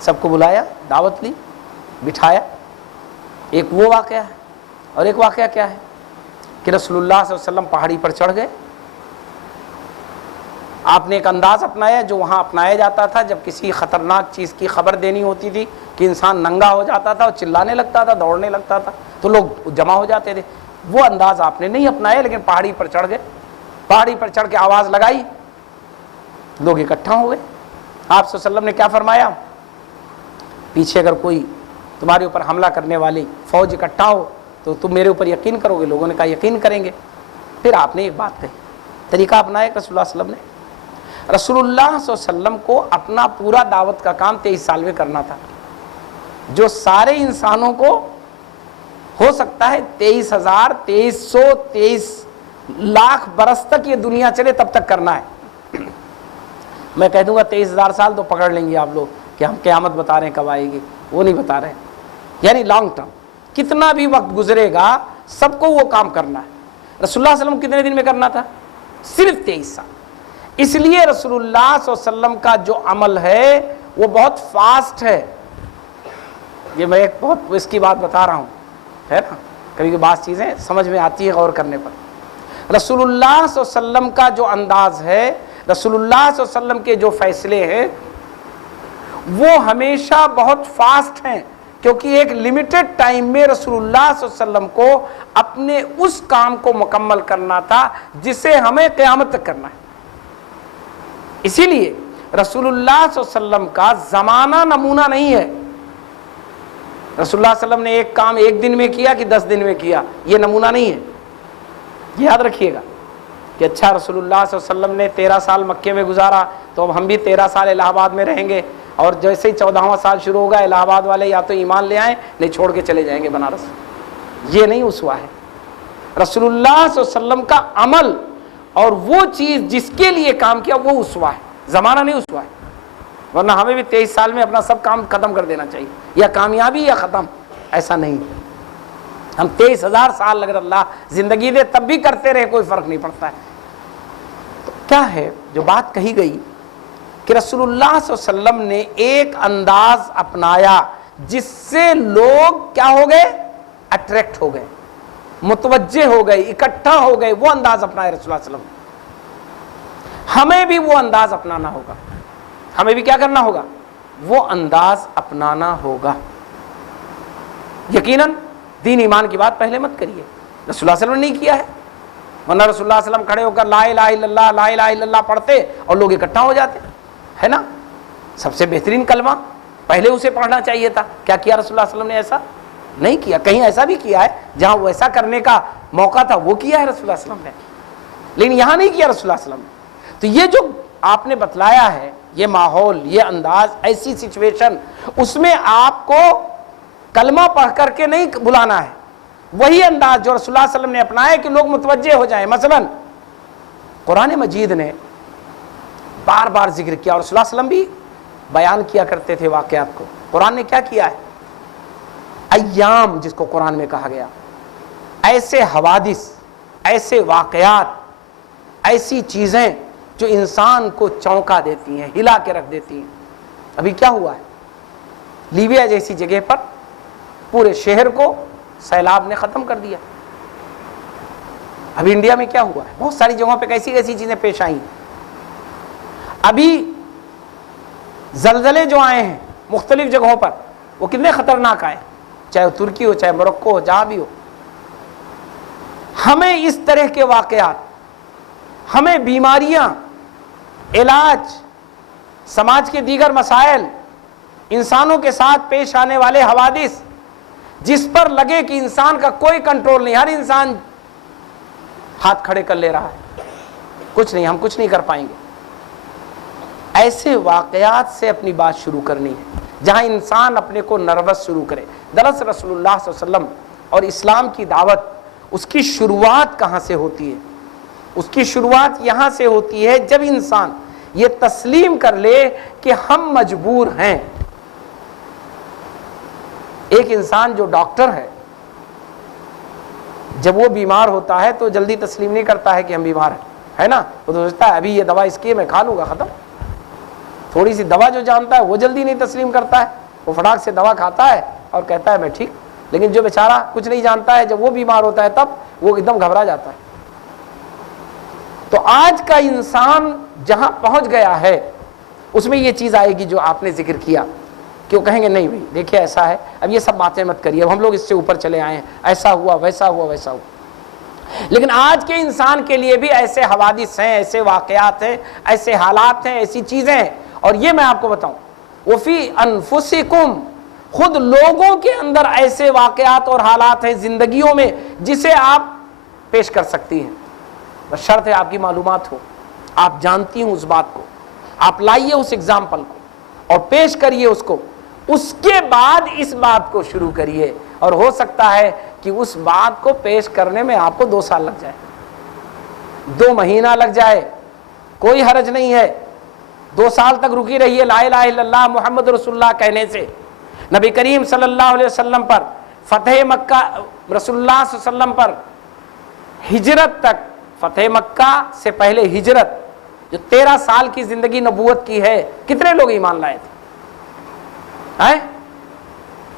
سب کو بلایا، دعوت لی، بٹھایا. ایک وہ واقعہ ہے، اور ایک واقعہ کیا ہے کہ رسول اللہ صلی اللہ علیہ وسلم پہاڑی پر چڑھ گئے. آپ نے ایک انداز اپنایا جو وہاں اپنایا جاتا تھا جب کسی خطرناک چیز کی خبر دینی ہوتی تھی کہ انسان ننگا ہو جاتا تھا اور چلانے لگتا تھا، دوڑنے لگتا تھا تو لوگ جمع ہو جاتے تھے. وہ انداز آپ نے نہیں اپنایا، لیکن پہاڑی پر چڑھ گئے. پہاڑی پر چڑھ کے آواز لگائی، لوگ اکٹھا ہو گئے. آپ صلی اللہ علیہ وسلم نے کیا فرمایا؟ پیچھے اگر کوئی تمہارے اوپر حملہ کرنے والی فوج اکٹھا ہو تو تم میرے اوپر یقین کرو گے؟ لوگوں نے کہا یقین کریں گے. پھر آپ نے ایک بات کہی، طریقہ اپنایا رسول اللہ صلی اللہ علیہ وسلم نے. رسول اللہ صلی اللہ علیہ وسلم کو اپنا پورا دعوت کا کام 23 سال میں کرنا تھا. جو سارے انسانوں کو ہو سکتا ہے 23,2323 لاکھ برس تک یہ دنیا چلے تب تک کرنا ہے. میں کہہ دوں گا 23,000 سال تو پکڑ لیں گے آپ لوگ کہ ہم قیامت بتا رہے ہیں کب آئے گی، وہ نہیں بتا رہے. یعنی لانگ ٹرم کتنا بھی وقت گزرے گا سب کو وہ کام کرنا ہے. رسول اللہ صلی اللہ علیہ وسلم کتنے دن میں کرنا تھا؟ صرف 23 سال. اس لیے رسول اللہ صلی اللہ علیہ وسلم کا جو عمل ہے وہ بہت فاسٹ ہے. یہ میں ایک بہت اس کی بات بتا رہا ہوں، ہے نا، کبھی کبھی بعض چیزیں سمجھ میں آتی ہے غور کرنے پر. رسول اللہ صلی اللہ علیہ وسلم کا جو انداز ہے، رسول اللہ صلی اللہ علیہ وسلم کے جو فیصلے ہیں وہ ہمیشہ بہت فاسٹ ہیں، کیونکہ ایک لمیٹڈ ٹائم میں رسول اللہ صلی اللہ علیہ وسلم کو اپنے اس کام کو مکمل کرنا تھا جسے ہمیں قیامت تک کرنا ہے. اسی لیے رسول اللہ صلی اللہ علیہ وسلم کا زمانہ نمونہ نہیں ہے. رسول اللہ صلی اللہ علیہ وسلم نے ایک کام ایک دن میں کیا کہ 10 دن میں کیا، یہ نمونہ نہیں ہے. یاد رکھیے گا کہ اچھا رسول اللہ صلی اللہ علیہ وسلم نے 13 سال مکے میں گزارا تو اب ہم بھی 13 سال الہ آباد میں رہیں گے، اور جیسے ہی 14واں سال شروع ہوگا الہ آباد والے یا تو ایمان لے آئیں نہیں چھوڑ کے چلے جائیں گے بنارس. یہ نہیں اسوا ہے. رسول اللہ صلی اللہ علیہ وسلم کا عمل اور وہ چیز جس کے لیے کام کیا وہ اسوا ہے، زمانہ نہیں اسوا ہے. ورنہ ہمیں بھی 23 سال میں اپنا سب کام ختم کر دینا چاہیے، یا کامیابی یا ختم. ایسا نہیں، ہم 23,000 سال اگر اللہ زندگی دے تب بھی کرتے رہے، کوئی فرق نہیں پڑتا ہے. تو کیا ہے جو بات کہی گئی کہ رسول اللہ صلی اللہ علیہ وسلم نے ایک انداز اپنایا جس سے لوگ کیا ہو گئے؟ اٹریکٹ ہو گئے، متوجہ ہو گئے، اکٹھا ہو گئے. وہ انداز اپنایا رسول اللہ صلی اللہ علیہ وسلم. ہمیں بھی وہ انداز اپنانا ہوگا. ہمیں بھی کیا کرنا ہوگا؟ وہ انداز اپنانا ہوگا. یقیناً دین ایمان کی بات پہلے مت کریے، رسول اللہ صلی اللہ علیہ وسلم نے نہیں کیا ہے. ورنہ رسول اللہ صلی اللہ علیہ وسلم کھڑے ہو کر لا الہ الا اللہ لا الہ الا اللہ پڑھتے اور لوگ اکٹھا ہو جاتے، ہے نا. سب سے بہترین کلمہ پہلے اسے پڑھنا چاہیے تھا. کیا کیا رسول اللہ صلی اللہ علیہ وسلم نے؟ ایسا نہیں کیا. کہیں ایسا بھی کیا ہے جہاں وہ ایسا کرنے کا موقع تھا وہ کیا ہے رسول اللہ صلی اللہ علیہ وسلم نے، لیکن یہاں نہیں کیا رسول اللہ صلی اللہ علیہ وسلم نے. تو یہ جو آپ نے بتلایا ہے، یہ ماحول، یہ انداز، ایسی سچویشن، اس میں آپ کو کلمہ پڑھ کر کے نہیں بلانا ہے. وہی انداز جو رسول اللہ صلی اللہ علیہ وسلم نے اپنایا کہ لوگ متوجہ ہو جائیں. مثلا قرآن مجید نے بار بار ذکر کیا اور رسول اللہ صلی اللہ علیہ وسلم بھی بیان کیا کرتے تھے واقعات کو. قرآن نے کیا کیا ہے؟ ایام جس کو قرآن میں کہا گیا، ایسے حوادث، ایسے واقعات، ایسی چیزیں جو انسان کو چونکا دیتی ہیں، ہلا کے رکھ دیتی ہیں. ابھی کیا ہوا ہے؟ لیبیا جیسی جگہ پر پورے شہر کو سیلاب نے ختم کر دیا. ابھی انڈیا میں کیا ہوا ہے؟ بہت ساری جگہوں پہ کیسی کیسی چیزیں پیش آئیں. ابھی زلزلے جو آئے ہیں مختلف جگہوں پر وہ کتنے خطرناک آئے، چاہے ترکی ہو، چاہے موروکو ہو، جہاں بھی ہو. ہمیں اس طرح کے واقعات، ہمیں بیماریاں، علاج، سماج کے دیگر مسائل، انسانوں کے ساتھ پیش آنے والے حوادث جس پر لگے کہ انسان کا کوئی کنٹرول نہیں، ہر انسان ہاتھ کھڑے کر لے رہا ہے، کچھ نہیں، ہم کچھ نہیں کر پائیں گے، ایسے واقعات سے اپنی بات شروع کرنی ہے جہاں انسان اپنے کو نروس شروع کرے. دراصل رسول اللہ صلی اللہ علیہ وسلم اور اسلام کی دعوت اس کی شروعات کہاں سے ہوتی ہے؟ اس کی شروعات یہاں سے ہوتی ہے جب انسان یہ تسلیم کر لے کہ ہم مجبور ہیں۔ ایک انسان جو ڈاکٹر ہے جب وہ بیمار ہوتا ہے تو جلدی تسلیم نہیں کرتا ہے کہ ہم بیمار ہیں، ہے نا؟ وہ تو سوچتا ہے ابھی یہ دوا اس کی میں کھا لوں گا، ختم۔ تھوڑی سی دوا جو جانتا ہے وہ جلدی نہیں تسلیم کرتا ہے، وہ فٹاک سے دوا کھاتا ہے اور کہتا ہے میں ٹھیک۔ لیکن جو بیچارہ کچھ نہیں جانتا ہے، جب وہ بیمار ہوتا ہے تب وہ ایک دم گھبرا جاتا ہے۔ تو آج کا انسان جہاں پہنچ گیا ہے اس میں یہ چیز آئے گی جو آپ نے ذکر کیا، کہ وہ کہیں گے نہیں بھائی دیکھیے ایسا ہے، اب یہ سب باتیں مت کریے، اب ہم لوگ اس سے اوپر چلے آئے ہیں، ایسا ہوا ویسا ہوا ویسا ہوا۔ لیکن آج کے انسان کے لیے بھی ایسے حوادث ہیں، ایسے واقعات ہیں، ایسے حالات ہیں، ایسی چیزیں ہیں، اور یہ میں آپ کو بتاؤں وفی انفسکم، خود لوگوں کے اندر ایسے واقعات اور حالات ہیں زندگیوں میں جسے آپ پیش کر سکتی ہیں، بس شرط ہے آپ کی معلومات ہو، آپ جانتی ہوں اس بات کو، آپ لائیے اس اگزامپل کو اور پیش کریے اس کو، اس کے بعد اس بات کو شروع کریے۔ اور ہو سکتا ہے کہ اس بات کو پیش کرنے میں آپ کو 2 سال لگ جائے، 2 مہینہ لگ جائے، کوئی حرج نہیں ہے، 2 سال تک رکی رہیے لا الہ الا اللہ محمد رسول اللہ کہنے سے۔ نبی کریم صلی اللہ علیہ وسلم پر فتح مکہ، رسول اللہ صلی اللہ علیہ وسلم پر ہجرت تک، فتح مکہ سے پہلے ہجرت جو 13 سال کی زندگی نبوت کی ہے، کتنے لوگ ایمان لائے تھے؟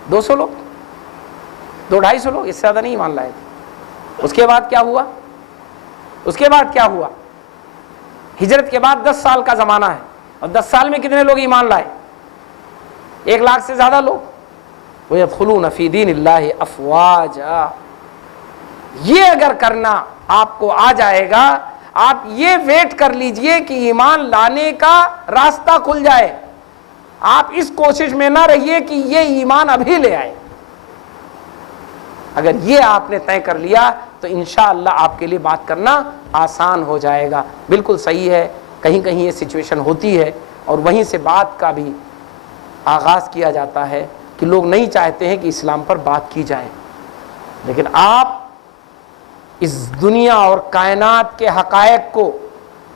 200 لوگ، 200-250 لوگ، اس سے زیادہ نہیں ایمان لائے تھے۔ اس کے بعد کیا ہوا؟ اس کے بعد کیا ہوا؟ ہجرت کے بعد 10 سال کا زمانہ ہے، اور 10 سال میں کتنے لوگ ایمان لائے؟ 1 لاکھ سے زیادہ لوگ۔ وَيَدْخُلُونَ فِي دِينِ اللَّهِ أَفْوَاجًا۔ یہ اگر کرنا آپ کو آ جائے گا، آپ یہ ویٹ کر لیجئے کہ ایمان لانے کا راستہ کھل جائے، آپ اس کوشش میں نہ رہیے کہ یہ ایمان ابھی لے آئے۔ اگر یہ آپ نے طے کر لیا تو انشاءاللہ آپ کے لیے بات کرنا آسان ہو جائے گا۔ بالکل صحیح ہے، کہیں کہیں یہ سچویشن ہوتی ہے اور وہیں سے بات کا بھی آغاز کیا جاتا ہے کہ لوگ نہیں چاہتے ہیں کہ اسلام پر بات کی جائے، لیکن آپ اس دنیا اور کائنات کے حقائق کو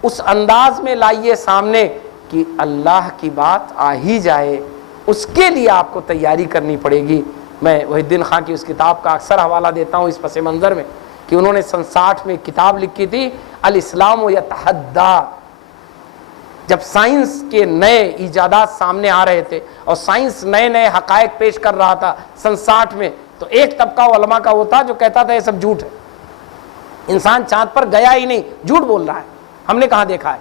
اس انداز میں لائیے سامنے کہ اللہ کی بات آ ہی جائے، اس کے لیے آپ کو تیاری کرنی پڑے گی۔ میں وحید الدین خان کی اس کتاب کا اکثر حوالہ دیتا ہوں اس پس منظر میں کہ انہوں نے سن 60 میں کتاب لکھی تھی الاسلام یتحدی۔ جب سائنس کے نئے ایجادات سامنے آ رہے تھے اور سائنس نئے نئے حقائق پیش کر رہا تھا سن 60 میں، تو ایک طبقہ علماء کا وہ تھا جو کہتا تھا یہ سب جھوٹ ہے، انسان چاند پر گیا ہی نہیں، جھوٹ بول رہا ہے، ہم نے کہاں دیکھا ہے۔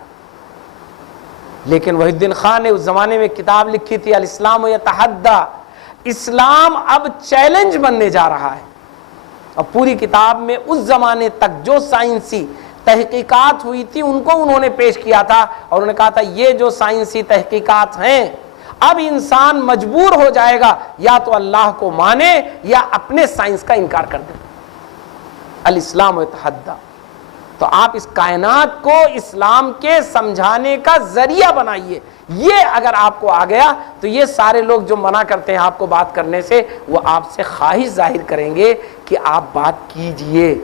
لیکن وحید الدین خان نے اس زمانے میں کتاب لکھی تھی الاسلام یتحدی، اسلام اب چیلنج بننے جا رہا ہے۔ اور پوری کتاب میں اس زمانے تک جو سائنسی تحقیقات ہوئی تھی ان کو انہوں نے پیش کیا تھا، اور انہوں نے کہا تھا یہ جو سائنسی تحقیقات ہیں اب انسان مجبور ہو جائے گا یا تو اللہ کو مانے یا اپنے سائنس کا انکار کر دے۔ الاسلام یتحدی، تو آپ اس کائنات کو اسلام کے سمجھانے کا ذریعہ بنائیے۔ یہ اگر آپ کو آ گیا تو یہ سارے لوگ جو منع کرتے ہیں آپ کو بات کرنے سے، وہ آپ سے خواہش ظاہر کریں گے کہ آپ بات کیجئے،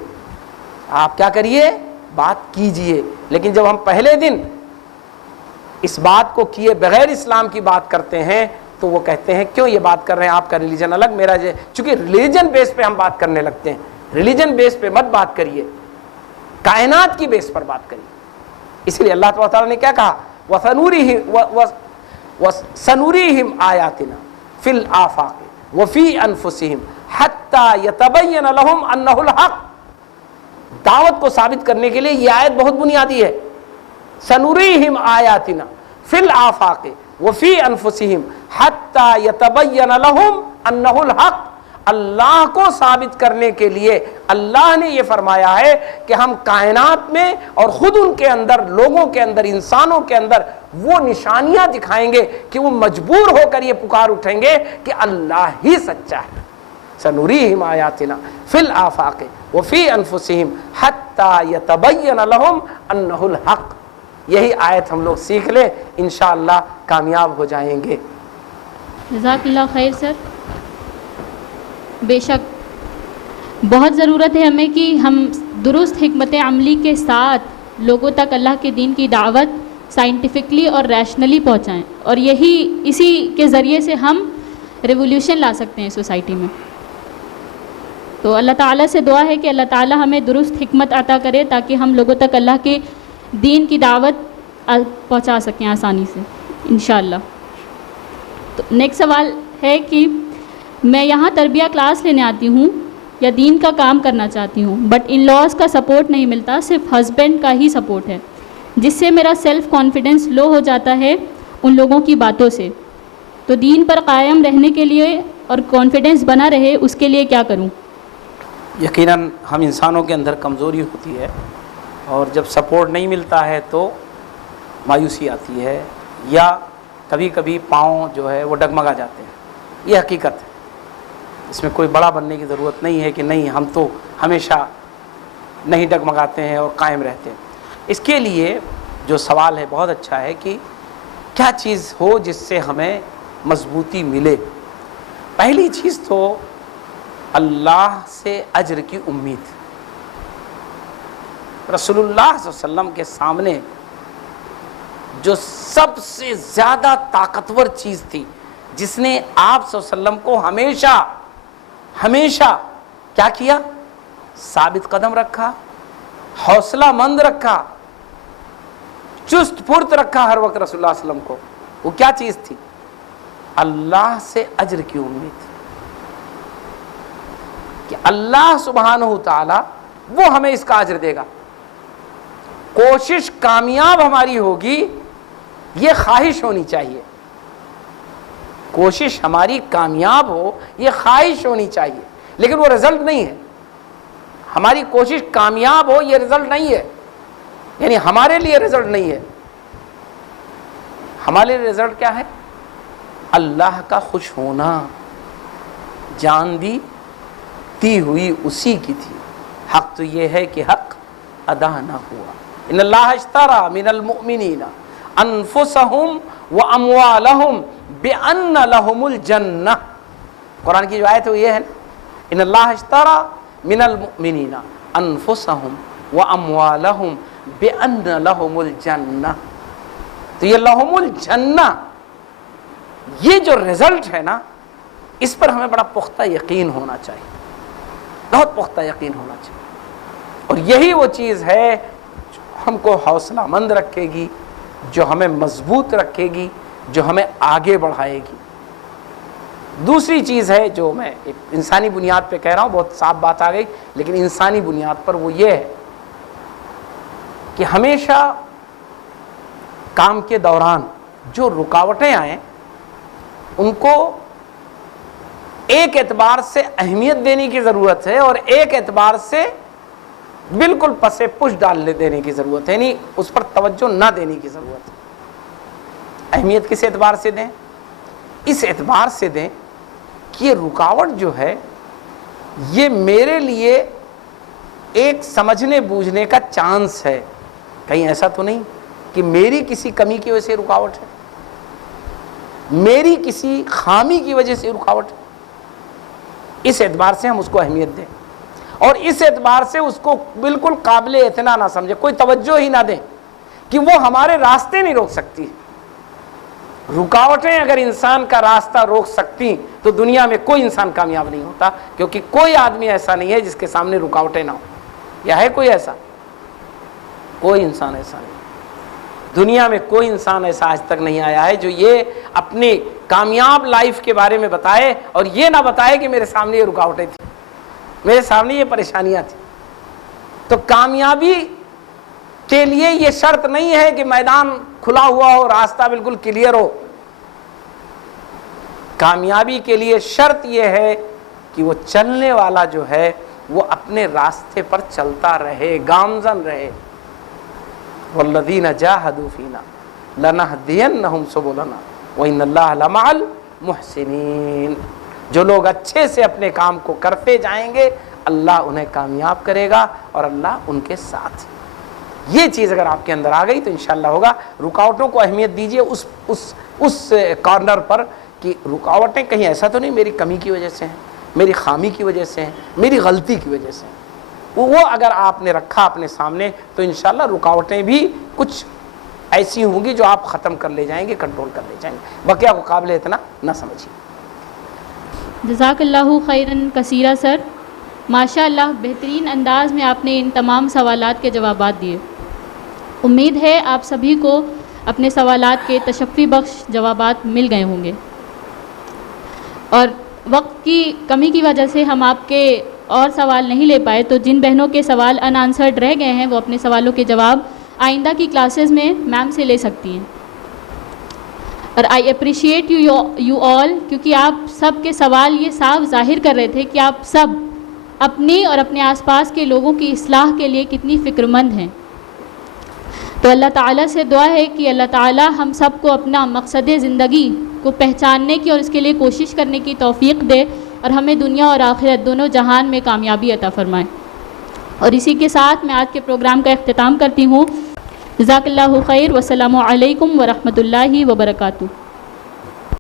آپ کیا کریے؟ بات کیجئے۔ لیکن جب ہم پہلے دن اس بات کو کیے بغیر اسلام کی بات کرتے ہیں تو وہ کہتے ہیں کیوں یہ بات کر رہے ہیں، آپ کا ریلیجن الگ، میرا چونکہ ریلیجن بیس پہ ہم بات کرنے لگتے ہیں، ریلیجن بیس پہ مت بات کریے، کائنات کی بیس پر بات کریے۔ اس لیے اللہ تعالیٰ نے کیا کہا؟ وَسَنُرِيهِمْ آيَاتِنَا فِي الْآفَاقِ وَفِي أَنفُسِهِمْ حَتَّى يَتَبَيَّنَ لَهُمْ أَنَّهُ الْحَقُّ۔ دعوت کو ثابت کرنے کے لیے یہ آیت بہت بنیادی ہے۔ سَنُرِيهِمْ آيَاتِنَا فِي الْآفَاقِ وَفِي أَنفُسِهِمْ حَتَّى يَتَبَيَّنَ لَهُمْ أَنَّهُ الْحَقُّ۔ اللہ کو ثابت کرنے کے لیے اللہ نے یہ فرمایا ہے کہ ہم کائنات میں اور خود ان کے اندر، لوگوں کے اندر، انسانوں کے اندر وہ نشانیاں دکھائیں گے کہ وہ مجبور ہو کر یہ پکار اٹھیں گے کہ اللہ ہی سچا ہے۔ سنوریہم آیاتنا فی الآفاق وفی انفسہم حتی یتبین لہم انہ الحق۔ یہی آیت ہم لوگ سیکھ لیں، انشاءاللہ کامیاب ہو جائیں گے۔ جزاک اللہ خیر سر۔ بے شک بہت ضرورت ہے ہمیں کہ ہم درست حکمت عملی کے ساتھ لوگوں تک اللہ کے دین کی دعوت سائنٹیفکلی اور ریشنلی پہنچائیں، اور اسی کے ذریعے سے ہم ریولیوشن لا سکتے ہیں سوسائٹی میں. تو اللہ تعالیٰ سے دعا ہے کہ اللہ تعالیٰ ہمیں درست حکمت عطا کرے تاکہ ہم لوگوں تک اللہ کے دین کی دعوت پہنچا سکیں آسانی سے انشاءاللہ. تو نیکسٹ سوال ہے کہ میں یہاں تربیہ کلاس لینے آتی ہوں یا دین کا کام کرنا چاہتی ہوں، بٹ ان لاز کا سپورٹ نہیں ملتا، صرف ہسبینڈ کا ہی سپورٹ ہے، جس سے میرا سیلف کانفیڈنس لو ہو جاتا ہے ان لوگوں کی باتوں سے. تو دین پر قائم رہنے کے لیے اور کانفیڈنس بنا رہے اس کے لیے کیا کروں؟ یقیناً ہم انسانوں کے اندر کمزوری ہوتی ہے، اور جب سپورٹ نہیں ملتا ہے تو مایوسی آتی ہے، یا کبھی کبھی پاؤں جو ہے وہ ڈگمگا جاتے ہیں. یہ حقیقت ہے، اس میں کوئی بڑا بننے کی ضرورت نہیں ہے کہ نہیں ہم تو ہمیشہ نہیں ڈگمگاتے ہیں اور قائم رہتے ہیں. اس کے لیے جو سوال ہے بہت اچھا ہے کہ کیا چیز ہو جس سے ہمیں مضبوطی ملے. پہلی چیز تو اللہ سے اجر کی امید. رسول اللہ صلی اللہ علیہ وسلم کے سامنے جو سب سے زیادہ طاقتور چیز تھی جس نے آپ صلی اللہ علیہ وسلم کو ہمیشہ کیا کیا؟ ثابت قدم رکھا، حوصلہ مند رکھا، چست پھرت رکھا ہر وقت رسول اللہ صلی اللہ علیہ وسلم کو. وہ کیا چیز تھی؟ اللہ سے اجر کی امید، کہ اللہ سبحانہ تعالی وہ ہمیں اس کا اجر دے گا. کوشش کامیاب ہماری ہوگی یہ خواہش ہونی چاہیے. کوشش ہماری کامیاب ہو یہ خواہش ہونی چاہیے، لیکن وہ رزلٹ نہیں ہے. ہماری کوشش کامیاب ہو یہ رزلٹ نہیں ہے، یعنی ہمارے لیے رزلٹ نہیں ہے. ہمارے لیے رزلٹ کیا ہے؟ اللہ کا خوش ہونا. جان دی ہوئی اسی کی تھی. حق تو یہ ہے کہ حق ادا نہ ہوا. ان اللہ اشترى من المؤمنین انفسهم واموالهم بان لهم الجنہ. قرآن کی جو آیت ہے وہ یہ ہے، ان اللہ اشترى من المؤمنین انفسهم واموالهم بان لهم الجنہ. تو یہ لهم الجنہ، یہ جو رزلٹ ہے نا، اس پر ہمیں بڑا پختہ یقین ہونا چاہیے، بہت پختہ یقین ہونا چاہیے. اور یہی وہ چیز ہے جو ہم کو حوصلہ مند رکھے گی، جو ہمیں مضبوط رکھے گی، جو ہمیں آگے بڑھائے گی. دوسری چیز ہے جو میں ایک انسانی بنیاد پہ کہہ رہا ہوں، بہت صاف بات آ گئی، لیکن انسانی بنیاد پر وہ یہ ہے کہ ہمیشہ کام کے دوران جو رکاوٹیں آئیں ان کو ایک اعتبار سے اہمیت دینے کی ضرورت ہے، اور ایک اعتبار سے بالکل پسے پش ڈال دینے کی ضرورت ہے، یعنی اس پر توجہ نہ دینے کی ضرورت ہے. اہمیت کس اعتبار سے دیں؟ اس اعتبار سے دیں کہ یہ رکاوٹ جو ہے یہ میرے لیے ایک سمجھنے بوجھنے کا چانس ہے. کہیں ایسا تو نہیں کہ میری کسی کمی کی وجہ سے رکاوٹ ہے، میری کسی خامی کی وجہ سے رکاوٹ ہے. اس اعتبار سے ہم اس کو اہمیت دیں، اور اس اعتبار سے اس کو بالکل قابل اعتنا نہ سمجھیں، کوئی توجہ ہی نہ دیں کہ وہ ہمارے راستے نہیں روک سکتی. رکاوٹیں اگر انسان کا راستہ روک سکتی تو دنیا میں کوئی انسان کامیاب نہیں ہوتا، کیونکہ کوئی آدمی ایسا نہیں ہے جس کے سامنے رکاوٹیں نہ ہوں. یا ہے کوئی ایسا؟ کوئی انسان ایسا نہیں. دنیا میں کوئی انسان ایسا آج تک نہیں آیا ہے جو یہ اپنی کامیاب لائف کے بارے میں بتائے اور یہ نہ بتائے کہ میرے سامنے یہ رکاوٹیں تھیں، میرے سامنے یہ پریشانیاں تھیں. تو کامیابی کے لیے یہ شرط نہیں ہے کہ میدان کھلا ہوا ہو، راستہ بالکل کلیئر ہو. کامیابی کے لیے شرط یہ ہے کہ وہ چلنے والا جو ہے وہ اپنے راستے پر چلتا رہے، گامزن رہے. والذین جاہدوا فینا لنہدینہم سبلنا وان اللہ لمع المحسنین. جو لوگ اچھے سے اپنے کام کو کرتے جائیں گے اللہ انہیں کامیاب کرے گا اور اللہ ان کے ساتھ. یہ چیز اگر آپ کے اندر آ گئی تو انشاءاللہ ہوگا. رکاوٹوں کو اہمیت دیجئے اس کارنر پر کہ رکاوٹیں کہیں ایسا تو نہیں میری کمی کی وجہ سے ہیں، میری خامی کی وجہ سے ہیں، میری غلطی کی وجہ سے ہیں۔ وہ اگر آپ نے رکھا اپنے سامنے تو انشاءاللہ رکاوٹیں بھی کچھ ایسی ہوں گی جو آپ ختم کر لے جائیں گے، کنٹرول کر لے جائیں گے، بقیہ کو قابل اتنا نہ سمجھیے۔ جزاک اللہ خیراً کثیرہ سر، ماشاء اللہ بہترین انداز میں آپ نے ان تمام سوالات کے جوابات دیے۔ امید ہے آپ سبھی کو اپنے سوالات کے تشفی بخش جوابات مل گئے ہوں گے، اور وقت کی کمی کی وجہ سے ہم آپ کے اور سوال نہیں لے پائے، تو جن بہنوں کے سوال ان آنسرڈ رہ گئے ہیں وہ اپنے سوالوں کے جواب آئندہ کی کلاسز میں میم سے لے سکتی ہیں۔ اور آئی اپریشیٹ یو آل، کیونکہ آپ سب کے سوال یہ صاف ظاہر کر رہے تھے کہ آپ سب اپنی اور اپنے آس پاس کے لوگوں کی اصلاح کے لیے کتنی فکر مند ہیں۔ تو اللہ تعالیٰ سے دعا ہے کہ اللہ تعالیٰ ہم سب کو اپنا مقصد زندگی کو پہچاننے کی اور اس کے لیے کوشش کرنے کی توفیق دے، اور ہمیں دنیا اور آخرت دونوں جہان میں کامیابی عطا فرمائے۔ اور اسی کے ساتھ میں آج کے پروگرام کا اختتام کرتی ہوں۔ جزاک اللہ خیر، والسلام علیکم ورحمۃ اللہ وبرکاتہ۔